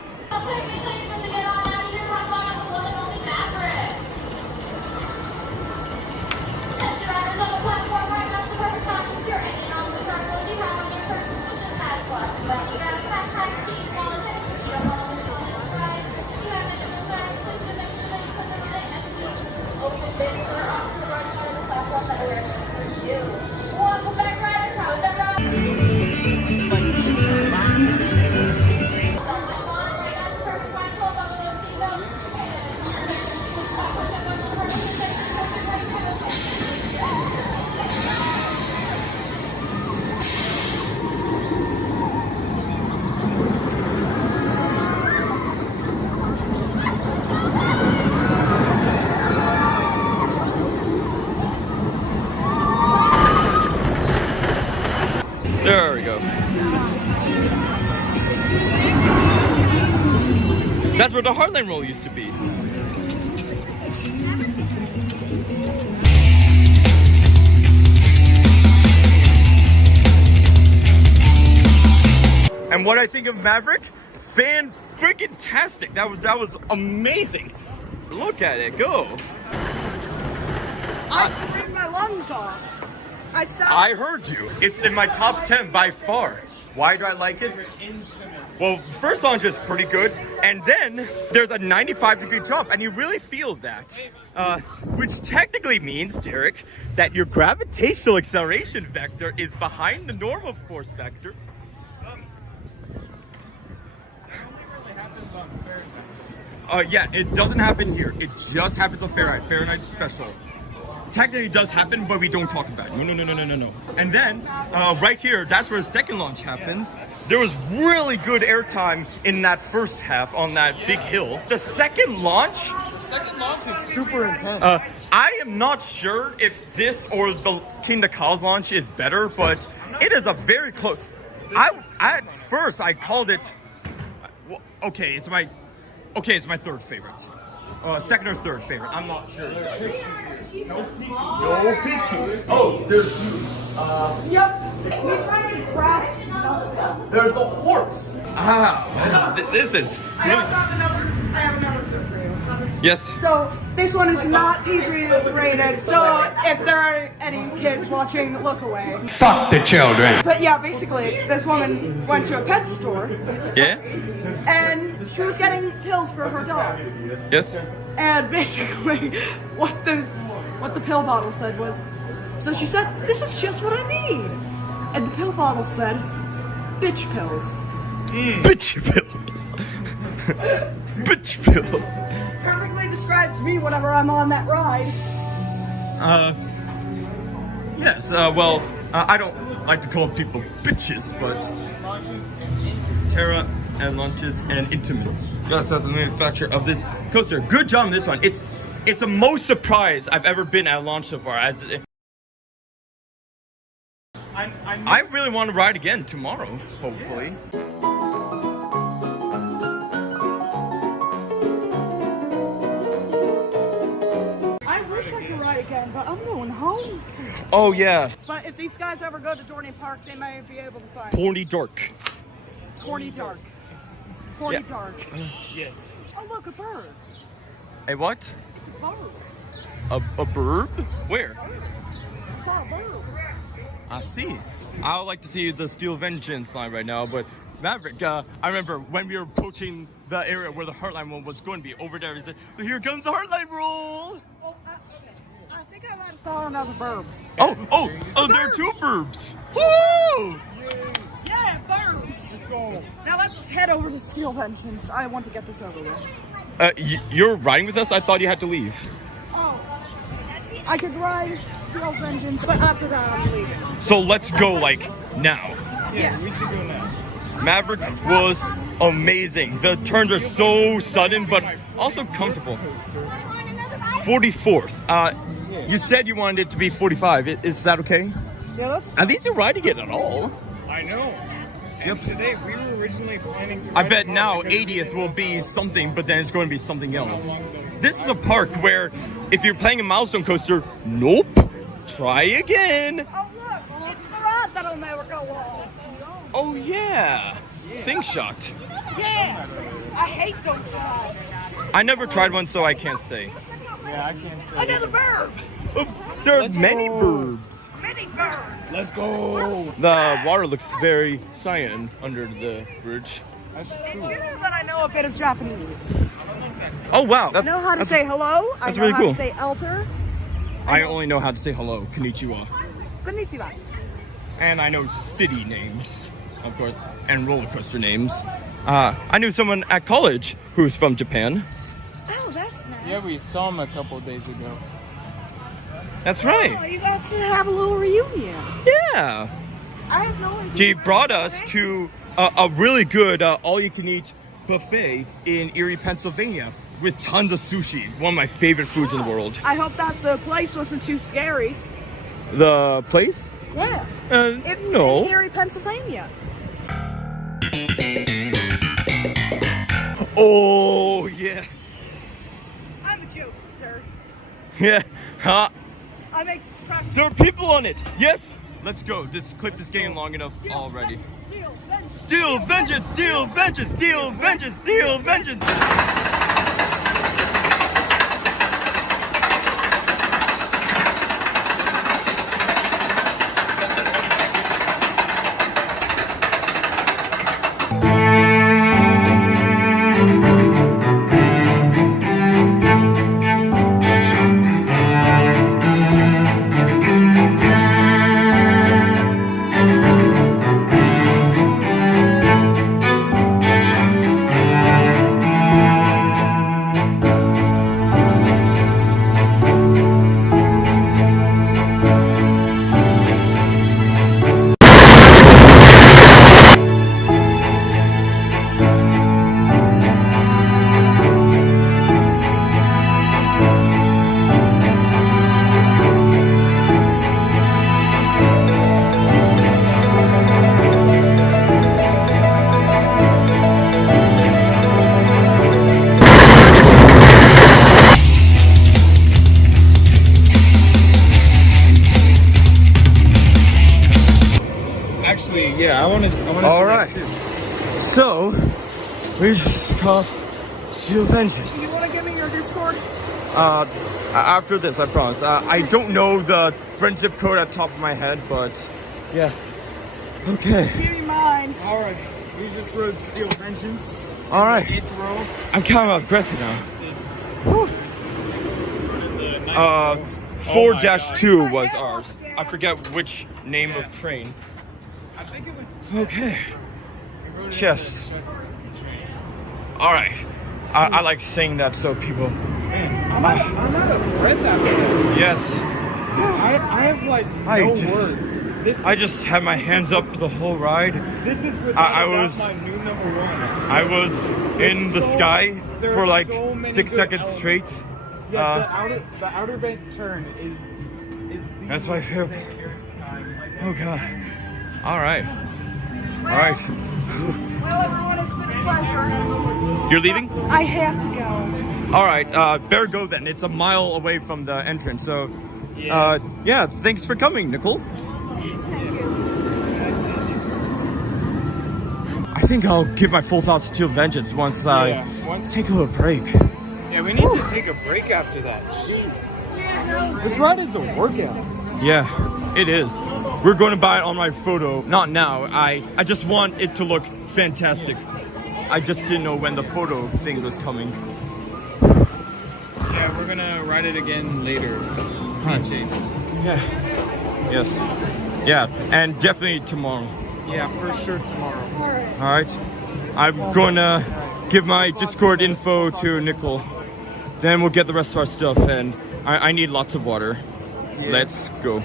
There we go. That's where the Heartland Roll used to be. And what I think of Maverick? Fan-freaking-tastic. That was amazing. Look at it, go. I screamed my lungs off. I heard you. It's in my top 10 by far. Why do I like it? Well, first launch is pretty good, and then there's a 95-degree drop, and you really feel that. Which technically means, Derek, that your gravitational acceleration vector is behind the normal force vector. Yeah, it doesn't happen here. It just happens on Fahrenheit. Fahrenheit's special. Technically it does happen, but we don't talk about it. No. And then, right here, that's where the second launch happens. There was really good airtime in that first half on that big hill. The second launch is super intense. I am not sure if this or the King of Cows launch is better, but it is a very close. At first I called it, okay, it's my third favorite. Second or third favorite. I'm not sure exactly. No peeking. Oh, there's you. Yep. We try to grasp nothing. There's the horse. This is. I have a number 2 for you. Number 2. Yes. So this one is not PG rated. So if there are any kids watching, look away. Fuck the children. But yeah, basically, this woman went to a pet store. Yeah. And she was getting pills for her dog. Yes. And basically, what the pill bottle said was, so she said, "This is just what I need." And the pill bottle said, "Bitch pills." Bitch pills. Bitch pills. Perfectly describes me whenever I'm on that ride. Yes, well, I don't like to call people bitches, but Terra and Lunches and Intimate. That's the manufacturer of this coaster. Good job on this one. It's the most surprised I've ever been at a launch so far. I really want to ride again tomorrow, hopefully. I wish I could ride again, but I'm going home. Oh yeah. But if these guys ever go to Dorney Park, they may be able to find Corny dork. Corny Dark. Corny Dark. Yes. Oh look, a bird. A what? It's a bird. A bird? Where? I saw a bird. I see. I would like to see the Steel Vengeance line right now, but Maverick, I remember when we were approaching the area where the Heartline one was going to be over there, he said, "Here comes the Heartline roll!" Oh, I think I might have saw another burb. Oh, there are two burbs! Woo! Yeah, burbs! Let's go. Now let's head over to Steel Vengeance. I want to get this over with. You're riding with us? I thought you had to leave. Oh, I could ride Steel Vengeance, but after that I'm leaving. So let's go, like, now. Yeah, we should go now. Maverick was amazing. The turns are so sudden, but also comfortable. 44th. You said you wanted it to be 45. Is that okay? Yeah, that's At least you're riding it at all. I know. And today we were originally planning to. I bet now 80th will be something, but then it's going to be something else. This is a park where if you're playing a milestone coaster, nope. Try again. Oh look, it's the rod that'll never go off. Oh yeah. Sing shot. Yeah, I hate those rods. I never tried one, so I can't say. Yeah, I can't say. Another bird. There are many birds. Many birds. Let's go. The water looks very cyan under the bridge. Did you know that I know a bit of Japanese? Oh wow. I know how to say hello. I know really how cool. to say elter. I only know how to say hello, konnichiwa. Konnichiwa. And I know city names, of course, and roller coaster names. I knew someone at college who's from Japan. Oh, that's nice. Yeah, we saw him a couple days ago. That's right. Oh, you got to have a little reunion. Yeah. I have no idea. He brought us to a really good all-you-can-eat buffet in Erie, Pennsylvania, with tons of sushi. One of my favorite foods in the world. I hope that the place wasn't too scary. The place? Yeah. It's no. in Erie, Pennsylvania. Oh, yeah. I'm a jokester. Yeah. I make There are people on it. Yes. Let's go. This clip is getting long enough already. Steel vengeance, steel vengeance, steel vengeance, steel vengeance. Yeah, I want to. All right. So we just called Steel Vengeance. You want to give me your our Discord? After this, I promise. I don't know the friendship code at the top of my head, but yeah. Okay. Give me mine. Alright, we just rode Steel Vengeance. Alright. 8th row. I'm kind of out of breath now. Whew. 4-2 was ours. I forget which name of train. I think it was. Okay. Chess. Alright. I like saying that so people. I'm out of breath after that. Yes. I have like no words. I just had my hands up the whole ride. This is I was my new number 1. I was in the sky for like 6 seconds straight. Yeah, the outer bank turn is that's my favorite. Oh god. Alright. Alright. Well, everyone, it's been a pleasure. You're leaving? I have to go. Alright, better go then. It's a mile away from the entrance, so yeah, thanks for coming, Nicole. I think I'll give my full thoughts to Steel Vengeance once I take a little break. Yeah, we need to take a break after that. Jeez. This ride is a workout. Yeah, it is. We're going to buy it on my photo. Not now. I just want it to look fantastic. I just didn't know when the photo thing was coming. Yeah, we're gonna ride it again later. Yeah. Yes. Yeah, and definitely tomorrow. Yeah, for sure tomorrow. Alright. I'm going to give my Discord info to Nicole. Then we'll get the rest of our stuff, and I need lots of water. Yeah. Let's go.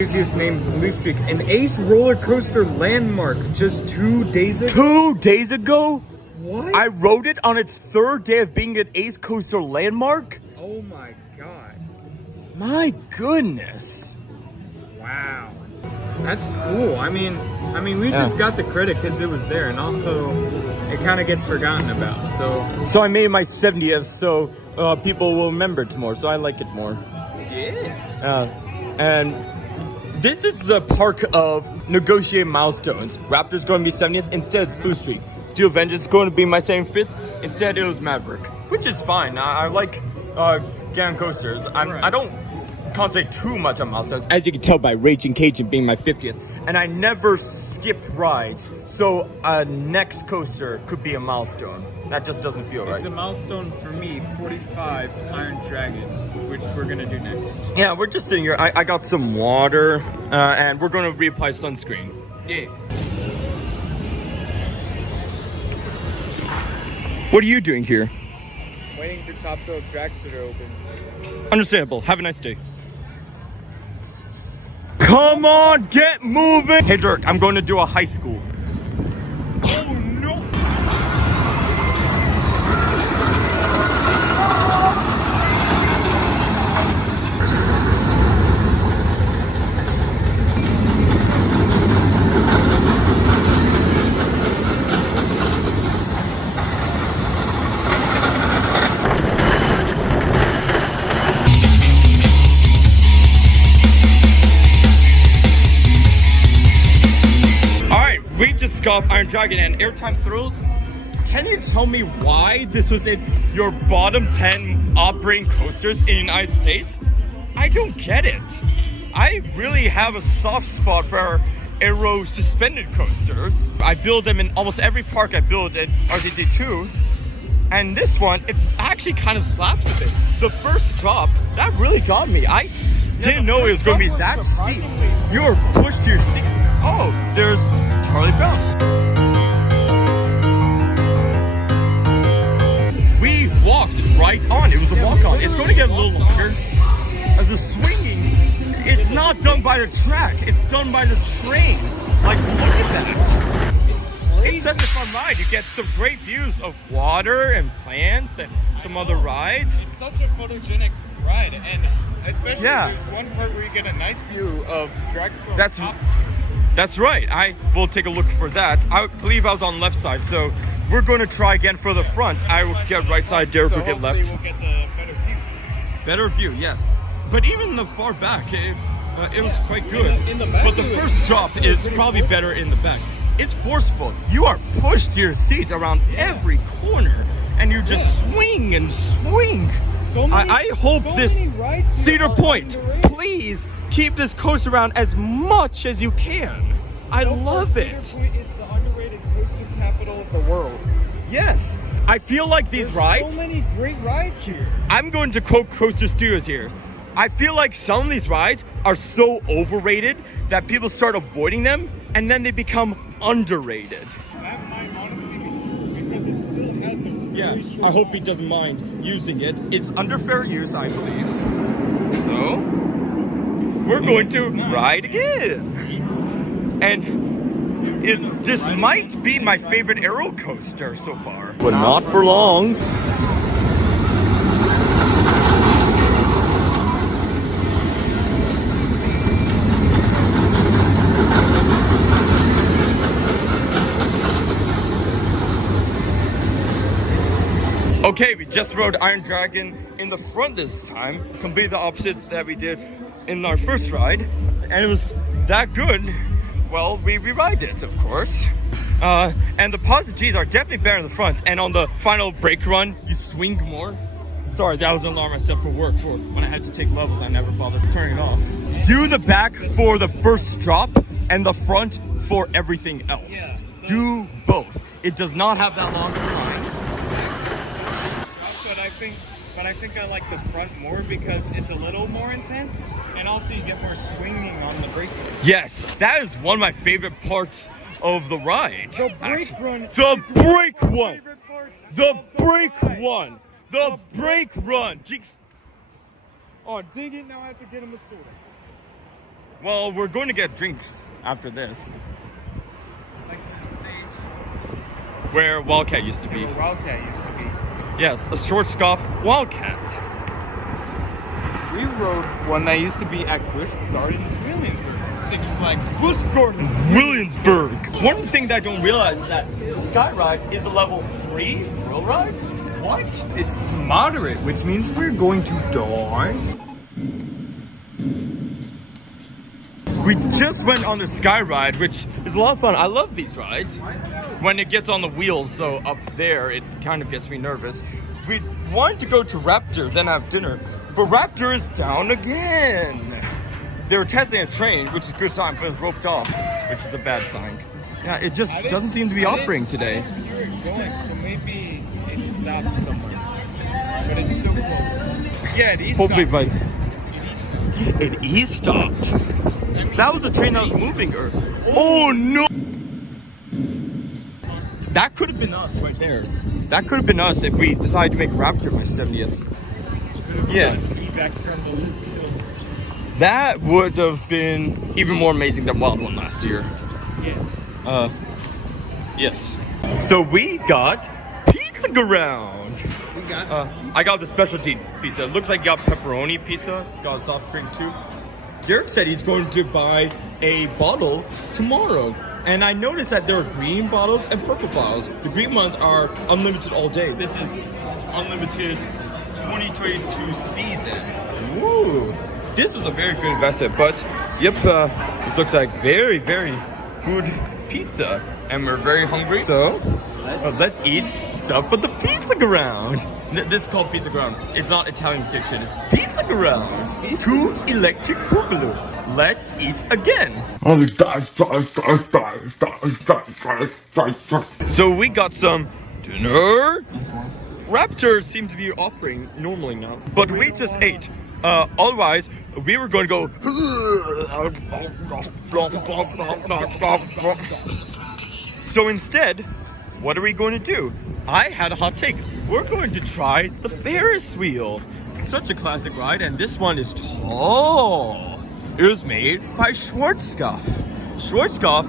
Craziest name, Blue Streak. An Ace roller coaster landmark just 2 days ago. 2 days ago? What? I rode it on its 3rd day of being an Ace coaster landmark? Oh my god. My goodness. Wow. That's cool. I mean, we just got the credit because it was there, and also it kind of gets forgotten about. So I made it my 70th, so people will remember it more. So I like it more. Yes. And this is the park of negotiated milestones. Raptor's going to be 70th. Instead, it's Blue Streak. Steel Vengeance is going to be my 75th. Instead, it was Maverick, which is fine. I like getting coasters. I don't concentrate too much on milestones, as you can tell by Raging Cajun being my 50th, and I never skip rides, so a next coaster could be a milestone. That just doesn't feel right. It's a milestone for me, 45 Iron Dragon, which we're gonna do next. Yeah, we're just sitting here. I got some water, and we're gonna reapply sunscreen. Yeah. What are you doing here? Waiting for Top Thrill tracks to open. Understandable. Have a nice day. Come on, get moving! Hey Dirk, I'm going to do a high school. Oh no! We just got off Iron Dragon and Airtime Thrills. Can you tell me why this was in your bottom 10 operating coasters in the United States? I don't get it. I really have a soft spot for aero suspended coasters. I build them in almost every park I build at RTD2. And this one, it actually kind of slaps a bit. The first drop, that really got me. I didn't know it was going to be that steep. You were pushed to your seat. Oh, there's Charlie Brown. We walked right on. It was a walk-on. It's going to get a little longer. The swinging, it's not done by the track. It's done by the train. Like, look at that. It's such a fun ride. You get some great views of water and plants and some other rides. It's such a photogenic ride, and especially there's one part where you get a nice view of drag from tops. That's right. I will take a look for that. I believe I was on left side, so we're going to try again for the front. I will get right side, Derek will get left. We'll get the better view. Better view, yes. But even the far back, it was quite good. In the back, but the first drop is probably better in the back. It's forceful. You are pushed to your seat around every corner. and you just swing and swing. I hope this Cedar Point, please keep this coaster around as much as you can. I love it. Cedar Point is the underrated coaster capital of the world. Yes, I feel like these rides. So many great rides here. I'm going to quote Coaster Studios here. I feel like some of these rides are so overrated that people start avoiding them, and then they become underrated. That might honestly be true because it still has a very short I hope he doesn't mind using it. It's under fair use, I believe. So, we're going to ride again. And this might be my favorite aero coaster so far. But not for long. Okay, we just rode Iron Dragon in the front this time, completely the opposite that we did in our first ride, and it was that good. Well, we ride it, of course. And the positive G's are definitely better in the front, and on the final brake run, you swing more. Sorry, that was an alarm I set for work for when I had to take levels. I never bothered turning it off. Do the back for the first drop and the front for everything else. Yeah, do both. It does not have that long time. But I think I like the front more because it's a little more intense, and also you get more swinging on the brake. Yes, that is one of my favorite parts of the ride. The brake run. The brake one. The brake one. The brake run. Jinx. Oh, dang it! Now I have to get him a soda. Well, we're going to get drinks after this. Like the stage where Wildcat used to be. where Wildcat used to be. Yes, a Schwarzkopf Wildcat. We rode one that used to be at Busch Gardens, Williamsburg. Six Flags Busch Gardens, Williamsburg. One thing that I don't realize is that the Skyride is a level 3 thrill ride. What? It's moderate, which means we're going to die. We just went on the Skyride, which is a lot of fun. I love these rides. When it gets on the wheels, so up there, it kind of gets me nervous. We wanted to go to Raptor, then have dinner, but Raptor is down again. They were testing a train, which is a good sign, but it's roped off, which is a bad sign. Yeah, it just doesn't seem to be operating today. Here it's going, so maybe it stopped somewhere, but it's still closed. Yeah, it Hopefully, stopped. but it e-stopped. That was the train that was moving her. Oh no! That could have been us right there. That could have been us if we decided to make Raptor my 70th. Yeah. That would have been even more amazing than Wild One last year. Yes. Yes. So we got pizza ground. I got the specialty pizza. It looks like you got pepperoni pizza. Got a soft drink too. Derek said he's going to buy a bottle tomorrow. And I noticed that there are green bottles and purple bottles. The green ones are unlimited all day. This is unlimited 2022 season. Woo! This was a very good investment, but yep, this looks like very, very good pizza. And we're very hungry, so let's eat stuff for the pizza ground. This is called pizza ground. It's not Italian fiction, it's pizza ground. 2 electric boogaloo. Let's eat again. So we got some dinner. Raptors seem to be operating normally now, but we just ate. Otherwise, we were going to go. So instead, what are we going to do? I had a hot take. We're going to try the Ferris wheel. Such a classic ride, and this one is tall. It was made by Schwarzkopf. Schwarzkopf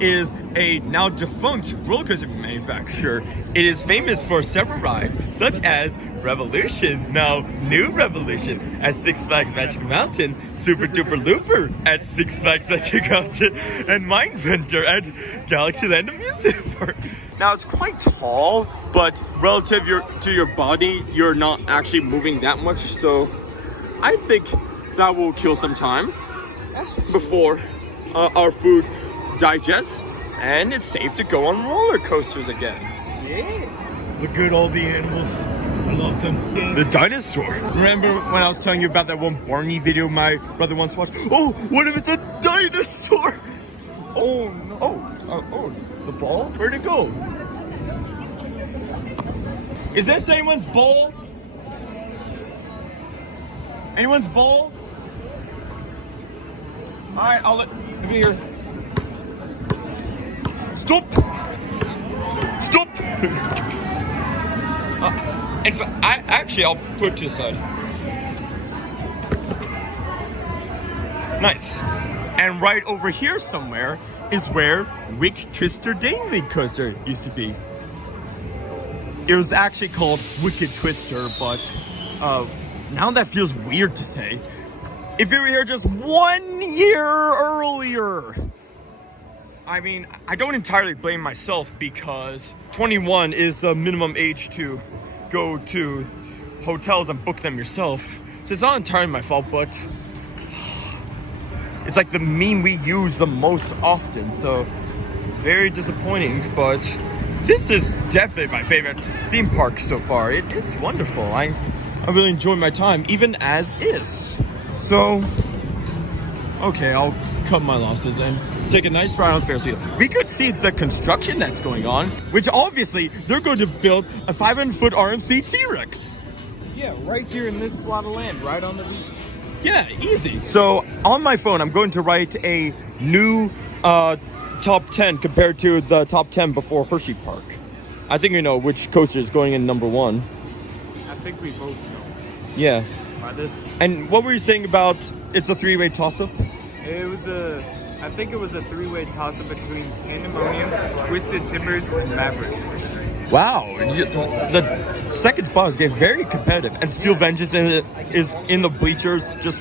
is a now defunct roller coaster manufacturer. It is famous for several rides, such as Revolution, now New Revolution at Six Flags Magic Mountain, Super Duper Looper at Six Flags Magic Mountain, and Mindbender at Galaxyland Amusement Park. Now it's quite tall, but relative to your body, you're not actually moving that much, so I think that will kill some time before our food digests, and it's safe to go on roller coasters again. Yes. Look at all the animals. I love them. The dinosaur. Remember when I was telling you about that one Barney video my brother once watched? Oh, what if it's a dinosaur? Oh no. Oh, the ball? Where'd it go? Is this anyone's ball? Anyone's ball? Alright, I'll let me here. Stop! Stop! In fact, I'll put it to the side. Nice. And right over here somewhere is where Wick Twister Dangling Coaster used to be. It was actually called Wicked Twister, but now that feels weird to say. If you were here just 1 year earlier, I mean, I don't entirely blame myself because 21 is the minimum age to go to hotels and book them yourself. So it's not entirely my fault, but it's like the meme we use the most often. So it's very disappointing, but this is definitely my favorite theme park so far. It is wonderful. I really enjoy my time, even as is. So, okay, I'll cut my losses and take a nice ride on Ferris wheel. We could see the construction that's going on, which obviously they're going to build a 500-foot RMC T-Rex. Yeah, right here in this plot of land, right on the beach. Yeah, easy. So on my phone, I'm going to write a new top 10 compared to the top 10 before Hershey Park. I think we know which coaster is going in number 1. I think we both know. Yeah. By this. And what were you saying about it's a 3-way toss-up? I think it was a 3-way toss-up between Pandemonium, Twisted Timbers, and Maverick. Wow, the second spot is getting very competitive, and Steel Vengeance is in the bleachers, just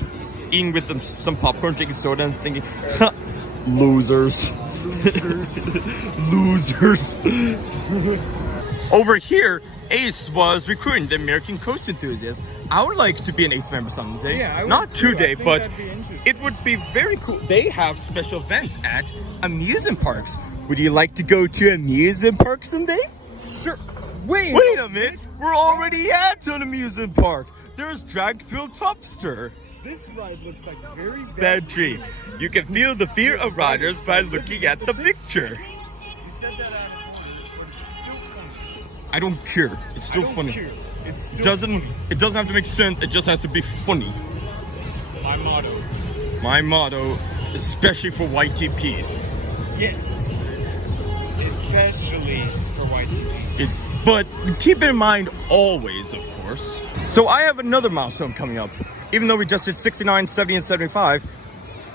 eating with them some popcorn, drinking soda, and thinking, losers. Losers. Over here, Ace was recruiting the American Coast enthusiasts. I would like to be an Ace member someday. Yeah, not today, but it would be very cool. They have special events at amusement parks. Would you like to go to amusement park someday? Sure. Wait a minute. We're already at an amusement park. There's Dragfield Topster. This ride looks like very bad tree. You can feel the fear of riders by looking at the picture. I don't care. It's still funny. It doesn't have to make sense. It just has to be funny. My motto. My motto, especially for YTPs. Yes. Especially for YTPs. But keep it in mind always, of course. So I have another milestone coming up. Even though we just did 69, 70, and 75,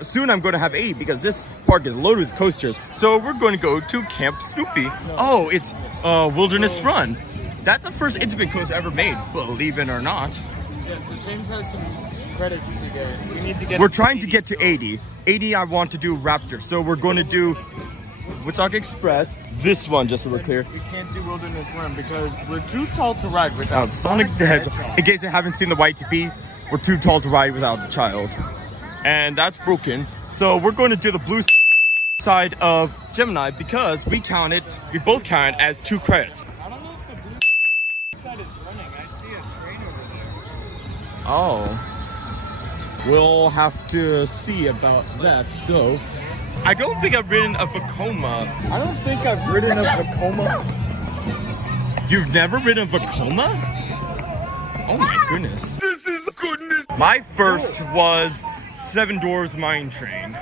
soon I'm going to have 80 because this park is loaded with coasters. So we're going to go to Camp Snoopy. Oh, it's Wilderness Run. That's the first intimate coaster ever made, believe it or not. Yes, so James has some credits to get. We need to get. We're trying to get to 80. 80, I want to do Raptor. So we're going to do Wichita Express. This one, just so we're clear. We can't do Wilderness Run because we're too tall to ride without Sonic the Hedgehog. In case you haven't seen the YTP, we're too tall to ride without a child. And that's broken. So we're going to do the blue side of Gemini because we both count it as 2 credits. I don't know if the blue side is running. I see a train over there. Oh. We'll have to see about that. So, I don't think I've ridden a Vekoma. I don't think I've ridden a Vekoma. You've never ridden a Vekoma? Oh my goodness. This is goodness. My first was Seven Dwarfs Mine Train.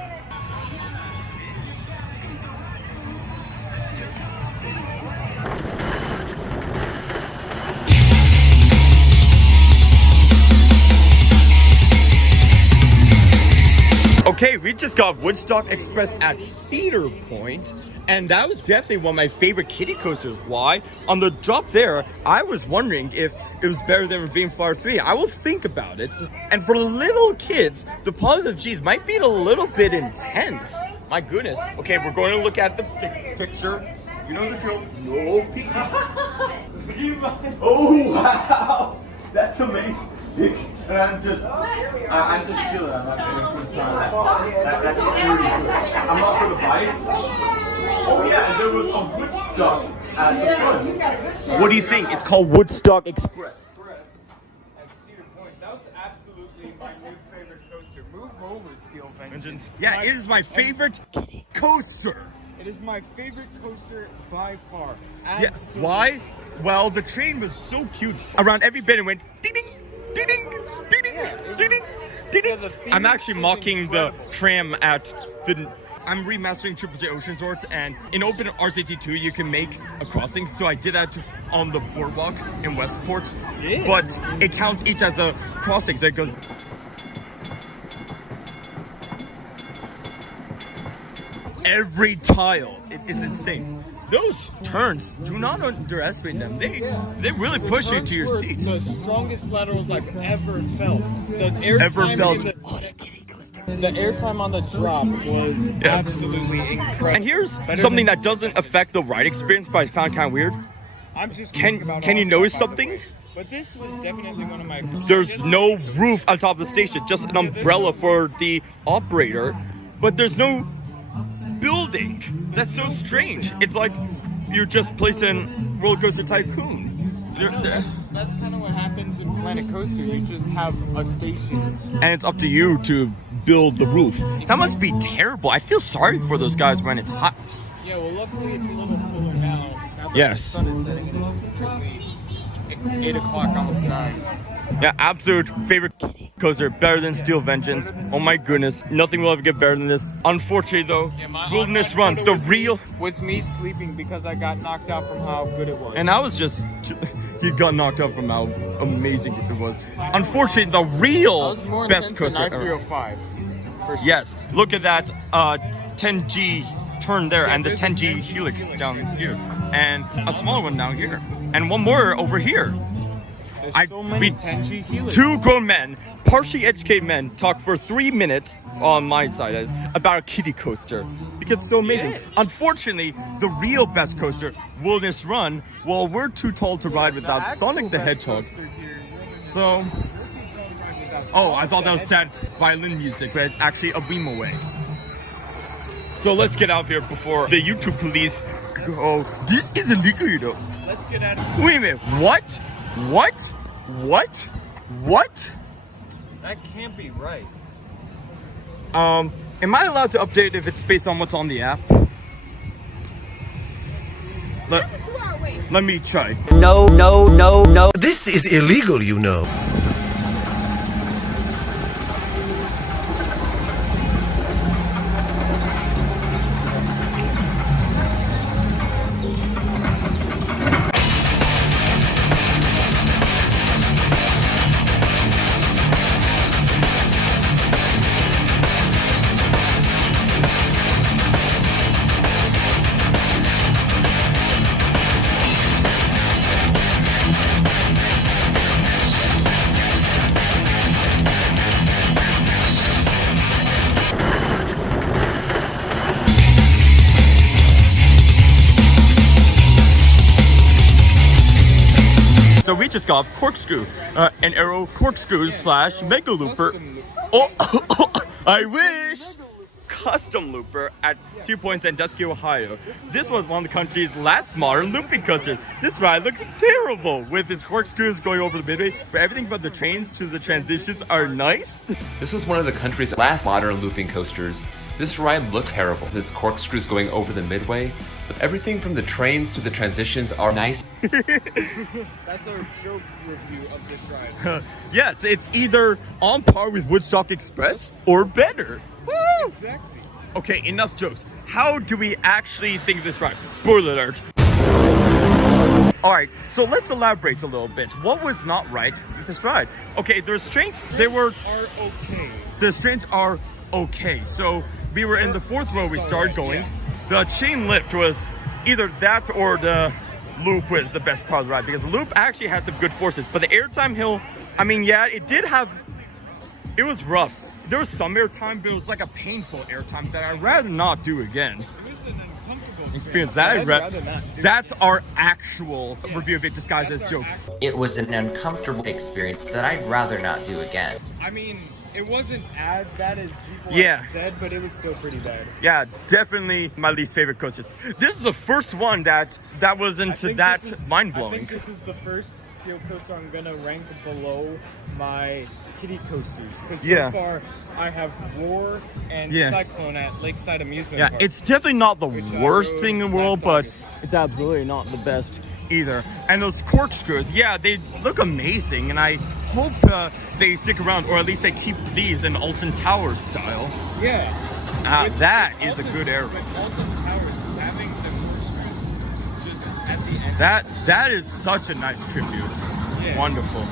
Okay, we just got Woodstock Express at Cedar Point, and that was definitely one of my favorite kiddie coasters. Why? On the drop there, I was wondering if it was better than Ravine Flyer 3. I will think about it. And for the little kids, the positive cheese might be a little bit intense. My goodness. Okay, we're going to look at the picture. You know the drill. No peeking. Oh, wow. That's amazing. And I'm just chilling. I'm having a good time. That's really good. I'm not for the bites. Oh yeah, and there was a Woodstock at the front. What do you think? It's called Woodstock Express. At Cedar Point. That was absolutely my new favorite coaster. Move over, Steel Vengeance. Yeah, it is my favorite coaster. It is my favorite coaster by far. Yeah. Why? Well, the train was so cute. Around every bend it went ding ding ding ding ding ding ding ding ding ding. I'm actually mocking the tram at the. I'm remastering Triple J Ocean Resort, and in Open RCT2 you can make a crossing. So I did that on the boardwalk in Westport, but it counts each as a crossing. So it goes. Every tile, it's insane. Those turns, do not underestimate them. They really push you to your seat. The strongest laterals I've ever felt. The airtime on the drop was absolutely incredible. And here's something that doesn't affect the ride experience, but I found kind of weird. I'm just can you notice something? But this was definitely one of my. There's no roof on top of the station, just an umbrella for the operator, but there's no building. That's so strange. It's like you're just placing Roller Coaster Tycoon. That's kind of what happens in Planet Coaster. You just have a station, and it's up to you to build the roof. That must be terrible. I feel sorry for those guys when it's hot. Yeah, well, luckily it's a little cooler now. Now that Yes. the sun is setting, it's currently 8 o'clock, almost 9. Yeah, absolute favorite coaster, better than Steel Vengeance. Oh my goodness, nothing will ever get better than this. Unfortunately though, Wilderness Run, the real... Was me sleeping because I got knocked out from how good it was. And I was just... He got knocked out from how amazing it was. Unfortunately, the real best coaster ever. 305. Yes, look at that 10G turn there, and the 10G helix down here. And a smaller one down here. And one more over here. So many 10G helix. Two grown men, partially educated men, talk for 3 minutes on my side as about a kiddie coaster because it's so amazing. Yes. Unfortunately, the real best coaster, Wilderness Run, well, we're too tall to ride without Sonic the Hedgehog. So, oh, I thought that was sad violin music, but it's actually a beam away. So let's get out of here before the YouTube police go. This is illegal, you know. Let's get out of here. Wait a minute, what? What? What? What? That can't be right. Am I allowed to update if it's based on what's on the app? Let me try. No, no, no, no. This is illegal, you know. So we just got off Corkscrew, an Aero Corkscrew / Mega Looper. Oh, I wish! Custom Looper at 2 Points in Sandusky, Ohio. This was one of the country's last modern looping coasters. This ride looks terrible with its corkscrews going over the midway, but everything from the trains to the transitions are nice. This was one of the country's last modern looping coasters. This ride looks terrible with its corkscrews going over the midway, but everything from the trains to the transitions are nice. That's our joke review of this ride. Yes, it's either on par with Woodstock Express or better. Woo! Exactly. Okay, enough jokes. How do we actually think of this ride? Spoiler alert. Alright, so let's elaborate a little bit. What was not right with this ride? Okay, the restraints, they were... are okay. The restraints are okay. So we were in the fourth row we started going. The chain lift was either that or the loop was the best part of the ride, because the loop actually had some good forces, but the airtime hill, I mean, yeah, it did have, it was rough. There was some airtime, but it was like a painful airtime that I'd rather not do again. It was an uncomfortable experience. That's our actual review of it disguised as joke. It was an uncomfortable experience that I'd rather not do again. I mean, it wasn't as bad as people Yeah. have said, but it was still pretty bad. Yeah, definitely my least favorite coasters. This is the first one that wasn't that mind-blowing. I think this is the first steel coaster I'm gonna rank below my kiddie coasters. Because so far, I have Roar and Cyclone at Lakeside Amusement Park. It's definitely not the worst thing in the world, but it's absolutely not the best either. And those corkscrews, yeah, they look amazing, and I hope they stick around, or at least they keep these in Alton Towers style. Yeah. That is a good arrow. With Alton Towers, having the corkscrews just at the end. That is such a nice tribute. Yeah. Wonderful.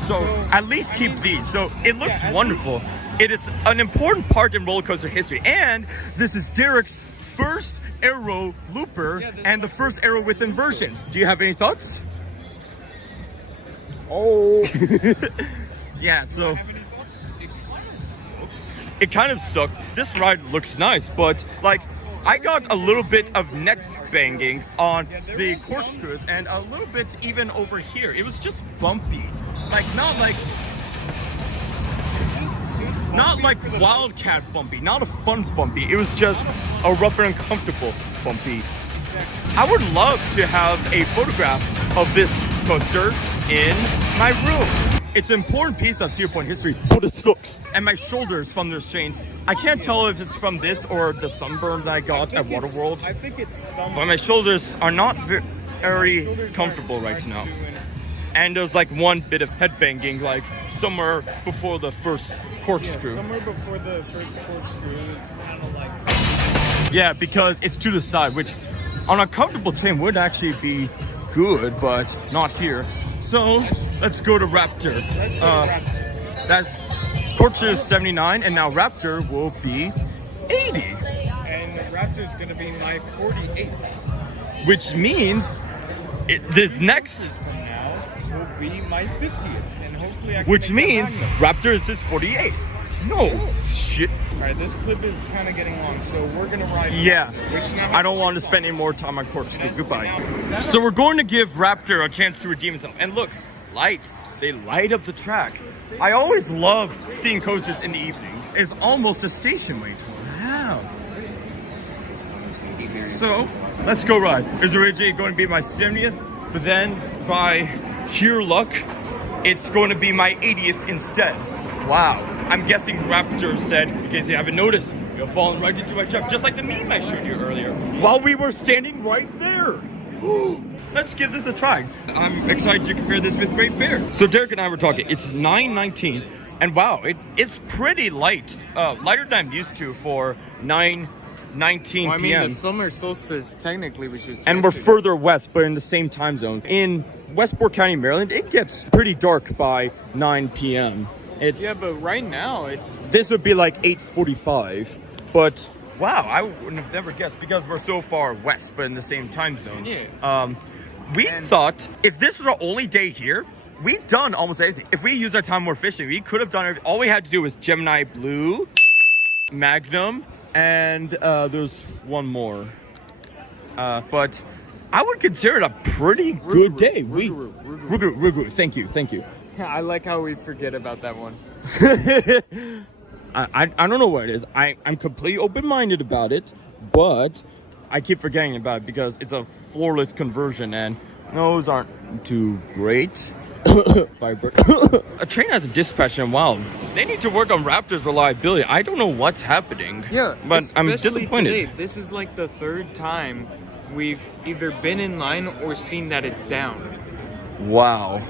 So at least keep these. So it looks wonderful. It is an important part in roller coaster history, and this is Derek's first aero looper and the first aero with inversions. Do you have any thoughts? Oh. Yeah, so it kind of sucked. This ride looks nice, but like I got a little bit of neck banging on the corkscrews and a little bit even over here. It was just bumpy. Like not like Wildcat bumpy, not a fun bumpy. It was just a rough and uncomfortable bumpy. I would love to have a photograph of this coaster in my room. It's an important piece of Cedar Point history, but it sucks. And my shoulders from the restraints, I can't tell if it's from this or the sunburn that I got at Waterworld. I think it's some. But my shoulders are not very comfortable right now. And there's like one bit of headbanging, like somewhere before the first corkscrew. Yeah, somewhere before the first corkscrew, it was kind of like. Yeah, because it's to the side, which on a comfortable train would actually be good, but not here. So let's go to Raptor. That's Corkscrew is 79, and now Raptor will be 80. And Raptor's gonna be my 48th. Which means this next From now will be my 50th, and hopefully I can which make means that Raptor is his 48th. No shit. Alright, this clip is kind of getting long, so we're gonna ride. Yeah, which now I don't want to spend any more time on Corkscrew. Goodbye. So we're going to give Raptor a chance to redeem himself. And look, lights. They light up the track. I always love seeing coasters in the evening. It's almost a station wait. Wow. So let's go ride. It was originally going to be my 70th, but then by sheer luck, it's going to be my 80th instead. Wow. I'm guessing Raptor said, in case you haven't noticed, you're falling right into my trap, just like the meme I showed you earlier, while we were standing right there. Let's give this a try. I'm excited to compare this with Great Bear. So Derek and I were talking. It's 9:19, and wow, it's pretty light, lighter than I'm used to for 9:19 I mean, p.m. the summer solstice technically, which is. And we're further west, but in the same time zone. In Westport County, Maryland, it gets pretty dark by 9 p.m. Yeah, but right now This would be like 8:45, but wow, I would have never guessed because we're so far west, but in the same time zone. Yeah. We thought if this was our only day here, we'd done almost everything. If we used our time more efficiently, we could have done everything. All we had to do was Gemini Blue, Magnum, and there's one more. But I would consider it a pretty good day. Rugu. Thank you. I like how we forget about that one. I don't know what it is. I'm completely open-minded about it, but I keep forgetting about it because it's a floorless conversion and those aren't too great. A train has a dispatch and wow, they need to work on Raptor's reliability. I don't know what's happening. Yeah, but I'm disappointed. Today, this is like the third time we've either been in line or seen that it's down. Wow.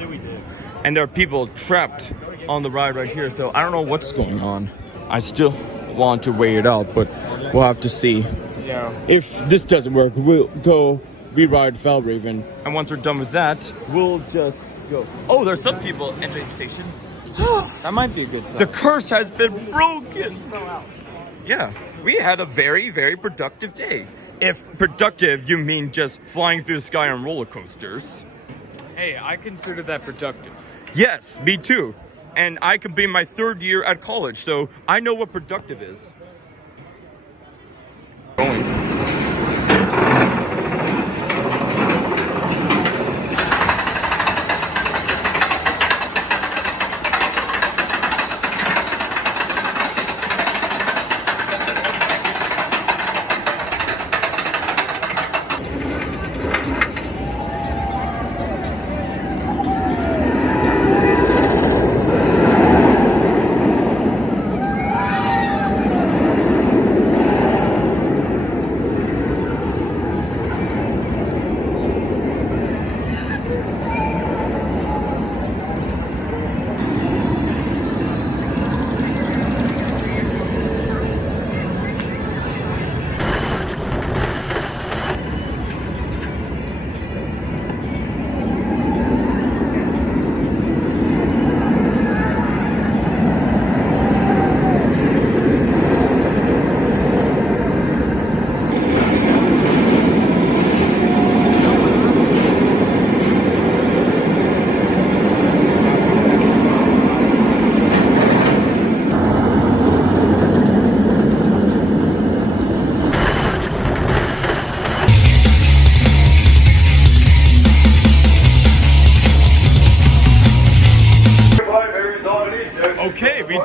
And there are people trapped on the ride right here, so I don't know what's going on. I still want to weigh it out, but we'll have to see. Yeah. If this doesn't work, we'll go re-ride Valravn. And once we're done with that, we'll just go. Oh, there's some people entering the station. That might be a good sign. The curse has been broken. Yeah, we had a very, very productive day. If productive, you mean just flying through the sky on roller coasters. Hey, I consider that productive. Yes, me too. And I could be in my 3rd year at college, so I know what productive is. Going.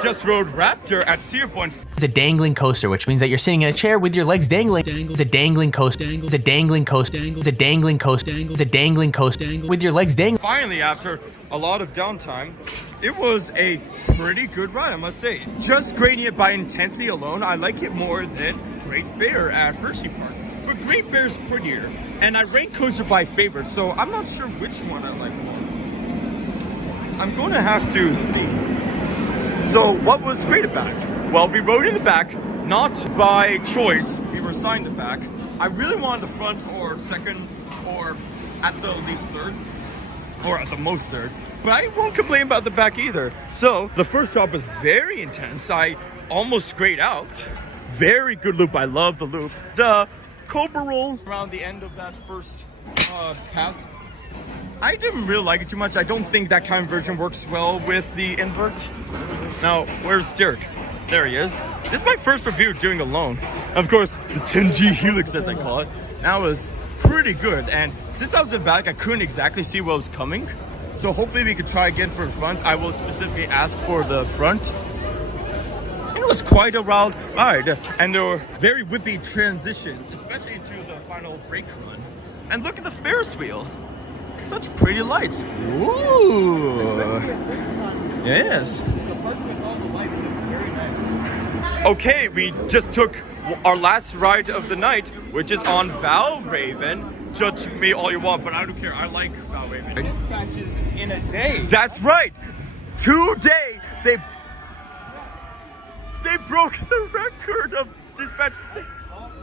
just rode Raptor at Cedar Point. It's a dangling coaster, which means that you're sitting in a chair with your legs dangling. It's a dangling coaster. It's a dangling coaster. It's a dangling coaster. It's a dangling coaster with your legs dangling. Finally, after a lot of downtime, it was a pretty good ride, I must say. Just grading it by intensity alone, I like it more than Great Bear at Hershey Park. But Great Bear's prettier, and I rank coaster by favorite, so I'm not sure which one I like more. I'm going to have to see. So what was great about it? Well, we rode in the back, not by choice. We were assigned the back. I really wanted the front or second or at the least third or at the most third. But I won't complain about the back either. So the first drop was very intense. I almost grayed out. Very good loop. I love the loop. The Cobra roll around the end of that first pass, I didn't really like it too much. I don't think that kind of version works well with the invert. Now, where's Dirk? There he is. This is my first review doing alone. Of course, the 10G Helix, as I call it. That was pretty good. And since I was in the back, I couldn't exactly see what was coming. So hopefully we could try again for the front. I will specifically ask for the front. It was quite a wild ride. And there were very whippy transitions, especially into the final brake run. And look at the Ferris wheel. Such pretty lights. Ooh. Yes. Okay, we just took our last ride of the night, which is on Valravn. Judge me all you want, but I don't care. I like Valravn. Dispatches in a day. That's right. Today they broke the record of dispatches.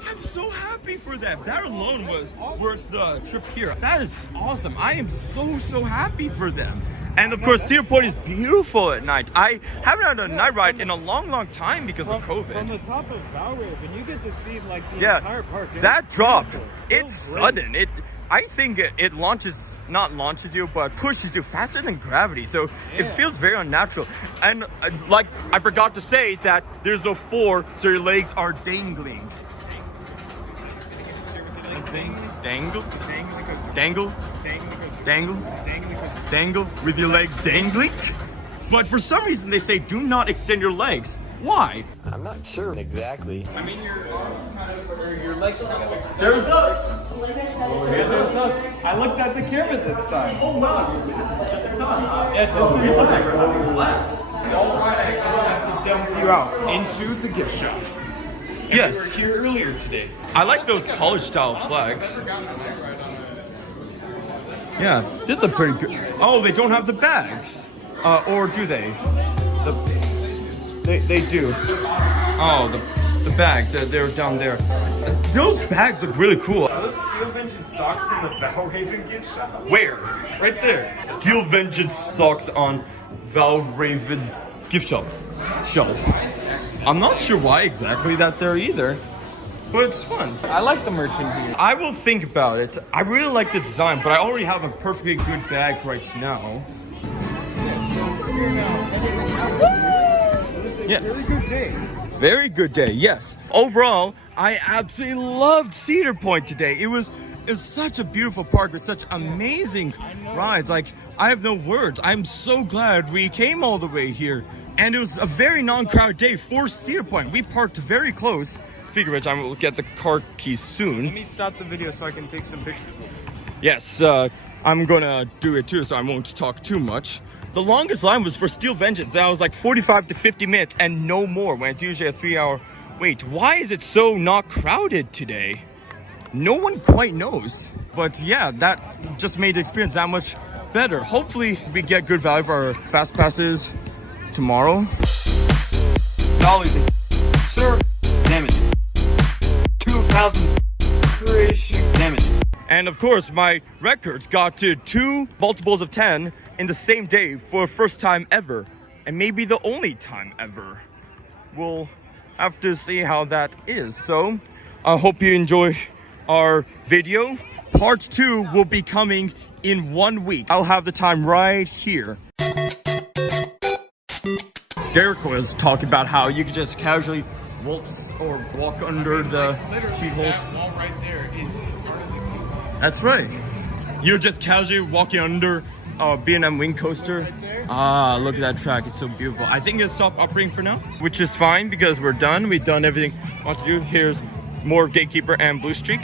I'm so happy for them. That alone was worth the trip here. That is awesome. I am so happy for them. And of course, Cedar Point is beautiful at night. I haven't had a night ride in a long time because of COVID. From the top of Valravn, you get to see like the entire park. That drop, it's sudden. I think it not launches you, but pushes you faster than gravity. So it feels very unnatural. And like I forgot to say that there's no floor, so your legs are dangling. Dangle, dangle, dangle, dangle with your legs dangling. But for some reason they say do not extend your legs. Why? I'm not sure exactly. I mean, your arms kind of, or your legs kind of extend. There's us. There's us. I looked at the camera this time. Oh wow, just in time. Yeah, just in time. Relax. Don't try to actually have to dump you out into the gift shop. And yes. we were here earlier today. I like those college style flags. Yeah, this is a pretty good. Oh, they don't have the bags. Or do they? They do. Oh, the bags, they're down there. Those bags look really cool. Are those Steel Vengeance socks in the Valravn gift shop? Where? Right there. Steel Vengeance socks on Valravn's gift shop shelf. I'm not sure why exactly that's there either, but it's fun. I like the merch in here. I will think about it. I really like the design, but I already have a perfectly good bag right now. Yes. Very good day. Very good day, yes. Overall, I absolutely loved Cedar Point today. It was such a beautiful park with such amazing rides. Like, I have no words. I'm so glad we came all the way here. And it was a very non-crowded day for Cedar Point. We parked very close. Speaking of which, I will get the car keys soon. Let me stop the video so I can take some pictures with you. Yes, I'm gonna do it too, so I won't talk too much. The longest line was for Steel Vengeance. That was like 45 to 50 minutes and no more, when it's usually a 3-hour wait. Why is it so not crowded today? No one quite knows. But yeah, that just made the experience that much better. Hopefully we get good value for our fast passes tomorrow. Dollars, sir. Damages. 2,000 creation damages. And of course, my records got to 2 multiples of 10 in the same day for the first time ever. And maybe the only time ever. We'll have to see how that is. So, I hope you enjoy our video. Part 2 will be coming in 1 week. I'll have the time right here. Derek was talking about how you could just casually waltz or walk under the sheet holes. That wall right there is part of the That's right. You're just casually walking under a B&M wing coaster. right there. Ah, look at that track. It's so beautiful. I think it'll stop operating for now, which is fine because we're done. We've done everything I want to do. Here's more of GateKeeper and Blue Streak.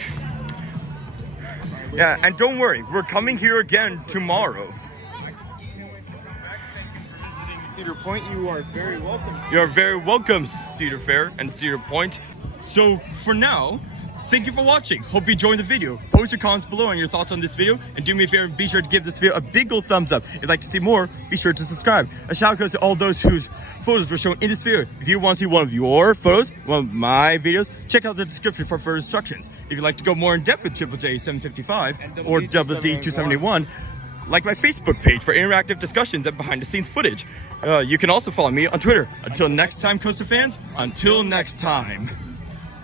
Yeah, and don't worry, we're coming here again tomorrow. Cedar Point, you are very welcome. You are very welcome, Cedar Fair and Cedar Point. So for now, thank you for watching. Hope you enjoyed the video. Post your comments below on your thoughts on this video, and do me a favor, be sure to give this video a big old thumbs up. If you'd like to see more, be sure to subscribe. A shout out to all those whose photos were shown in this video. If you want to see one of your photos, one of my videos, check out the description for further instructions. If you'd like to go more in depth with Triple J 755 or Double D 271, like my Facebook page for interactive discussions and behind the scenes footage. You can also follow me on Twitter. Until next time, Coaster fans, until next time.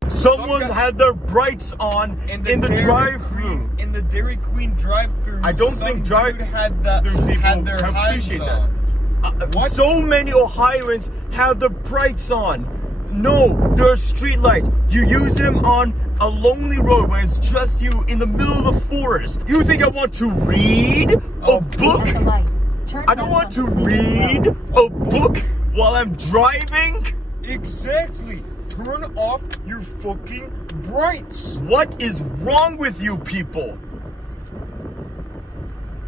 Someone had their brights on in the drive-thru. In the Dairy Queen drive-thru. I don't think had their appreciate highs that. on. So many Ohioans have their brights on. No, they're street lights. You use them on a lonely road when it's just you in the middle of the forest. You think I want to read a book? I don't want to read a book while I'm driving. Exactly. Turn off your fucking brights. What is wrong with you people?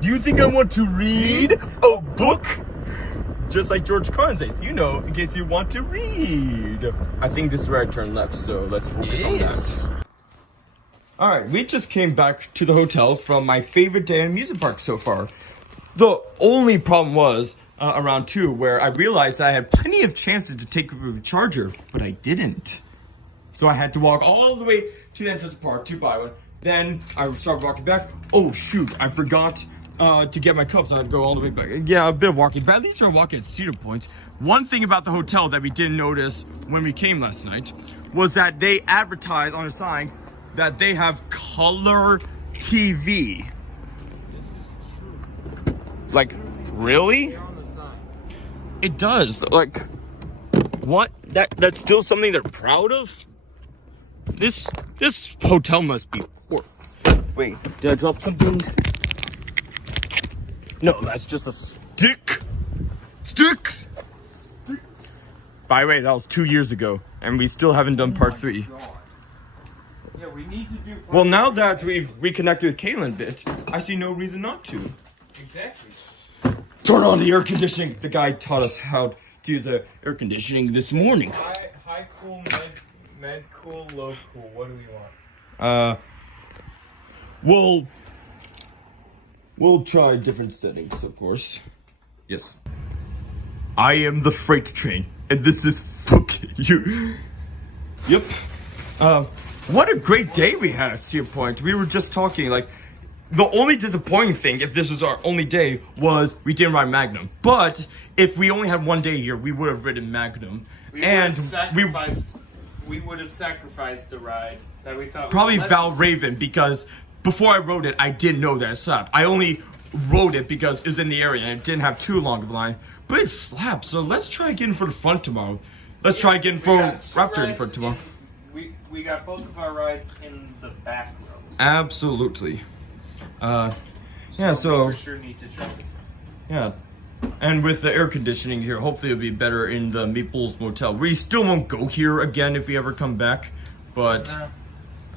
Do you think I want to read a book? Just like George Carlin says, you know, in case you want to read. I think this is where I turn left, so let's focus on that. Alright, we just came back to the hotel from my favorite day in amusement park so far. The only problem was around 2, where I realized that I had plenty of chances to take a charger, but I didn't. So I had to walk all the way to the entrance park to buy one. Then I started walking back. Oh shoot, I forgot to get my cups. I had to go all the way back. Yeah, a bit of walking, but at least we're walking at Cedar Point. One thing about the hotel that we didn't notice when we came last night was that they advertise on a sign that they have color TV. This is true. Like, really? It does. Like, what? That's still something they're proud of? This hotel must be poor. Wait, did I drop something? No, that's just a stick. Sticks. By the way, that was 2 years ago, and we still haven't done part 3. Yeah, we need to do. Well, now that we've reconnected with Caitlin a bit, I see no reason not to. Exactly. Turn on the air conditioning. The guy taught us how to use the air conditioning this morning. High cool, med cool, low cool. What do we want? We'll try different settings, of course. Yes. I am the freight train, and this is fuck you. Yep. What a great day we had at Cedar Point. We were just talking, like, the only disappointing thing, if this was our only day, was we didn't ride Magnum. But if we only had one day here, we would have ridden Magnum. We would have sacrificed the ride that we thought probably was Valravn, because before I rode it, I didn't know that it slapped. I only rode it because it was in the area and it didn't have too long of a line. But it slapped, so let's try getting for the front tomorrow. Let's try getting for Raptor in front tomorrow. We got both of our rides in the back row. Absolutely. Yeah, so we for sure need to try it. Yeah. And with the air conditioning here, hopefully it'll be better in the Maples Motel. We still won't go here again if we ever come back, but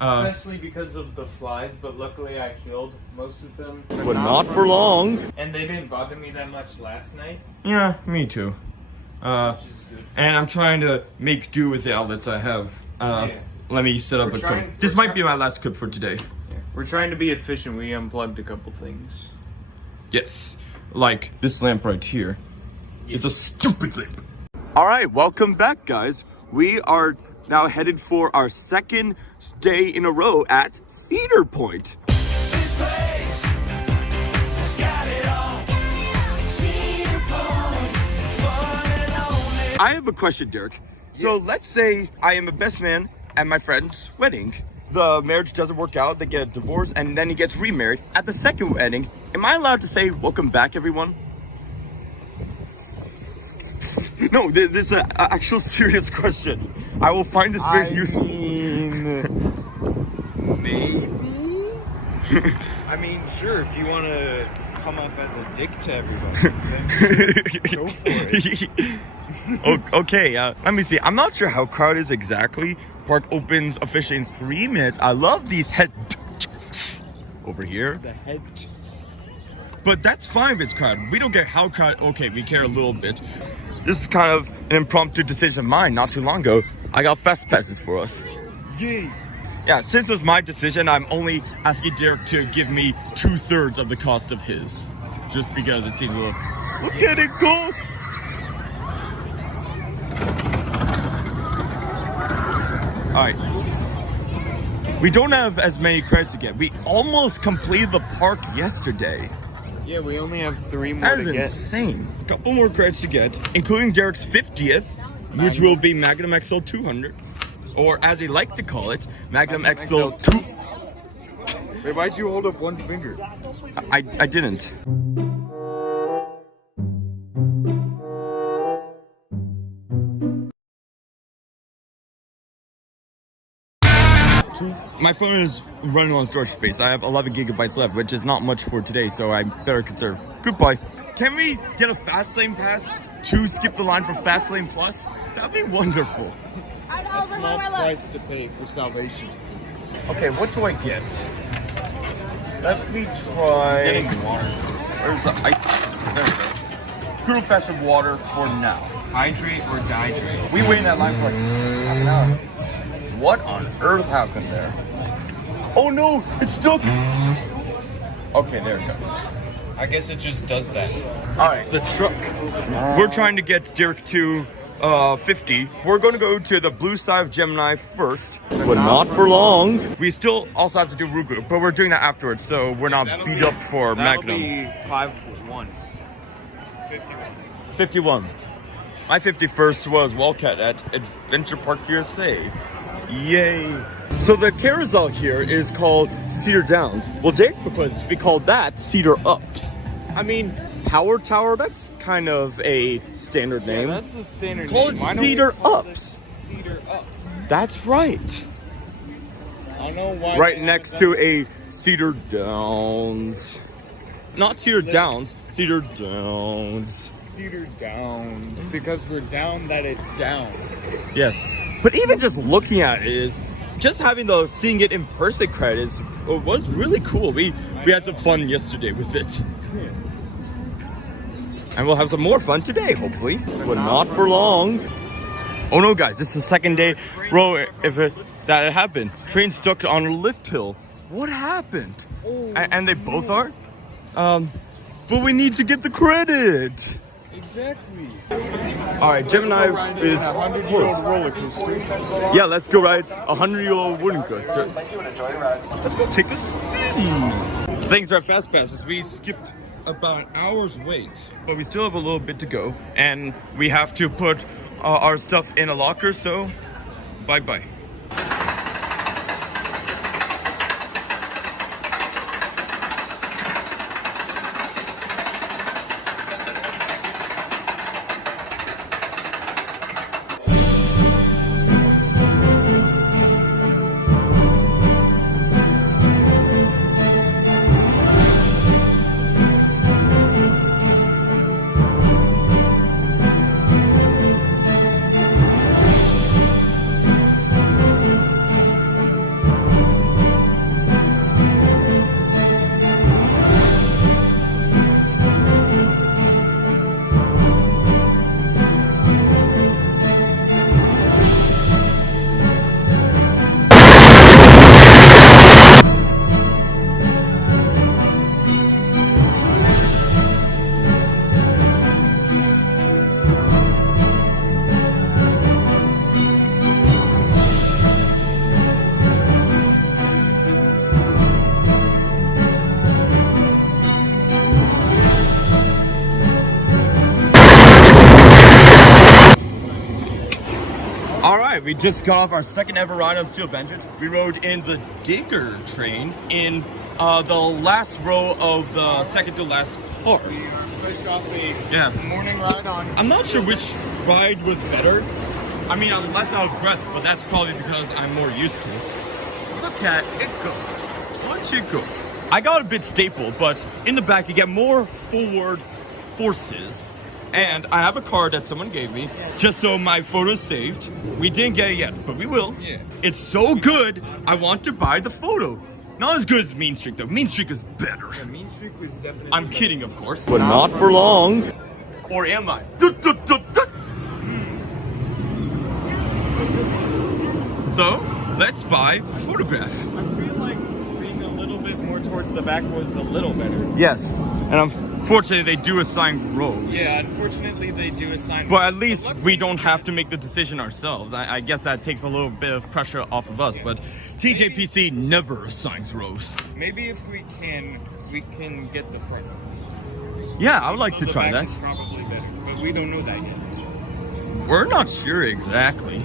especially because of the flies, but luckily I killed most of them. But not for long. And they didn't bother me that much last night. Yeah, me too. Which is good. And I'm trying to make do with the outlets I have. Let me set up a clip. This might be my last clip for today. Yeah. We're trying to be efficient. We unplugged a couple things. Yes. Like this lamp right here. It's a stupid lamp. Alright, welcome back, guys. We are now headed for our second day in a row at Cedar Point. This place has got it all. Cedar Point, fun and lonely. I have a question, Derek. So let's say I am a best man at my friend's wedding. The marriage doesn't work out, they get a divorce, and then he gets remarried. At the second wedding, am I allowed to say, welcome back, everyone? No, this is an actual serious question. I will find this very useful. Maybe? I mean, sure, if you want to come off as a dick to everybody, then go for it. Okay, let me see. I'm not sure how crowded it is exactly. Park opens officially in 3 minutes. I love these head over here. The head. But that's fine if it's crowded. We don't care how crowded. Okay, we care a little bit. This is kind of an impromptu decision of mine not too long ago. I got fast passes for us. Yay! Yeah, since it's my decision, I'm only asking Derek to give me 2/3 of the cost of his. Just because it seems a little... Look at it go! Alright. We don't have as many credits to get. We almost completed the park yesterday. Yeah, we only have 3 more That is to get. insane. A couple more credits to get, including Derek's 50th, which will be Magnum XL-200. Or as he liked to call it, Magnum XL-2... Wait, why'd you hold up one finger? I didn't. My phone is running on storage space. I have 11 gigabytes left, which is not much for today, so I better conserve. Goodbye. Can we get a fast lane pass to skip the line for Fast Lane Plus? That'd be wonderful. A small price to pay for salvation. Okay, what do I get? Let me try... Getting water. Where's the ice? There we go. Cool fast water for now. Hydrate or dihydrate? We waited in that line for like half an hour. What on earth happened there? Oh no, it's stuck! Okay, there we go. I guess it just does that. Alright, the truck. We're trying to get Derek to 50. We're going to go to the blue side of Gemini first, but not for long. We still also have to do route group, but we're doing that afterwards, so we're not beat up for Magnum. That'll be 5-1. 51. My 51st was Wildcat at Adventure Park USA. Yay. So the carousel here is called Cedar Downs. Well, Jake proposed to be called that Cedar Ups. I mean, Power Tower, that's kind of a standard name. Yeah, that's a standard call name. It Cedar Ups. Cedar Ups. That's right. I know why. Right next to a Cedar Downs. Not Cedar Downs, Cedar Downs. Cedar Downs. Because we're down that it's down. Yes. But even just looking at it is, just having the seeing it in person credits was really cool. We had some fun yesterday with it. And we'll have some more fun today, hopefully. But not for long. Oh no, guys, this is the second day that it happened. Train stuck on a lift hill. What happened? Oh. And they both are? But we need to get the credit. Exactly. Alright, Gemini is close. Roller coaster. Yeah, let's go ride a 100-year-old wooden coaster. Let's go take a spin. Thanks to our fast passes, we skipped about an hour's wait, but we still have a little bit to go, and we have to put our stuff in a locker, so bye-bye. We just got off our second ever ride on Steel Vengeance. We rode in the Digger train in the last row of the second to last car. We pushed off a morning ride on. I'm not sure which ride was better. I mean, I'm less out of breath, but that's probably because I'm more used to it. Look at it go. Watch it go. I got a bit stapled, but in the back you get more forward forces. And I have a card that someone gave me, just so my photo's saved. We didn't get it yet, but we will. Yeah. It's so good, I want to buy the photo. Not as good as Mean Streak, though. Mean Streak is better. Yeah, Mean Streak was definitely I'm kidding, of course. But not for long. Or am I? So, let's buy a photograph. I feel like being a little bit more towards the back was a little better. Yes. And unfortunately, they do assign rows. Yeah, unfortunately, they do assign But at least we don't have to make the decision ourselves. I guess that takes a little bit of pressure off of us, but TJPC never assigns rows. Maybe if we can get the front. Yeah, I would like to try that. Is probably better, but we don't know that yet. We're not sure exactly.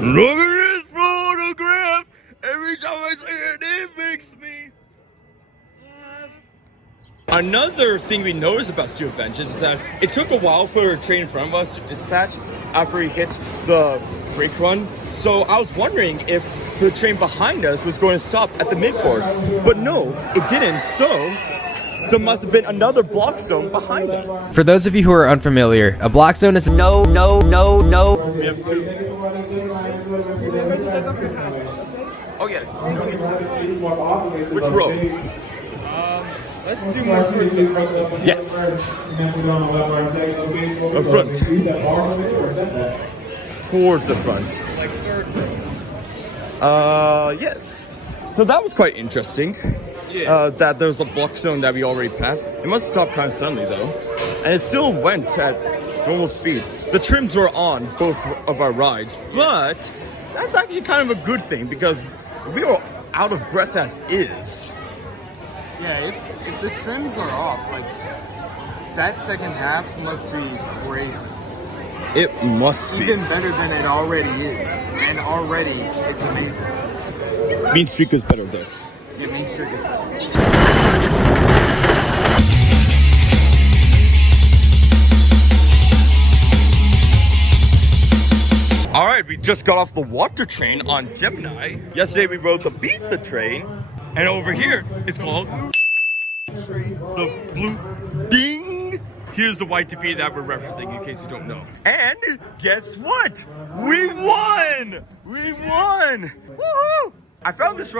Look at this photograph! Every time I see it, it makes me laugh. Another thing we noticed about Stuart Benches is that it took a while for a train in front of us to dispatch after he hit the brake run. So I was wondering if the train behind us was going to stop at the mid-course. But no, it didn't. So there must have been another block zone behind us. For those of you who are unfamiliar, a block zone is We have two. Oh yeah. Which row? Let's do more towards the front. Yes. The front. Towards the front. Like third row. Yes. So that was quite interesting. Yeah. That there was a block zone that we already passed. It must stop kind of suddenly though. And it still went at normal speed. The trims were on both of our rides, but that's actually kind of a good thing because we were out of breath as is. Yeah, if the trims are off, like, that second half must be crazy. It must be. Even better than it already is. And already, it's amazing. Mean Streak is better there. Yeah, Mean Streak is better. Alright, we just got off the water train on Gemini. Yesterday we rode the pizza train. And over here, it's called the Blue Ding. Here's the YTP that we're referencing in case you don't know. And guess what? We won! We won! Woohoo! I found this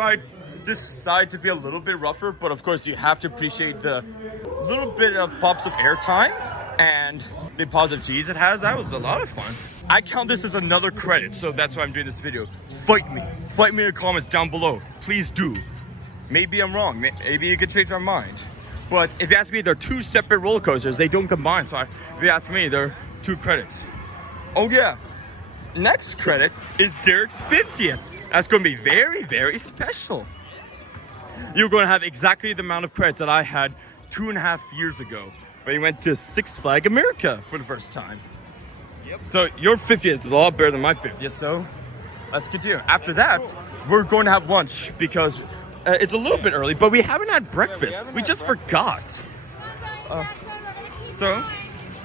side to be a little bit rougher, but of course you have to appreciate the little bit of pops of air time and the positive G's it has. That was a lot of fun. I count this as another credit, so that's why I'm doing this video. Fight me. Fight me in the comments down below. Please do. Maybe I'm wrong. Maybe you could change our mind. But if you ask me, they're two separate roller coasters. They don't combine. So if you ask me, they're 2 credits. Oh yeah. Next credit is Derek's 50th. That's going to be very, very special. You're going to have exactly the amount of credits that I had 2.5 years ago. When you went to Six Flags America for the first time. Yep. So your 50th is a lot better than my 50th. So let's continue. After that, we're going to have lunch because it's a little bit early, but we haven't had breakfast. We just forgot. So,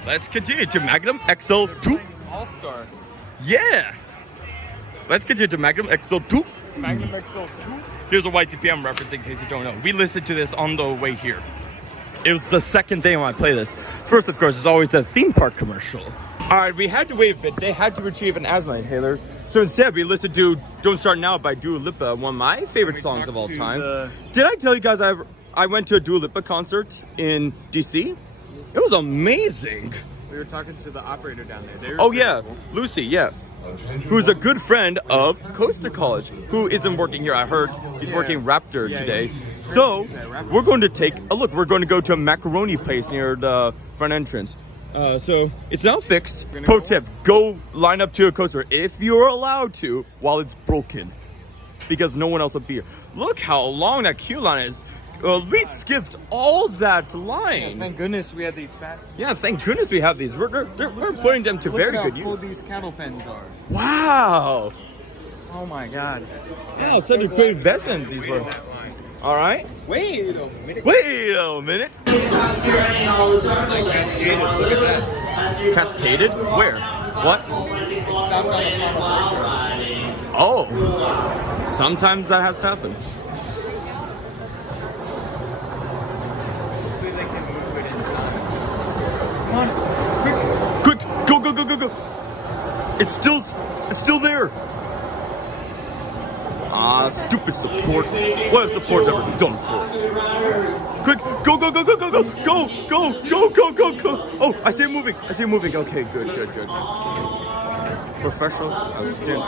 let's continue to Magnum XL-200. All-Star. Yeah! Let's continue to Magnum XL-200. Magnum XL-200. Here's a YTP I'm referencing in case you don't know. We listened to this on the way here. It was the second thing on my playlist. First, of course, is always the theme park commercial. Alright, we had to wait a bit. They had to retrieve an asthma inhaler. So instead, we listened to Don't Start Now by Dua Lipa, one of my favorite songs of all time. Did I tell you guys I went to a Dua Lipa concert in DC? It was amazing. We were talking to the operator down there. Oh yeah, Lucy, yeah. Who's a good friend of Coastal College, who isn't working here. I heard he's working Raptor today. So we're going to take a look. We're going to go to a macaroni place near the front entrance. So it's now fixed. Pro tip, go line up to a coaster if you're allowed to while it's broken, because no one else will be here. Look how long that queue line is. Well, we skipped all that line. Yeah, thank goodness we had these fast. Yeah, thank goodness we have these. We're putting them to very good use. Look how full these cattle pens are. Wow. Oh my god. Wow, such a great investment these were. All right. Wait a minute. Wait a minute. Like cascaded. Look at that. Cascaded? Where? What? Stopped on the final. Oh. Sometimes that has to happen. Come on. Quick. Go, go, go, go, go. It's still there. Ah, stupid support. What has support ever done for us? Quick, go, go, go, go, go, go, go, go, go, go, go, go. Oh, I see it moving. I see it moving. Okay, good, good, good. Professionals, outstanding.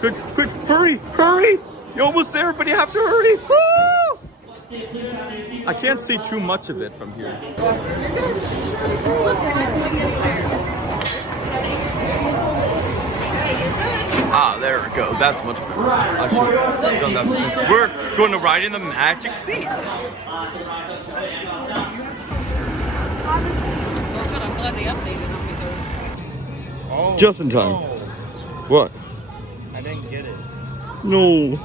Quick, quick, hurry, hurry. You're almost there, but you have to hurry. Woo! I can't see too much of it from here. Ah, there we go. That's much better. I should have done that. We're going to ride in the magic seat. Oh, just in time. No. What? I didn't get it. No.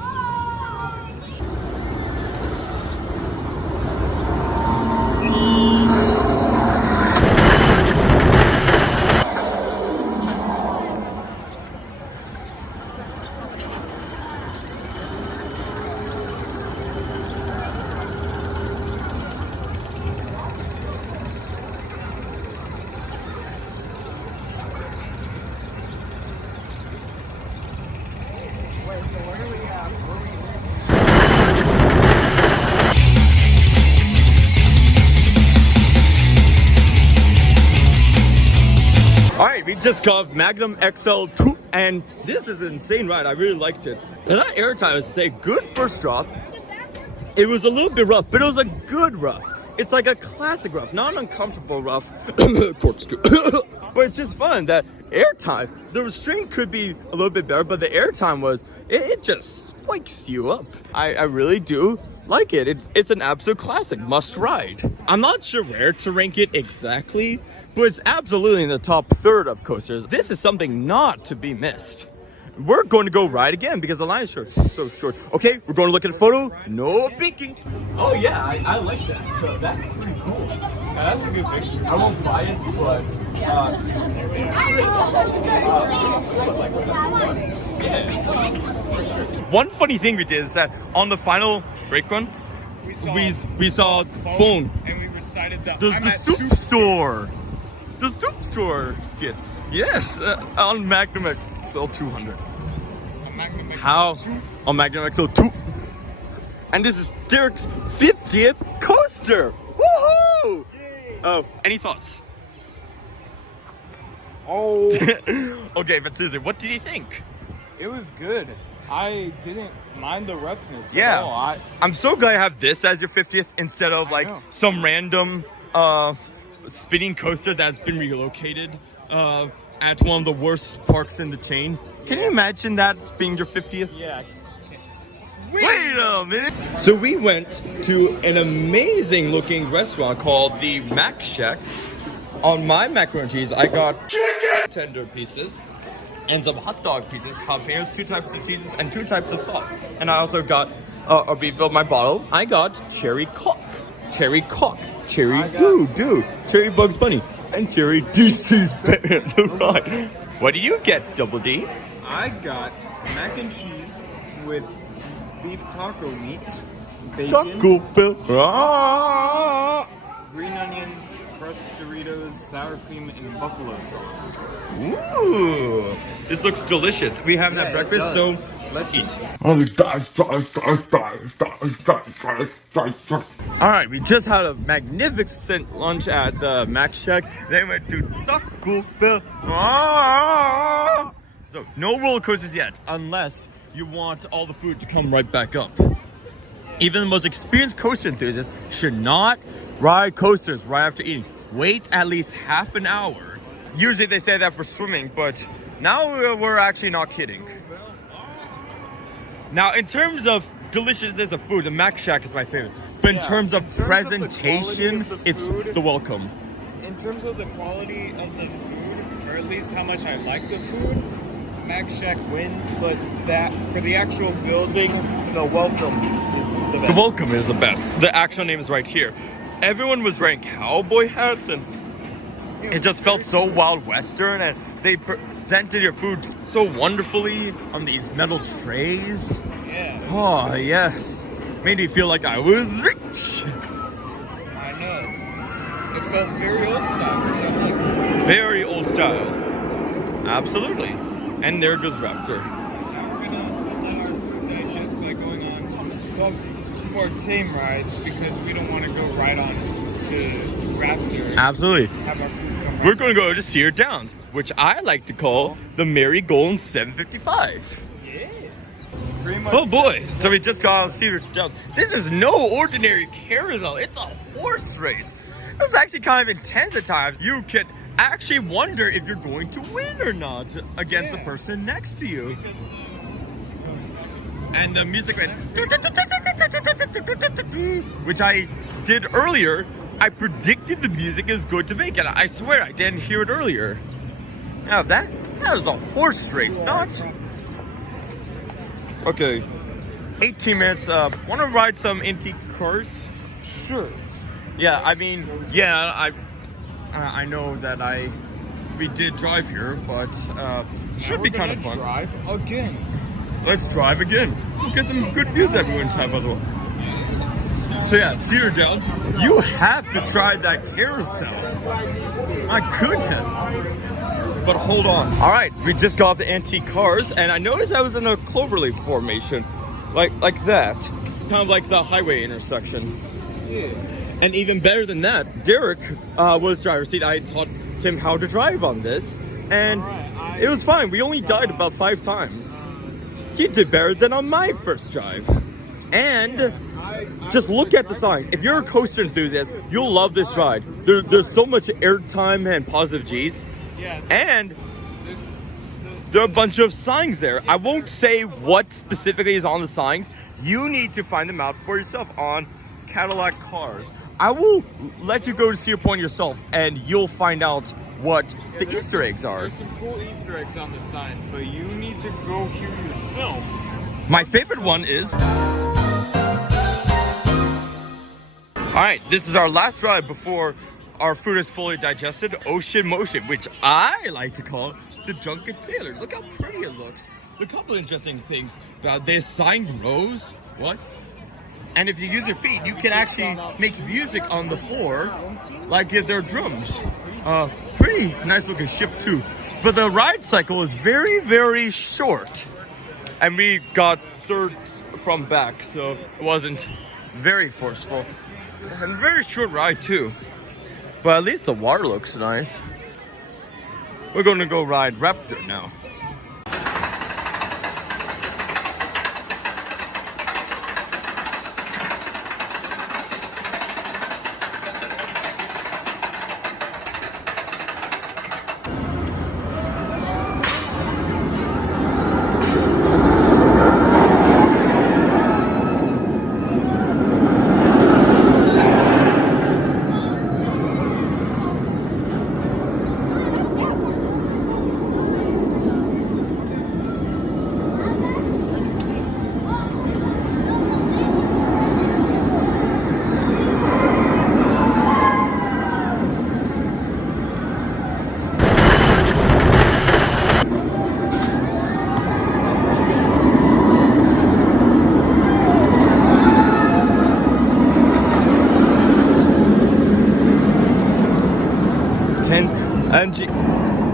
Alright, we just got Magnum XL-200 and this is an insane ride. I really liked it. And that airtime is to say good first drop. It was a little bit rough, but it was a good rough. It's like a classic rough, not an uncomfortable rough. Corkscrew. But it's just fun. That airtime, the restraint could be a little bit better, but the airtime was, it just spikes you up. I really do like it. It's an absolute classic, must ride. I'm not sure where to rank it exactly, but it's absolutely in the top third of coasters. This is something not to be missed. We're going to go ride again because the line is short, so short. Okay, we're going to look at a photo. No peeking. Oh yeah, I like that. So that's pretty cool. Yeah, that's a good picture. I won't buy it, but one funny thing we did is that on the final brake run, we saw phone and we recited the soup store. The soup store skit. Yes, on Magnum XL-200. How? On Magnum XL-200. And this is Derek's 50th coaster. Woohoo! Oh, any thoughts? Oh. Okay, but seriously, what did you think? It was good. I didn't mind the roughness. Yeah. At all. I'm so glad I have this as your 50th instead of like some random spinning coaster that's been relocated at one of the worst parks in the chain. Can you imagine that being your 50th? Yeah. Wait a minute. So we went to an amazing looking restaurant called the Mac Shack. On my macaroni and cheese, I got chicken tender pieces and some hot dog pieces, jalapenos, 2 types of cheeses, and 2 types of sauce. And I also got a refilled my bottle. I got cherry cock, cherry doo, cherry Bugs Bunny, and cherry DC's Batman. Right. What do you get, Double D? I got mac and cheese with beef taco meat, bacon, Taco Bell. Ah! green onions, crushed Doritos, sour cream, and buffalo sauce. Ooh, this looks delicious. We haven't had breakfast, so let's eat. All right, we just had a magnificent lunch at the Mac Shack. Then we went to Taco Bell. Ah! So no roller coasters yet, unless you want all the food to come right back up. Even the most experienced coaster enthusiasts should not ride coasters right after eating. Wait at least half an hour. Usually they say that for swimming, but now we're actually not kidding. Now, in terms of deliciousness of food, the Mac Shack is my favorite. But in terms of presentation, it's the welcome. In terms of the quality of the food, or at least how much I like the food, Mac Shack wins, but that for the actual building, the welcome is the best. The welcome is the best. The actual name is right here. Everyone was wearing cowboy hats and It just felt so Wild Western, and they presented your food so wonderfully on these metal trays. Yeah. Oh, yes. Made me feel like I was rich. I know. It felt very old style, which I like. Very old style. Absolutely. And there goes Raptor. Now we're gonna let our digest by going on some more tame rides because we don't want to go right on to Raptor. Absolutely. Have our food come We're going to go to Cedar Downs, which I like to call the Mary Golden 755. Yes. Pretty much. Oh boy, so we just got out of Cedar Downs. This is no ordinary carousel, it's a horse race. It's actually kind of intense at times. You can actually wonder if you're going to win or not against the person next to you. And the music went, which I did earlier. I predicted the music is going to make it. I swear I didn't hear it earlier. Now that was a horse race, not? Okay, 18 minutes. Want to ride some antique cars? Sure. Yeah, I mean, yeah, I know that we did drive here, but should be kind of fun. Drive again. Let's drive again. We'll get some good views everyone time otherwise. So yeah, Cedar Downs, you have to try that carousel. My goodness. But hold on. All right, we just got off the antique cars, and I noticed I was in a cloverleaf formation, like that, kind of like the highway intersection. Yeah. And even better than that, Derek was driver's seat. I taught him how to drive on this, and it was fine. We only died about 5 times. He did better than on my first drive. And just look at the signs. If you're a coaster enthusiast, you'll love this ride. There's so much airtime and positive G's. Yeah. And there are a bunch of signs there. I won't say what specifically is on the signs. You need to find them out for yourself on Cadillac cars. I will let you go to Cedar Point yourself, and you'll find out what the Easter eggs are. There's some cool Easter eggs on the signs, but you need to go here yourself. My favorite one is... Alright, this is our last ride before our food is fully digested, Ocean Motion, which I like to call the Drunken Sailor. Look how pretty it looks. A couple of interesting things. There's signed rows. What? And if you use your feet, you can actually make music on the floor like if they're drums. Pretty nice looking ship too. But the ride cycle is very, very short. And we got third from back, so it wasn't very forceful. And very short ride too. But at least the water looks nice. We're going to go ride Raptor now.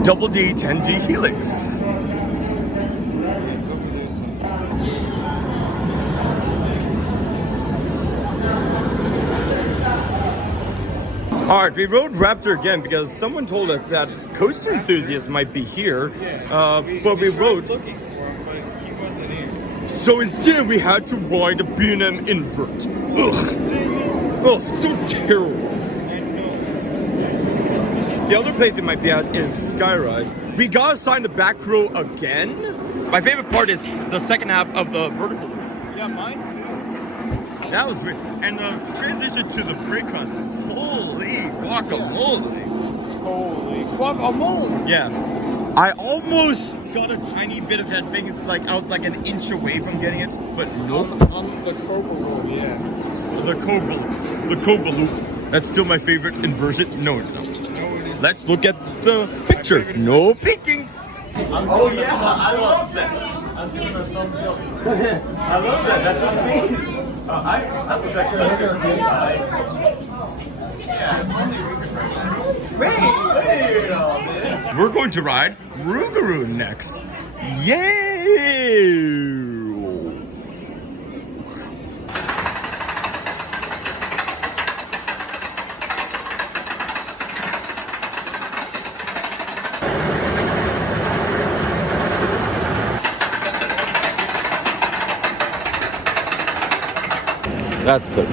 Double D 10G Helix. All right, we rode Raptor again because someone told us that coaster enthusiasts might be here, but we rode. So instead, we had to ride a B&M invert. Ugh, so terrible. The other place it might be at is Skyride. We got assigned the back row again. My favorite part is the second half of the vertical loop. Yeah, mine too. That was weird. And the transition to the brake run. Holy guacamole. Holy guacamole. Yeah. I almost got a tiny bit of head fake. Like I was like an inch away from getting it, but nope. On the Cobra loop, yeah. The Cobra loop. That's still my favorite inversion. No, it's not. No, it let's look at the picture. No peeking. Oh yeah, I love that. I'm doing a thumbs up. I love that. That's amazing. I think that's such a good guy. Wait. We're going to ride Rougarou next. Yay! That's good.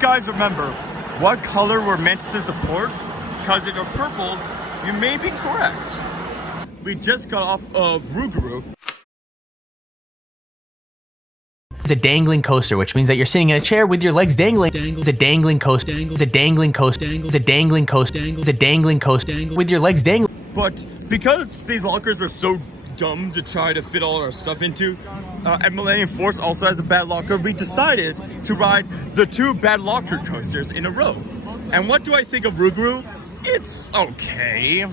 Guys, remember what color we're meant to support? Because if you're purple, you may be correct. We just got off of Rougarou. It's a dangling coaster, which means that you're sitting in a chair with your legs dangling. It's a dangling coaster. It's a dangling coaster. It's a dangling coaster. It's a dangling coaster with your legs dangling. But because these lockers are so dumb to try to fit all our stuff into, and Millennium Force also has a bad locker, we decided to ride the 2 bad locker coasters in a row. And what do I think of Rougarou? It's okay.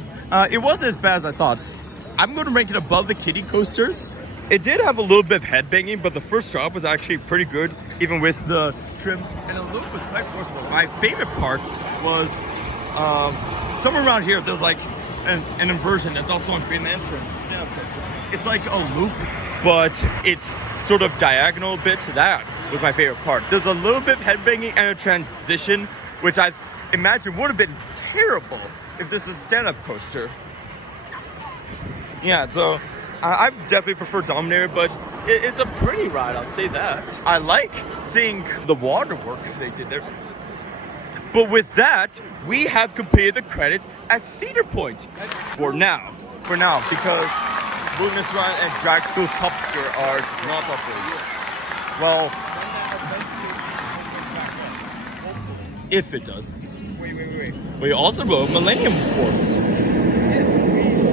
It wasn't as bad as I thought. I'm going to rank it above the kiddie coasters. It did have a little bit of headbanging, but the first drop was actually pretty good, even with the trim. And the loop was quite forceful. My favorite part was somewhere around here, there's like an inversion that's also on Green Lantern. It's like a loop, but it's sort of diagonal a bit. That was my favorite part. There's a little bit of headbanging and a transition, which I imagine would have been terrible if this was a stand-up coaster. Yeah, so I definitely prefer Dominator, but it's a pretty ride, I'll say that. I like seeing the water work they did there. But with that, we have completed the credits at Cedar Point for now, because Wilderness Run and Dragfield Topster are not updated. Well, if it does. Wait. We also rode Millennium Force.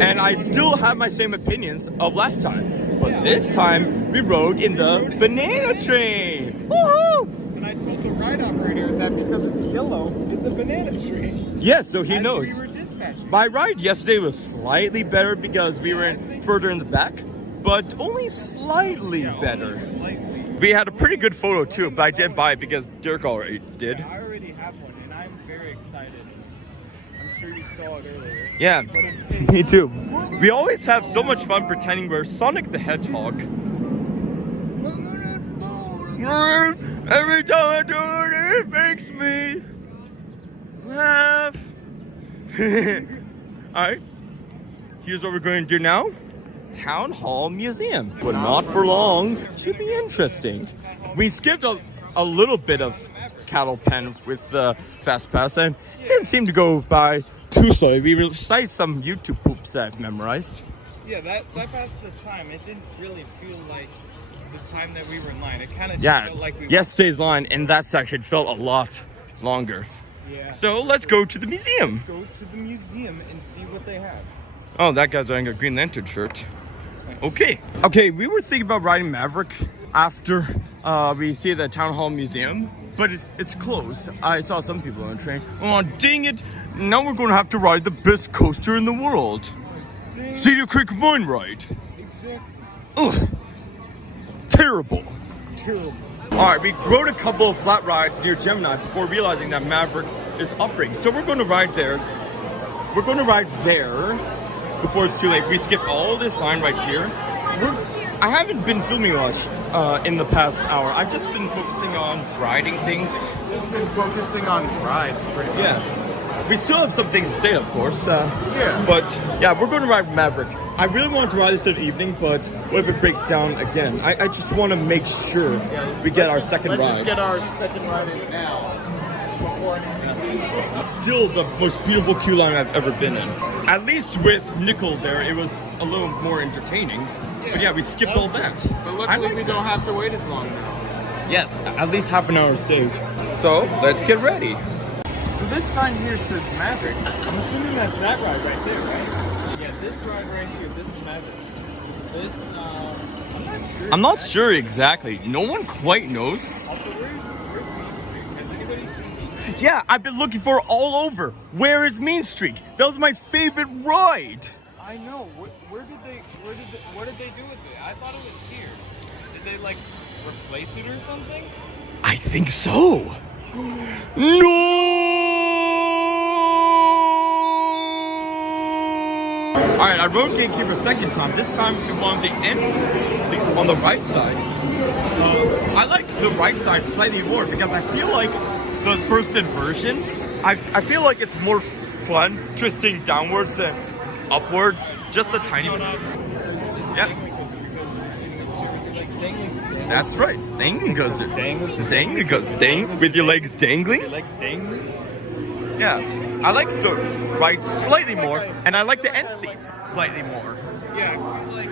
And I still have my same opinions of last time. But this time, we rode in the banana train. Woohoo! And I told the ride operator that because it's yellow, it's a banana train. Yes, so he knows. We were dispatching. My ride yesterday was slightly better because we were further in the back, but only slightly better. We had a pretty good photo too, but I didn't buy it because Dirk already did. I already have one, and I'm very excited. I'm sure you saw it earlier. Yeah, me too. We always have so much fun pretending we're Sonic the Hedgehog. Every time I do it, it makes me laugh. Alright, here's what we're going to do now. Town Hall Museum. But not for long. It should be interesting. We skipped a little bit of Cattle Pen with the Fast Pass, and it didn't seem to go by too slowly. We recite some YouTube poops that I've memorized. Yeah, that passed the time. It didn't really feel like the time that we were in line. It kind of Yeah, felt like we yesterday's line in that section felt a lot longer. Yeah. So let's go to the museum. Let's go to the museum and see what they have. Oh, that guy's wearing a Green Lantern shirt. Nice. Okay, we were thinking about riding Maverick after we see the Town Hall Museum, but it's closed. I saw some people on the train. Oh, dang it. Now we're going to have to ride the best coaster in the world. Cedar Creek Mine Ride. Exactly. Ugh. Terrible. Alright, we rode a couple of flat rides near Gemini before realizing that Maverick is upgrading. So we're going to ride there. We're going to ride there before it's too late. We skipped all this line right here. I haven't been filming much in the past hour. I've just been focusing on riding things. Just been focusing on rides, pretty much. Yeah. We still have some things to say, of course. Yeah. But yeah, we're going to ride Maverick I really want to ride this in the evening, but what if it breaks down again? I just want to make sure we get our second ride. Let's just get our second ride in now. Still the most beautiful queue line I've ever been in. At least with Nickel there, it was a little more entertaining. But yeah, we skipped all that. But luckily we don't have to wait as long now. Yes, at least half an hour saved. So, let's get ready. So this sign here says Maverick. I'm assuming that's that ride right there, right? Yeah, this ride right here, this is Maverick. This, I'm not sure. I'm not sure exactly. No one quite knows. Also, where's Main Street? Has anybody seen Main Street? Yeah, I've been looking for it all over. Where is Main Street? That was my favorite ride. I know. What did they do with it? I thought it was here. Did they like replace it or something? I think so. No! Alright, I rode GateKeeper second time. This time I'm on the end, on the right side. I like the right side slightly more because I feel like the first inversion, I feel like it's more fun twisting downwards than upwards, just a tiny bit. Yeah. That's right. Dangling goes there. Dangling goes dang with your legs dangling. Your legs dangling? Yeah. I like the right slightly more, and I like the end seat slightly more. Yeah, I feel like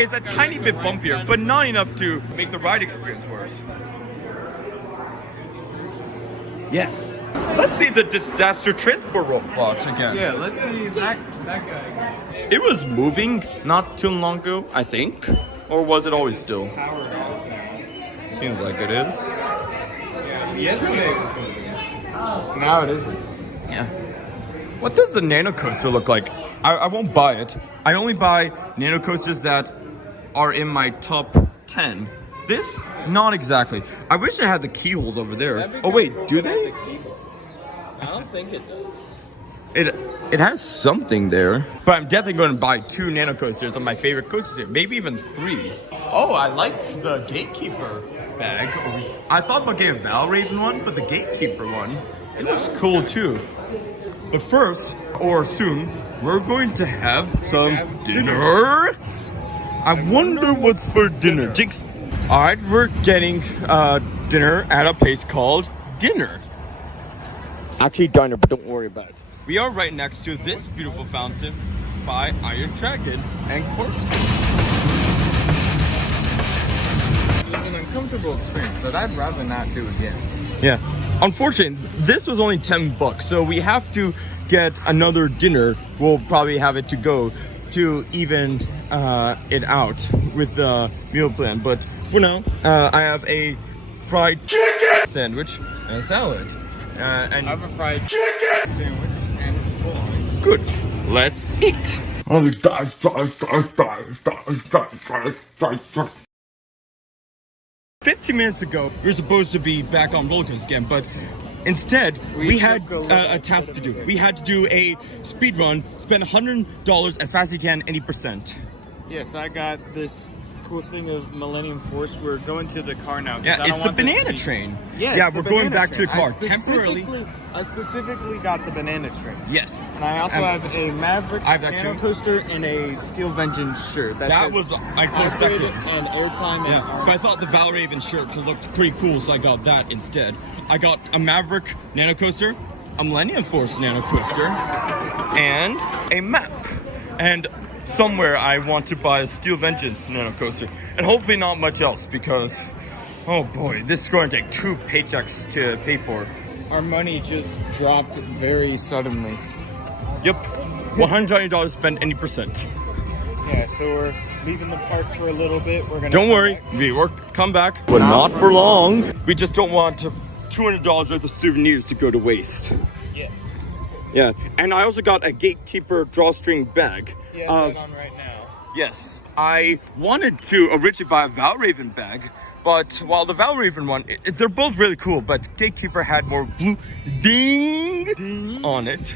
it's a tiny bit bumpier, but not enough to make the ride experience worse. Yes. Let's see the disaster transport robots again. Yeah, let's see that guy. It was moving not too long ago, I think. Or was it always still? Powered off now. Seems like it is. Yeah, yesterday it was moving. Now it isn't. Yeah. What does the Nano Coaster look like? I won't buy it. I only buy Nano Coasters that are in my top 10. This? Not exactly. I wish I had the keyholes over there. Oh wait, do they? I don't think it does. It has something there. But I'm definitely going to buy 2 Nano Coasters on my favorite coasters here. Maybe even 3. Oh, I like the GateKeeper bag. I thought about getting a Valravn one, but the GateKeeper one, it looks cool too. But first, or soon, we're going to have some dinner. I wonder what's for dinner. Jinx. Alright, we're getting dinner at a place called Dinner. Actually diner, but don't worry about it. We are right next to this beautiful fountain by Iron Dragon and Corkscrew. It was an uncomfortable experience that I'd rather not do again. Yeah. Unfortunately, this was only $10, so we have to get another dinner. We'll probably have it to go to even it out with the meal plan. But for now, I have a fried chicken sandwich and a salad. And I have a fried chicken sandwich and fries. Good. Let's eat. 15 minutes ago, we were supposed to be back on roller coasters again, but instead, we had a task to do. We had to do a speed run, spend $100 as fast as you can, any percent. Yes, I got this cool thing of Millennium Force. We're going to the car now. Yeah, it's the banana train. Yeah, we're going back to the car temporarily. I specifically got the banana train. Yes. And I also have a Maverick Nano Coaster and a Steel Vengeance shirt. That was my close second. And airtime. Yeah, but I thought the Valravn shirt looked pretty cool, so I got that instead. I got a Maverick Nano Coaster, a Millennium Force Nano Coaster, and a map. And somewhere I want to buy a Steel Vengeance Nano Coaster, and hopefully not much else because, oh boy, this is going to take 2 paychecks to pay for. Our money just dropped very suddenly. Yep, $120 spend any percent. Yeah, so we're leaving the park for a little bit. We're gonna. Don't worry, we will come back, but not for long. We just don't want $200 worth of souvenirs to go to waste. Yes. Yeah, and I also got a GateKeeper drawstring bag. He has that on right now. Yes, I wanted to originally buy a Valravn bag, but while the Valravn one, they're both really cool, but GateKeeper had more blue ding on it.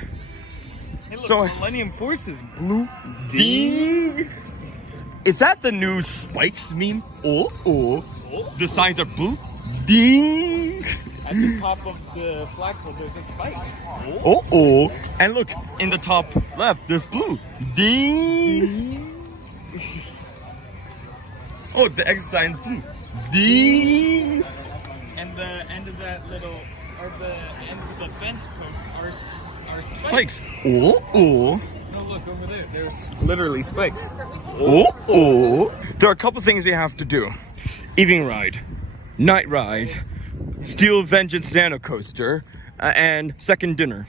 Hey, look, so Millennium Force is blue ding. Is that the new Spikes meme? Oh, the signs are blue ding. At the top of the flagpole, there's a spike. Oh, and look, in the top left, there's blue. Ding! Oh, the exit sign's blue. Ding! And the end of that little, or the ends of the fence posts are spikes. Oh. No, look over there. There's literally spikes. Oh. There are a couple things we have to do. Evening ride, night ride, Steel Vengeance Nano Coaster, and second dinner.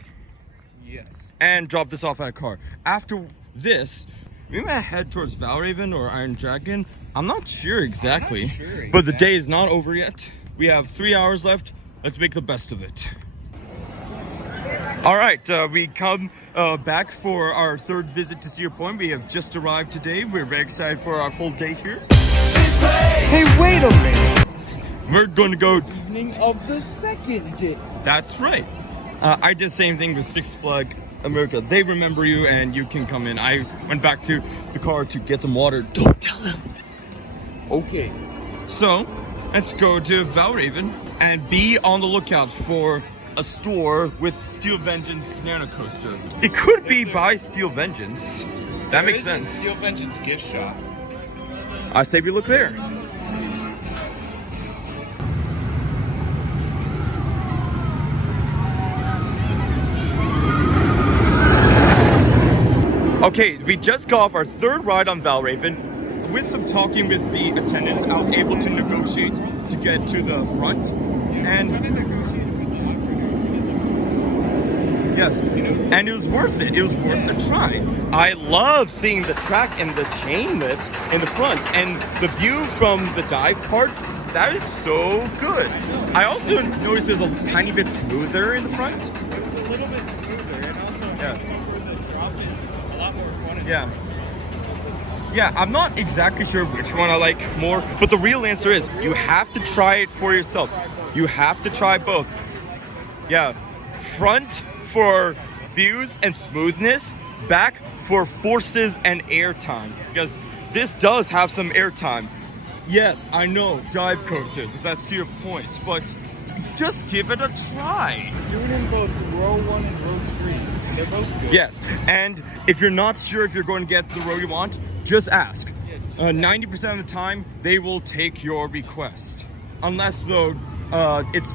Yes. And drop this off at a car. After this, we might head towards Valravn or Iron Dragon. I'm not sure exactly, but the day is not over yet. We have 3 hours left. Let's make the best of it. All right, we come back for our third visit to Cedar Point. We have just arrived today. We're very excited for our full day here. Hey, wait a minute. We're going to go... Evening of the second day. That's right. I did the same thing with Six Flags America. They remember you and you can come in. I went back to the car to get some water. Don't tell them. Okay. So, let's go to Valravn and be on the lookout for a store with Steel Vengeance Nano Coaster. It could be by Steel Vengeance. That makes sense. Steel Vengeance gift shop. I say we look there. Okay, we just got off our third ride on Valravn. With some talking with the attendant, I was able to negotiate to get to the front. And yes, and it was worth it. It was worth a try. I love seeing the track and the chain lift in the front, and the view from the dive part. That is so good. I also noticed there's a tiny bit smoother in the front. It's a little bit smoother, and also the drop is a lot more fun. Yeah, I'm not exactly sure which one I like more, but the real answer is you have to try it for yourself. You have to try both. Yeah, front for views and smoothness, back for forces and airtime, because this does have some airtime. Yes, I know, dive coasters, that's Cedar Point, but just give it a try. Do it in both row 1 and row 3. They're both good. Yes, and if you're not sure if you're going to get the row you want, just ask. 90% of the time, they will take your request. Unless, though, it's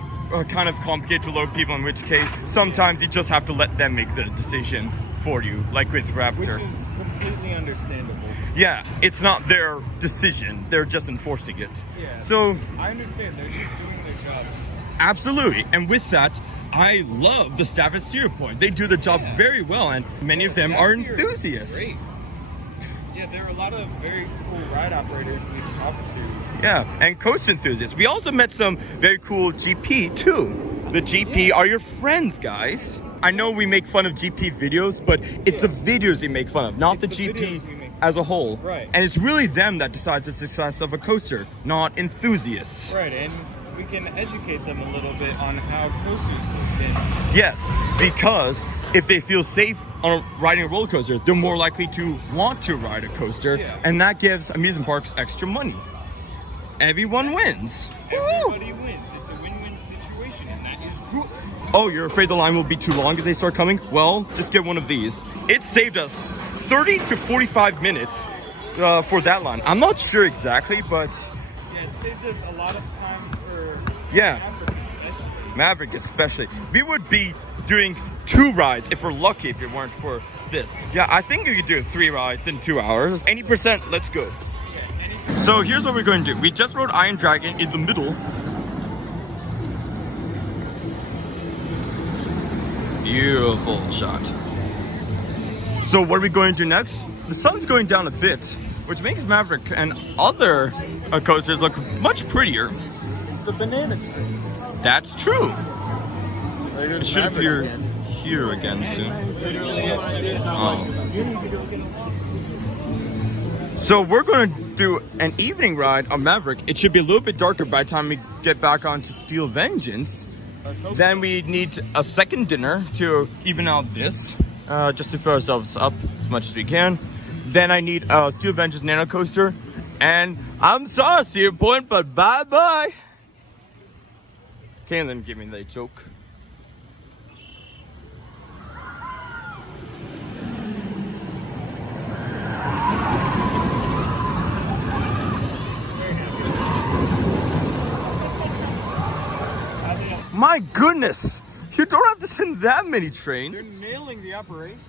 kind of complicated to load people, in which case, sometimes you just have to let them make the decision for you, like with Raptor. Which is completely understandable. Yeah, it's not their decision, they're just enforcing it. Yeah, so I understand, they're just doing their job. Absolutely, and with that, I love the staff at Cedar Point. They do their jobs very well, and many of them are enthusiasts. Great. Yeah, there are a lot of very cool ride operators we've talked to. Yeah, and coaster enthusiasts. We also met some very cool GP too. The GP are your friends, guys. I know we make fun of GP videos, but it's the videos we make fun of, not the GP as a whole. Right. And it's really them that decides the success of a coaster, not enthusiasts. Right, and we can educate them a little bit on how coasters work. Yes, because if they feel safe on riding a roller coaster, they're more likely to want to ride a coaster, and that gives amusement parks extra money. Everyone wins. Everybody wins. It's a win-win situation, and that is good. Oh, you're afraid the line will be too long if they start coming? Well, just get one of these. It saved us 30 to 45 minutes for that line. I'm not sure exactly, but... Yeah, it saved us a lot of time for Maverick especially. We would be doing 2 rides if we're lucky if it weren't for this. Yeah, I think we could do 3 rides in 2 hours. Any percent, let's go. So here's what we're going to do. We just rode Iron Dragon in the middle. Beautiful shot. So what are we going to do next? The sun's going down a bit, which makes Maverick and other coasters look much prettier. It's the banana tree. That's true. It should appear here again soon. Literally, yes, it is. So we're going to do an evening ride on Maverick. It should be a little bit darker by the time we get back onto Steel Vengeance. Then we need a second dinner to even out this, just to fill ourselves up as much as we can. Then I need a Steel Vengeance Nano Coaster. And I'm sorry, Cedar Point, but bye-bye. Kaylin gave me that joke. My goodness! You don't have to send that many trains. You're nailing the operations.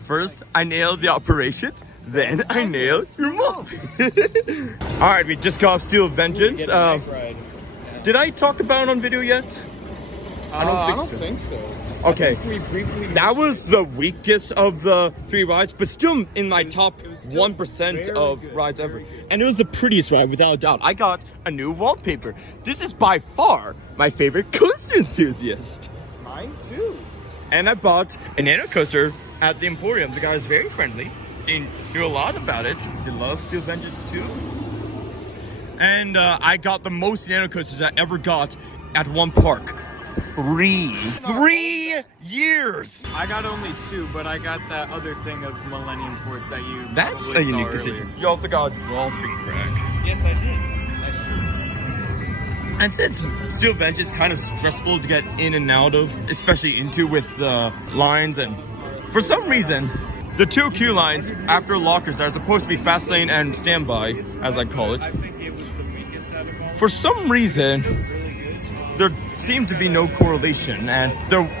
First, I nailed the operations, then I nailed your mom. Alright, we just got off Steel Vengeance. Did I talk about it on video yet? I don't think so. Okay, that was the weakest of the 3 rides, but still in my top 1% of rides ever. And it was the prettiest ride, without a doubt. I got a new wallpaper. This is by far my favorite coaster enthusiast. Mine too. And I bought a nano coaster at the Emporium. The guy is very friendly. They knew a lot about it. They love Steel Vengeance too. And I got the most nano coasters I ever got at one park. 3 years. I got only 2, but I got that other thing of Millennium Force that you That's probably a unique saw decision. earlier. You also got a Draw Street crack. Yes, I did. And since Steel Vengeance is kind of stressful to get in and out of, especially into with the lines, and for some reason, the 2 queue lines after lockers that are supposed to be fast lane and standby, as I call it, for some reason, there seems to be no correlation, and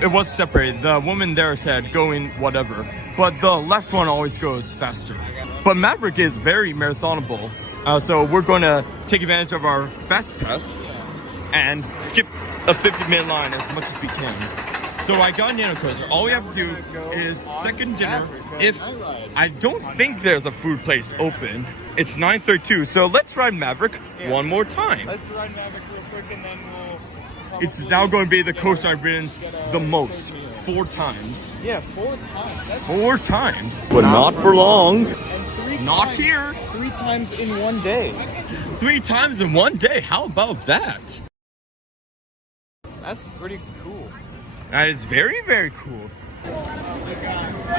it was separated. The woman there said go in whatever, but the left one always goes faster. But Maverick is very marathonable, so we're going to take advantage of our fast pass and skip a 50-minute line as much as we can. So I got a nano coaster. All we have to do is second dinner. If I don't think there's a food place open, it's 9:32. So let's ride Maverick one more time. Let's ride Maverick real quick, and then we'll. It's now going to be the coaster I've ridden the most. 4 times. Yeah, 4 times. That's 4 times. But not for long. And 3 Not times, here. 3 times in one day. 3 times in one day. How about that? That's pretty cool. That is very, very cool.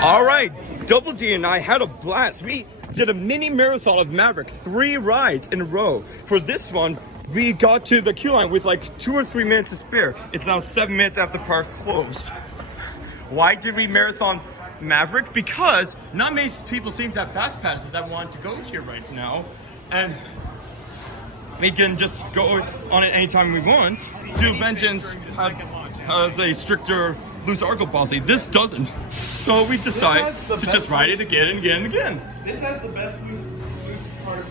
All right, Double D and I had a blast. We did a mini marathon of Maverick, 3 rides in a row. For this one, we got to the queue line with like 2 or 3 minutes to spare. It's now 7 minutes after the park closed. Why did we marathon Maverick? Because not many people seem to have fast passes that want to go here right now. And we can just go on it anytime we want. Steel Vengeance has a stricter loose argo policy. This doesn't. So we decide to just ride it again and again and again. This has the best loose part.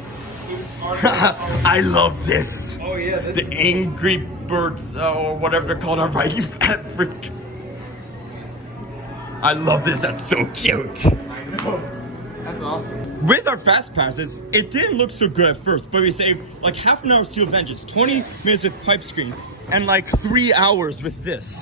I love this. Oh yeah, this the Angry Birds or whatever they're called are riding Maverick. I love this. That's so cute. I know. That's awesome. With our fast passes, it didn't look so good at first, but we saved like half an hour of Steel Vengeance, 20 minutes with pipe screen, and like 3 hours with this.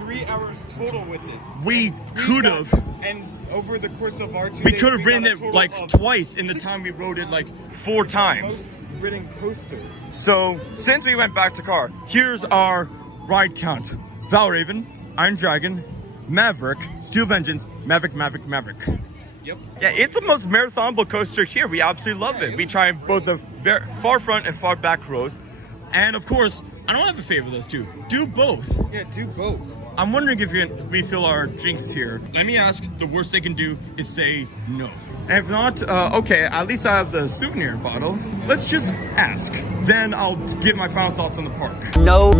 3 hours total with this. We could have. And over the course of our 2 We days, could have ridden got a it total like of twice in the time we rode it like 4 times. most ridden coaster. So since we went back to car, here's our ride count. Valravn, Iron Dragon, Maverick, Steel Vengeance, Maverick. Yep. Yeah, it's the most marathonable coaster here. We absolutely love it. We try both the far front and far back rows. And of course, I don't have a favorite of those 2. Do both. Yeah, do both. I'm wondering if we refill our drinks here. Let me ask, the worst they can do is say no. And if not, okay, at least I have the souvenir bottle. Let's just ask. Then I'll give my final thoughts on the park. No.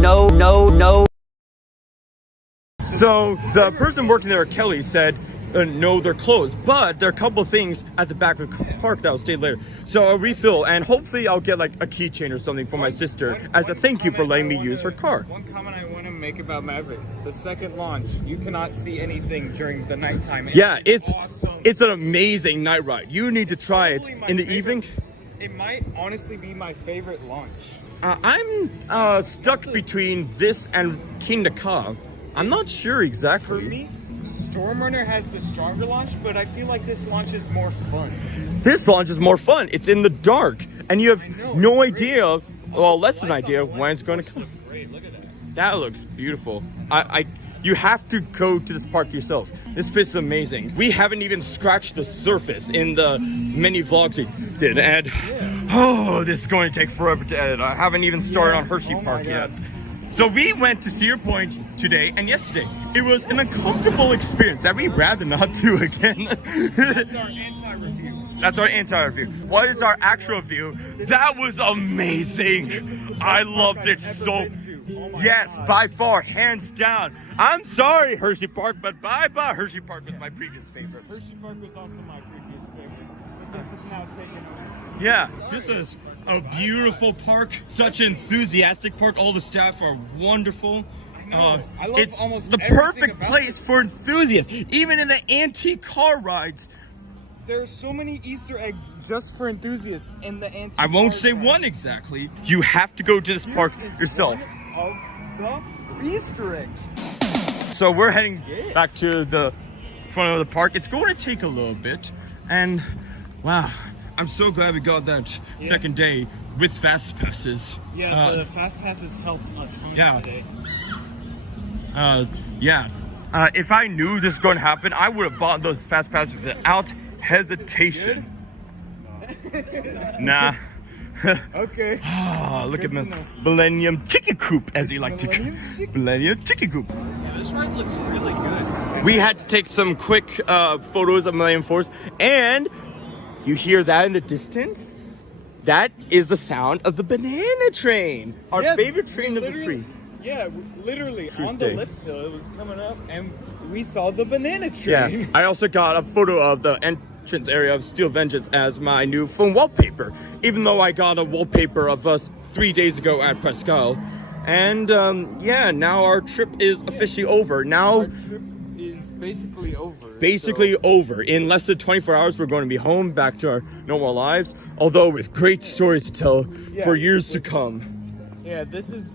So the person working there, Kelly, said, no, they're closed, but there are a couple of things at the back of the park that will stay later. So I'll refill, and hopefully I'll get like a keychain or something for my sister as a thank you for letting me use her car. One comment I want to make about Maverick: the second launch, you cannot see anything during the nighttime. Yeah, it's awesome. It's an amazing night ride. You need to try it in the evening. It might honestly be my favorite launch. I'm stuck between this and King Ka. I'm not sure exactly. For me, Stormrunner has the stronger launch, but I feel like this launch is more fun. This launch is more fun. It's in the dark, and you have no idea, well, less than an idea when it's going to come. Great, look at that. That looks beautiful. You have to go to this park yourself. This place is amazing. We haven't even scratched the surface in the many vlogs we did, and oh, this is going to take forever to edit. I haven't even started on Hershey Park yet. So we went to Cedar Point today and yesterday. It was an uncomfortable experience that we'd rather not do again. That's our anti-review. That's our anti-review. What is our actual review? That was amazing. I loved it so. Yes, by far, hands down. I'm sorry, Hershey Park, but bye. Hershey Park was my previous favorite. Hershey Park was also my previous favorite, but this is now taken away. Yeah, this is a beautiful park. Such an enthusiastic park. All the staff are wonderful. I love it's almost the everything perfect about place for enthusiasts. Even in the antique car rides. There's so many Easter eggs just for enthusiasts in the antique. I won't say one exactly. You have to go to this park yourself. Of the Easter eggs. So we're heading back to the front of the park. It's going to take a little bit, and wow, I'm so glad we got that second day with fast passes. Yeah, the fast passes helped a ton today. If I knew this was going to happen, I would have bought those fast passes without hesitation. Nah. Okay. Oh, look at the Millennium Ticket Coupe, as you like to call Millennium Ticket Coupe. This ride looks really good. We had to take some quick photos of Millennium Force, and you hear that in the distance? That is the sound of the banana train, our favorite train of the three. Yeah, literally True on stay. the lift hill, it was coming up, and we saw the banana train. Yeah, I also got a photo of the entrance area of Steel Vengeance as my new phone wallpaper, even though I got a wallpaper of us 3 days ago at Presque Isle. And yeah, now our trip is officially over. Now Our trip is basically over. Over. In less than 24 hours, we're going to be home, back to our normal lives, although with great stories to tell for years to come. Yeah, this has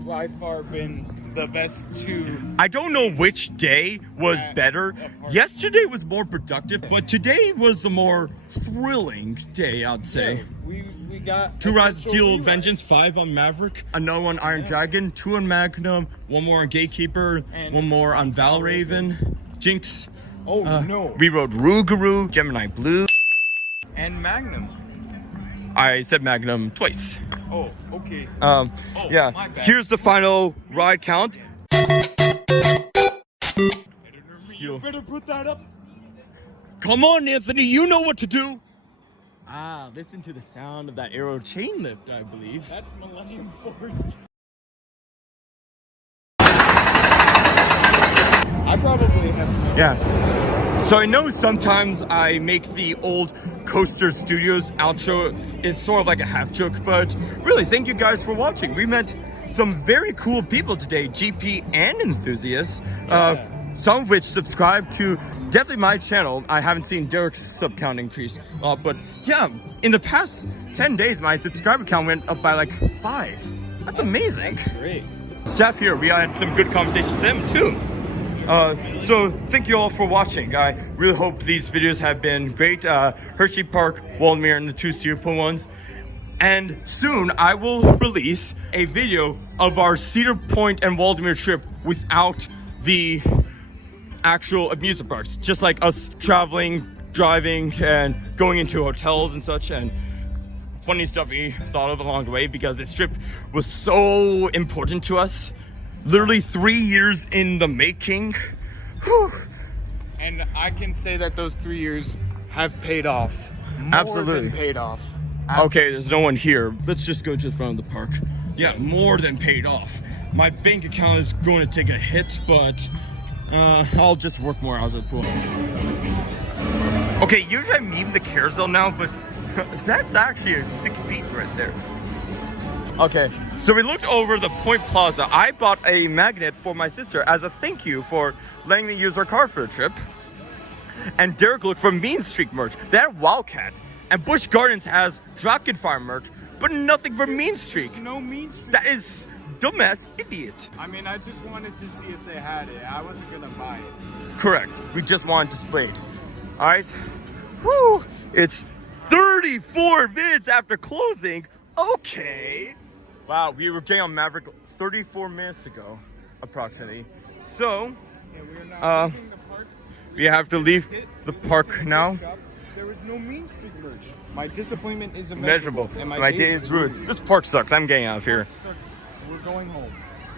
by far been the best two. I don't know which day was better. Yesterday was more productive, but today was a more thrilling day, I'd say. Yeah, we got 2 rides of Steel Vengeance, 5 on Maverick, another one Iron Dragon, 2 on Magnum, 1 more on GateKeeper, and 1 more on Valravn, Jinx. Oh no. We rode Rougarou, Gemini Blue. And Magnum. I said Magnum twice. Oh, okay. Yeah. My bad. Here's the final ride count. You better put that up. Come on, Anthony, you know what to do. Ah, listen to the sound of that aero chain lift, I believe. That's Millennium Force. I probably have. Yeah. So I know sometimes I make the old Coaster Studios outro is sort of like a half joke, but really, thank you guys for watching. We met some very cool people today, GP and enthusiasts, some of which subscribe to definitely my channel. I haven't seen Derek's sub count increase, but yeah, in the past 10 days, my subscriber count went up by like 5. That's amazing. That's great. Staff here, we had some good conversations with them too. So thank you all for watching. I really hope these videos have been great. Hershey Park, Waldameer, and the 2 Cedar Point ones. And soon I will release a video of our Cedar Point and Waldameer trip without the actual amusement parks. Just like us traveling, driving, and going into hotels and such, and funny stuff we thought of along the way, because this trip was so important to us. Literally 3 years in the making. Whew. And I can say that those 3 years have paid off. More Absolutely. than paid off. Okay, there's no one here. Let's just go to the front of the park. Yeah, more than paid off. My bank account is going to take a hit, but I'll just work more hours at the pool. Okay, usually I'm leaving the carousel now, but that's actually a sick beach right there. Okay, so we looked over the Point Plaza. I bought a magnet for my sister as a thank you for letting me use her car for the trip. And Derek looked for Mean Streak merch. They had Wildcat. And Busch Gardens has Dragonfire merch, but nothing for Mean Streak. There's no Mean Streak. That is dumbass idiot. I mean, I just wanted to see if they had it. I wasn't gonna buy it. Correct. We just want it displayed. All right. Whew. It's 34 minutes after closing. Okay. Wow, we were getting on Maverick 34 minutes ago, approximately. So, Yeah, we are not leaving the park. we have to leave the park now. There was no Mean Streak merch. My disappointment is Immeasurable. And My day is ruined. This park sucks. I'm getting out of here. Sucks. We're going home.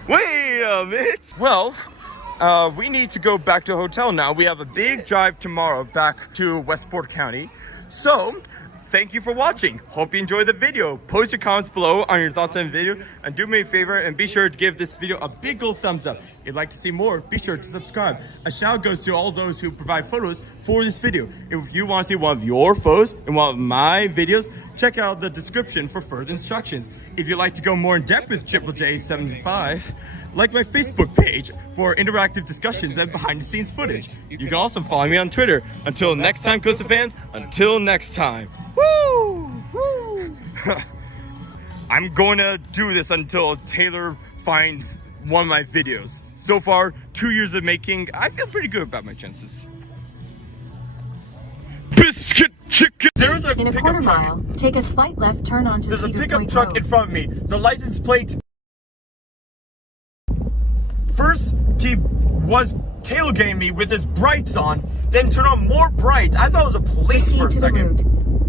Wait a minute. Well, we need to go back to a hotel now. We have a big drive tomorrow back to Westport County. So, thank you for watching. Hope you enjoyed the video. Post your comments below on your thoughts on the video. And do me a favor and be sure to give this video a big old thumbs up. If you'd like to see more, be sure to subscribe. A shout out goes to all those who provide photos for this video. If you want to see one of your photos in one of my videos, check out the description for further instructions. If you'd like to go more in depth with Triple J75, like my Facebook page for interactive discussions and behind the scenes footage. You can also follow me on Twitter. Until next time, Coaster fans, until next time. Woo! Woo! I'm going to do this until Taylor finds one of my videos. So far, 2 years of making, I feel pretty good about my chances. Biscuit chicken! There's a In a quarter mile, take a slight left turn onto There's a Cedar pickup Point truck Road. in front of me. The license plate. First, he was tailgating me with his brights on, then turned on more brights. I thought it was a police for a second.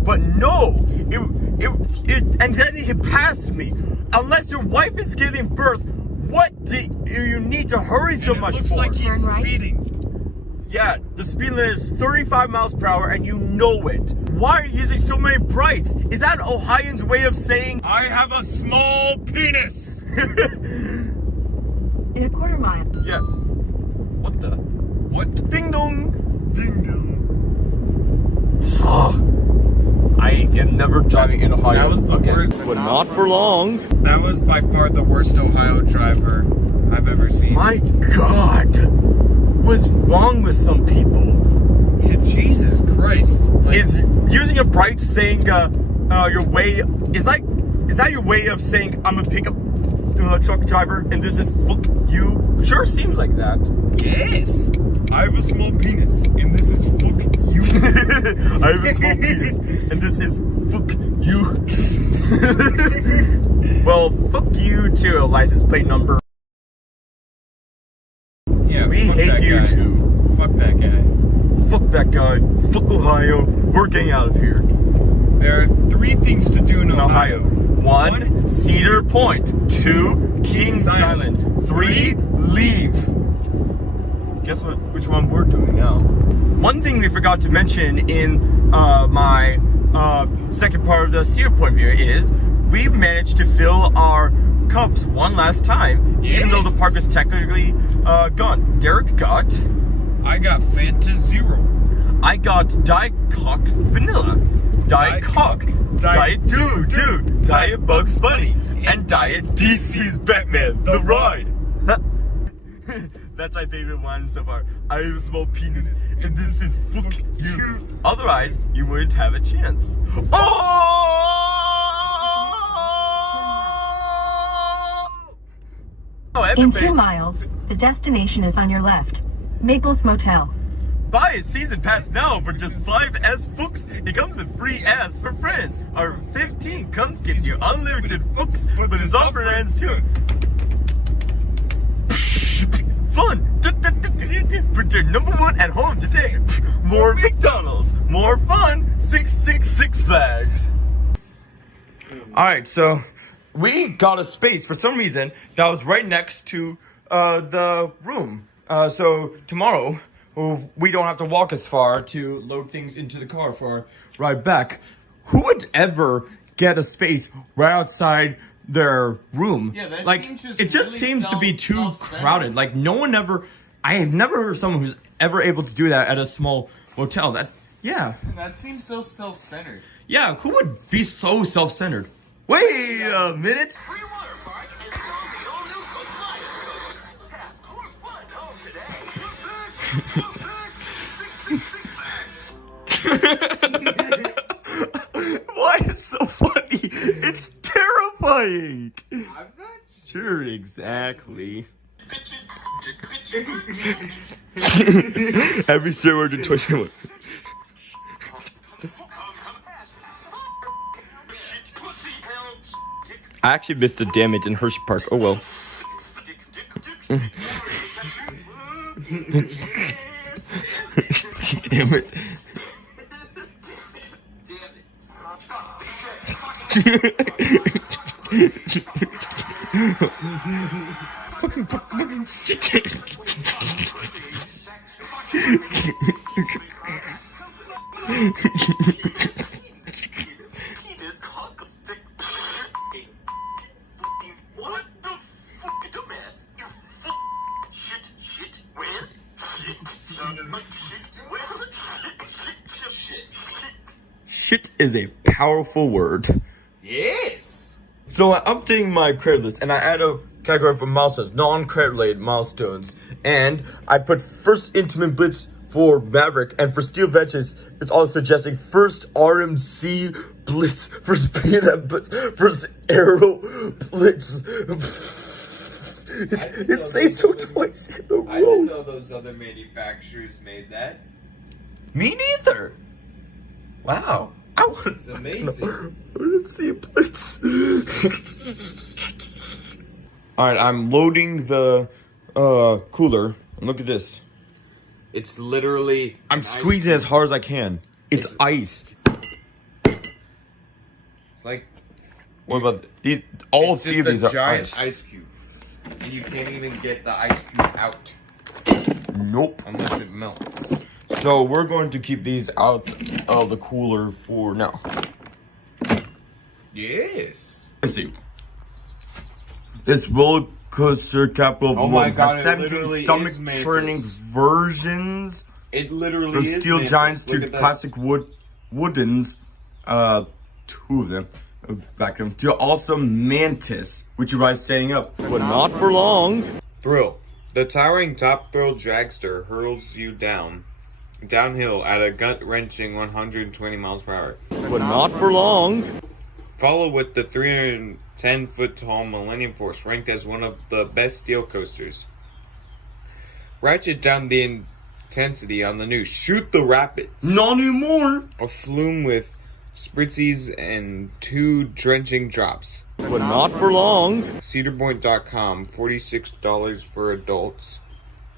But no, and then he passed me. Unless your wife is giving birth, what do you need to hurry so much for? Like he's speeding. Yeah, the speed limit is 35 miles per hour and you know it. Why are you using so many brights? Is that Ohioans' way of saying, I have a small penis? In a quarter mile. Yes. What the? What? Ding dong. Ding dong. I am never driving in Ohio That was the again, worst, but not for long. That was by far the worst Ohio driver I've ever seen. My God, what's wrong with some people? Yeah, Jesus Christ! Like, Is using a bright saying your way is that your way of saying I'm a pickup truck driver and this is fuck you? Sure seems like that. yes, I have a small penis and this is fuck you. I have a small penis and this is fuck you. Well, fuck you too, license plate number. Yeah, we fuck hate that you guy. too. Fuck that guy. Fuck that guy. Fuck Ohio. We're getting out of here. There are 3 things to do in Ohio. 1, Cedar Point. 2, Kings Island. 3, leave. Guess what? Which one we're doing now? One thing we forgot to mention in my second part of the Cedar Point video is we managed to fill our cups one last time, even though the park is technically gone. Derek got... I got Fanta Zero. I got Diet Coke Vanilla, Diet Coke, Diet Dude, Diet Bugs Bunny, and Diet DC's Batman, The Ride. That's my favorite one so far. I have a small penis, and this is fuck you. Otherwise, you wouldn't have a chance. In 2 miles, the destination is on your left. Maples Motel. Buy a season pass now for just 5S Fooks. It comes with free S for friends. Or 15 comes gets you unlimited Fooks, but his offer ends soon. Fun! For your number 1 at home today. More McDonald's, more fun, 666 Flags. Alright, so we got a space for some reason that was right next to the room. So tomorrow, we don't have to walk as far to load things into the car for our ride back. Who would ever get a space right outside their room? Yeah, that like, seems just it just really seems to be too self-centered. crowded. Like, no one ever... I have never heard of someone who's ever able to do that at a small motel. Yeah. That seems so self-centered. Yeah, who would be so self-centered? Wait a minute! Why is it so funny? It's terrifying! I'm not sure exactly. Every swear word in 21. I actually missed the damage in Hershey Park. Oh well. Damn it. What the fuck, dumbass? You shit, where? Shit is a powerful word. Yes. So I'm updating my credit list, and I add a category for milestones, non-credit related milestones, and I put first intimate blitz for Maverick, and for Steel Vengeance, it's also suggesting first RMC blitz, first BNF blitz, first Aero blitz. It says so twice in a row. I didn't know those other manufacturers made that. Me neither. Wow. It's amazing. RMC blitz. Alright, I'm loading the cooler. And look at this. It's literally. I'm squeezing as hard as I can. It's ice. It's like. What about these? All it's three of just these a are giant ice. cube, and you can't even get the ice cube out. Nope. Unless it melts. So we're going to keep these out of the cooler for now. Yes. Let's see. This roller coaster capital of the Oh my world God, has it 17 literally stomach is Mantis. churning versions. It literally from is steel Mantis. giants Look to at that. classic woodens. 2 of them. Back them to awesome Mantis, which you ride standing up, but not for long. Thrill. The towering top thrill dragster hurls you downhill at a gut-wrenching 120 miles per hour. But not for long. Follow with the 310-foot-tall Millennium Force, ranked as one of the best steel coasters. Ratchet down the intensity on the new Shoot the Rapids. Not anymore. A flume with spritzies and 2 drenching drops. But not for long. Cedarpoint.com, $46 for adults.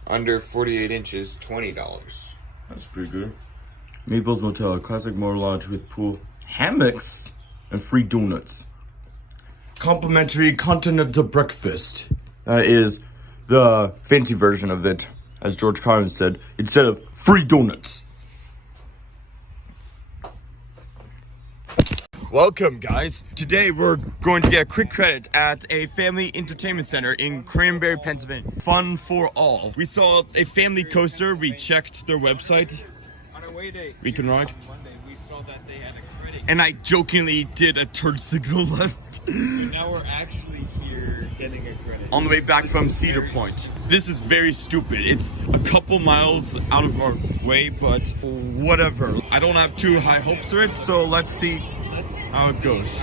Under 48 inches, $20. That's pretty good. Maples Motel, a classic motor lodge with pool, hammocks, and free donuts. Complimentary continental breakfast is the fancy version of it, as George Carlin said, instead of free donuts. Welcome, guys. Today we're going to get a quick credit at a family entertainment center in Cranberry, Pennsylvania. Fun for all. We saw a family coaster. We checked their website. On our way to We can ride. on Monday, we saw that they had a credit. And I jokingly did a turn signal left. And now we're actually here getting a credit. On the way back from Cedar Point. This is very stupid. It's a couple miles out of our way, but whatever. I don't have too high hopes for it, so let's see how it goes.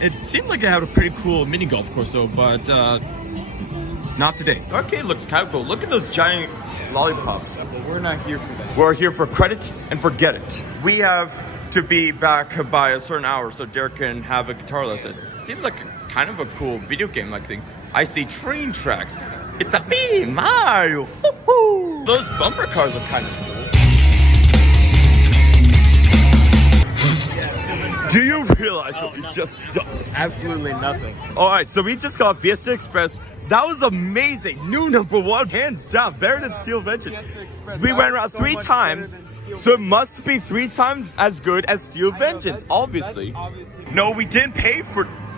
It seemed like they had a pretty cool mini golf course though, but not today. The arcade looks kind of cool. Look at those giant lollipops. But we're not here for that. We're here for credit and forget it. We have to be back by a certain hour so Derek can have a guitar lesson. Seems like kind of a cool video game like thing. I see train tracks. It's a me, Mario. Woo-hoo. Those bumper cars are kind of cool. Do you realize what we just done? Absolutely nothing. Alright, so we just got Fiesta Express. That was amazing. New #1, hands down. Better than Steel Vengeance. We went around 3 times, so it must be 3 times as good as Steel Vengeance, obviously. No, we didn't pay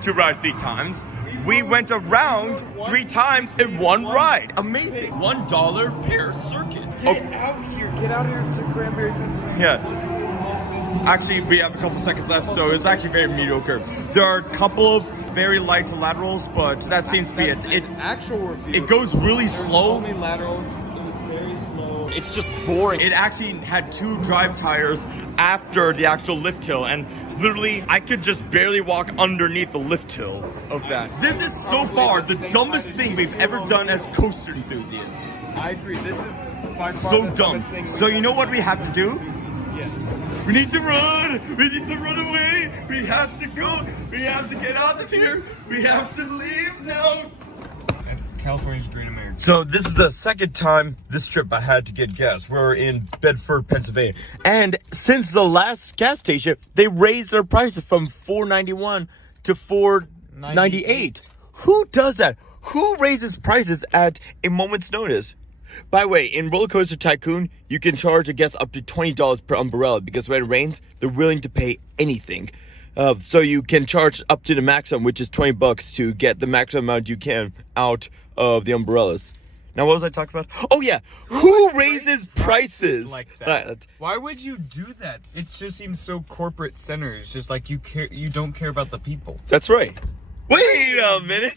to ride 3 times. We went around 3 times in one ride. Amazing. $1 per circuit. Get out here. Get out here to Cranberry, Pennsylvania. Yeah. Actually, we have a couple seconds left, so it's actually very mediocre. There are a couple of very light laterals, but that seems to be it. It goes really slow. Only laterals. It was very slow. It's just boring. It actually had 2 drive tires after the actual lift hill, and literally, I could just barely walk underneath the lift hill of that. This is so far the dumbest thing we've ever done as coaster enthusiasts. I agree. This is by far So the dumb. dumbest thing So you know what we have to do? Yes. We need to run! We need to run away! We have to go! We have to get out of here! We have to leave now! California's Green America. So this is the second time this trip I had to get gas. We're in Bedford, Pennsylvania. And since the last gas station, they raised their prices from $4.91 to $4.98. Who does that? who raises prices at a moment's notice? By the way, in Roller Coaster Tycoon, you can charge a guest up to $20 per umbrella because when it rains, they're willing to pay anything. So you can charge up to the maximum, which is $20 to get the maximum amount you can out of the umbrellas. Now, what was I talking about? Oh yeah, who raises prices like that? Why would you do that? It just seems so corporate centered. It's just like you don't care about the people. That's right. Wait a minute.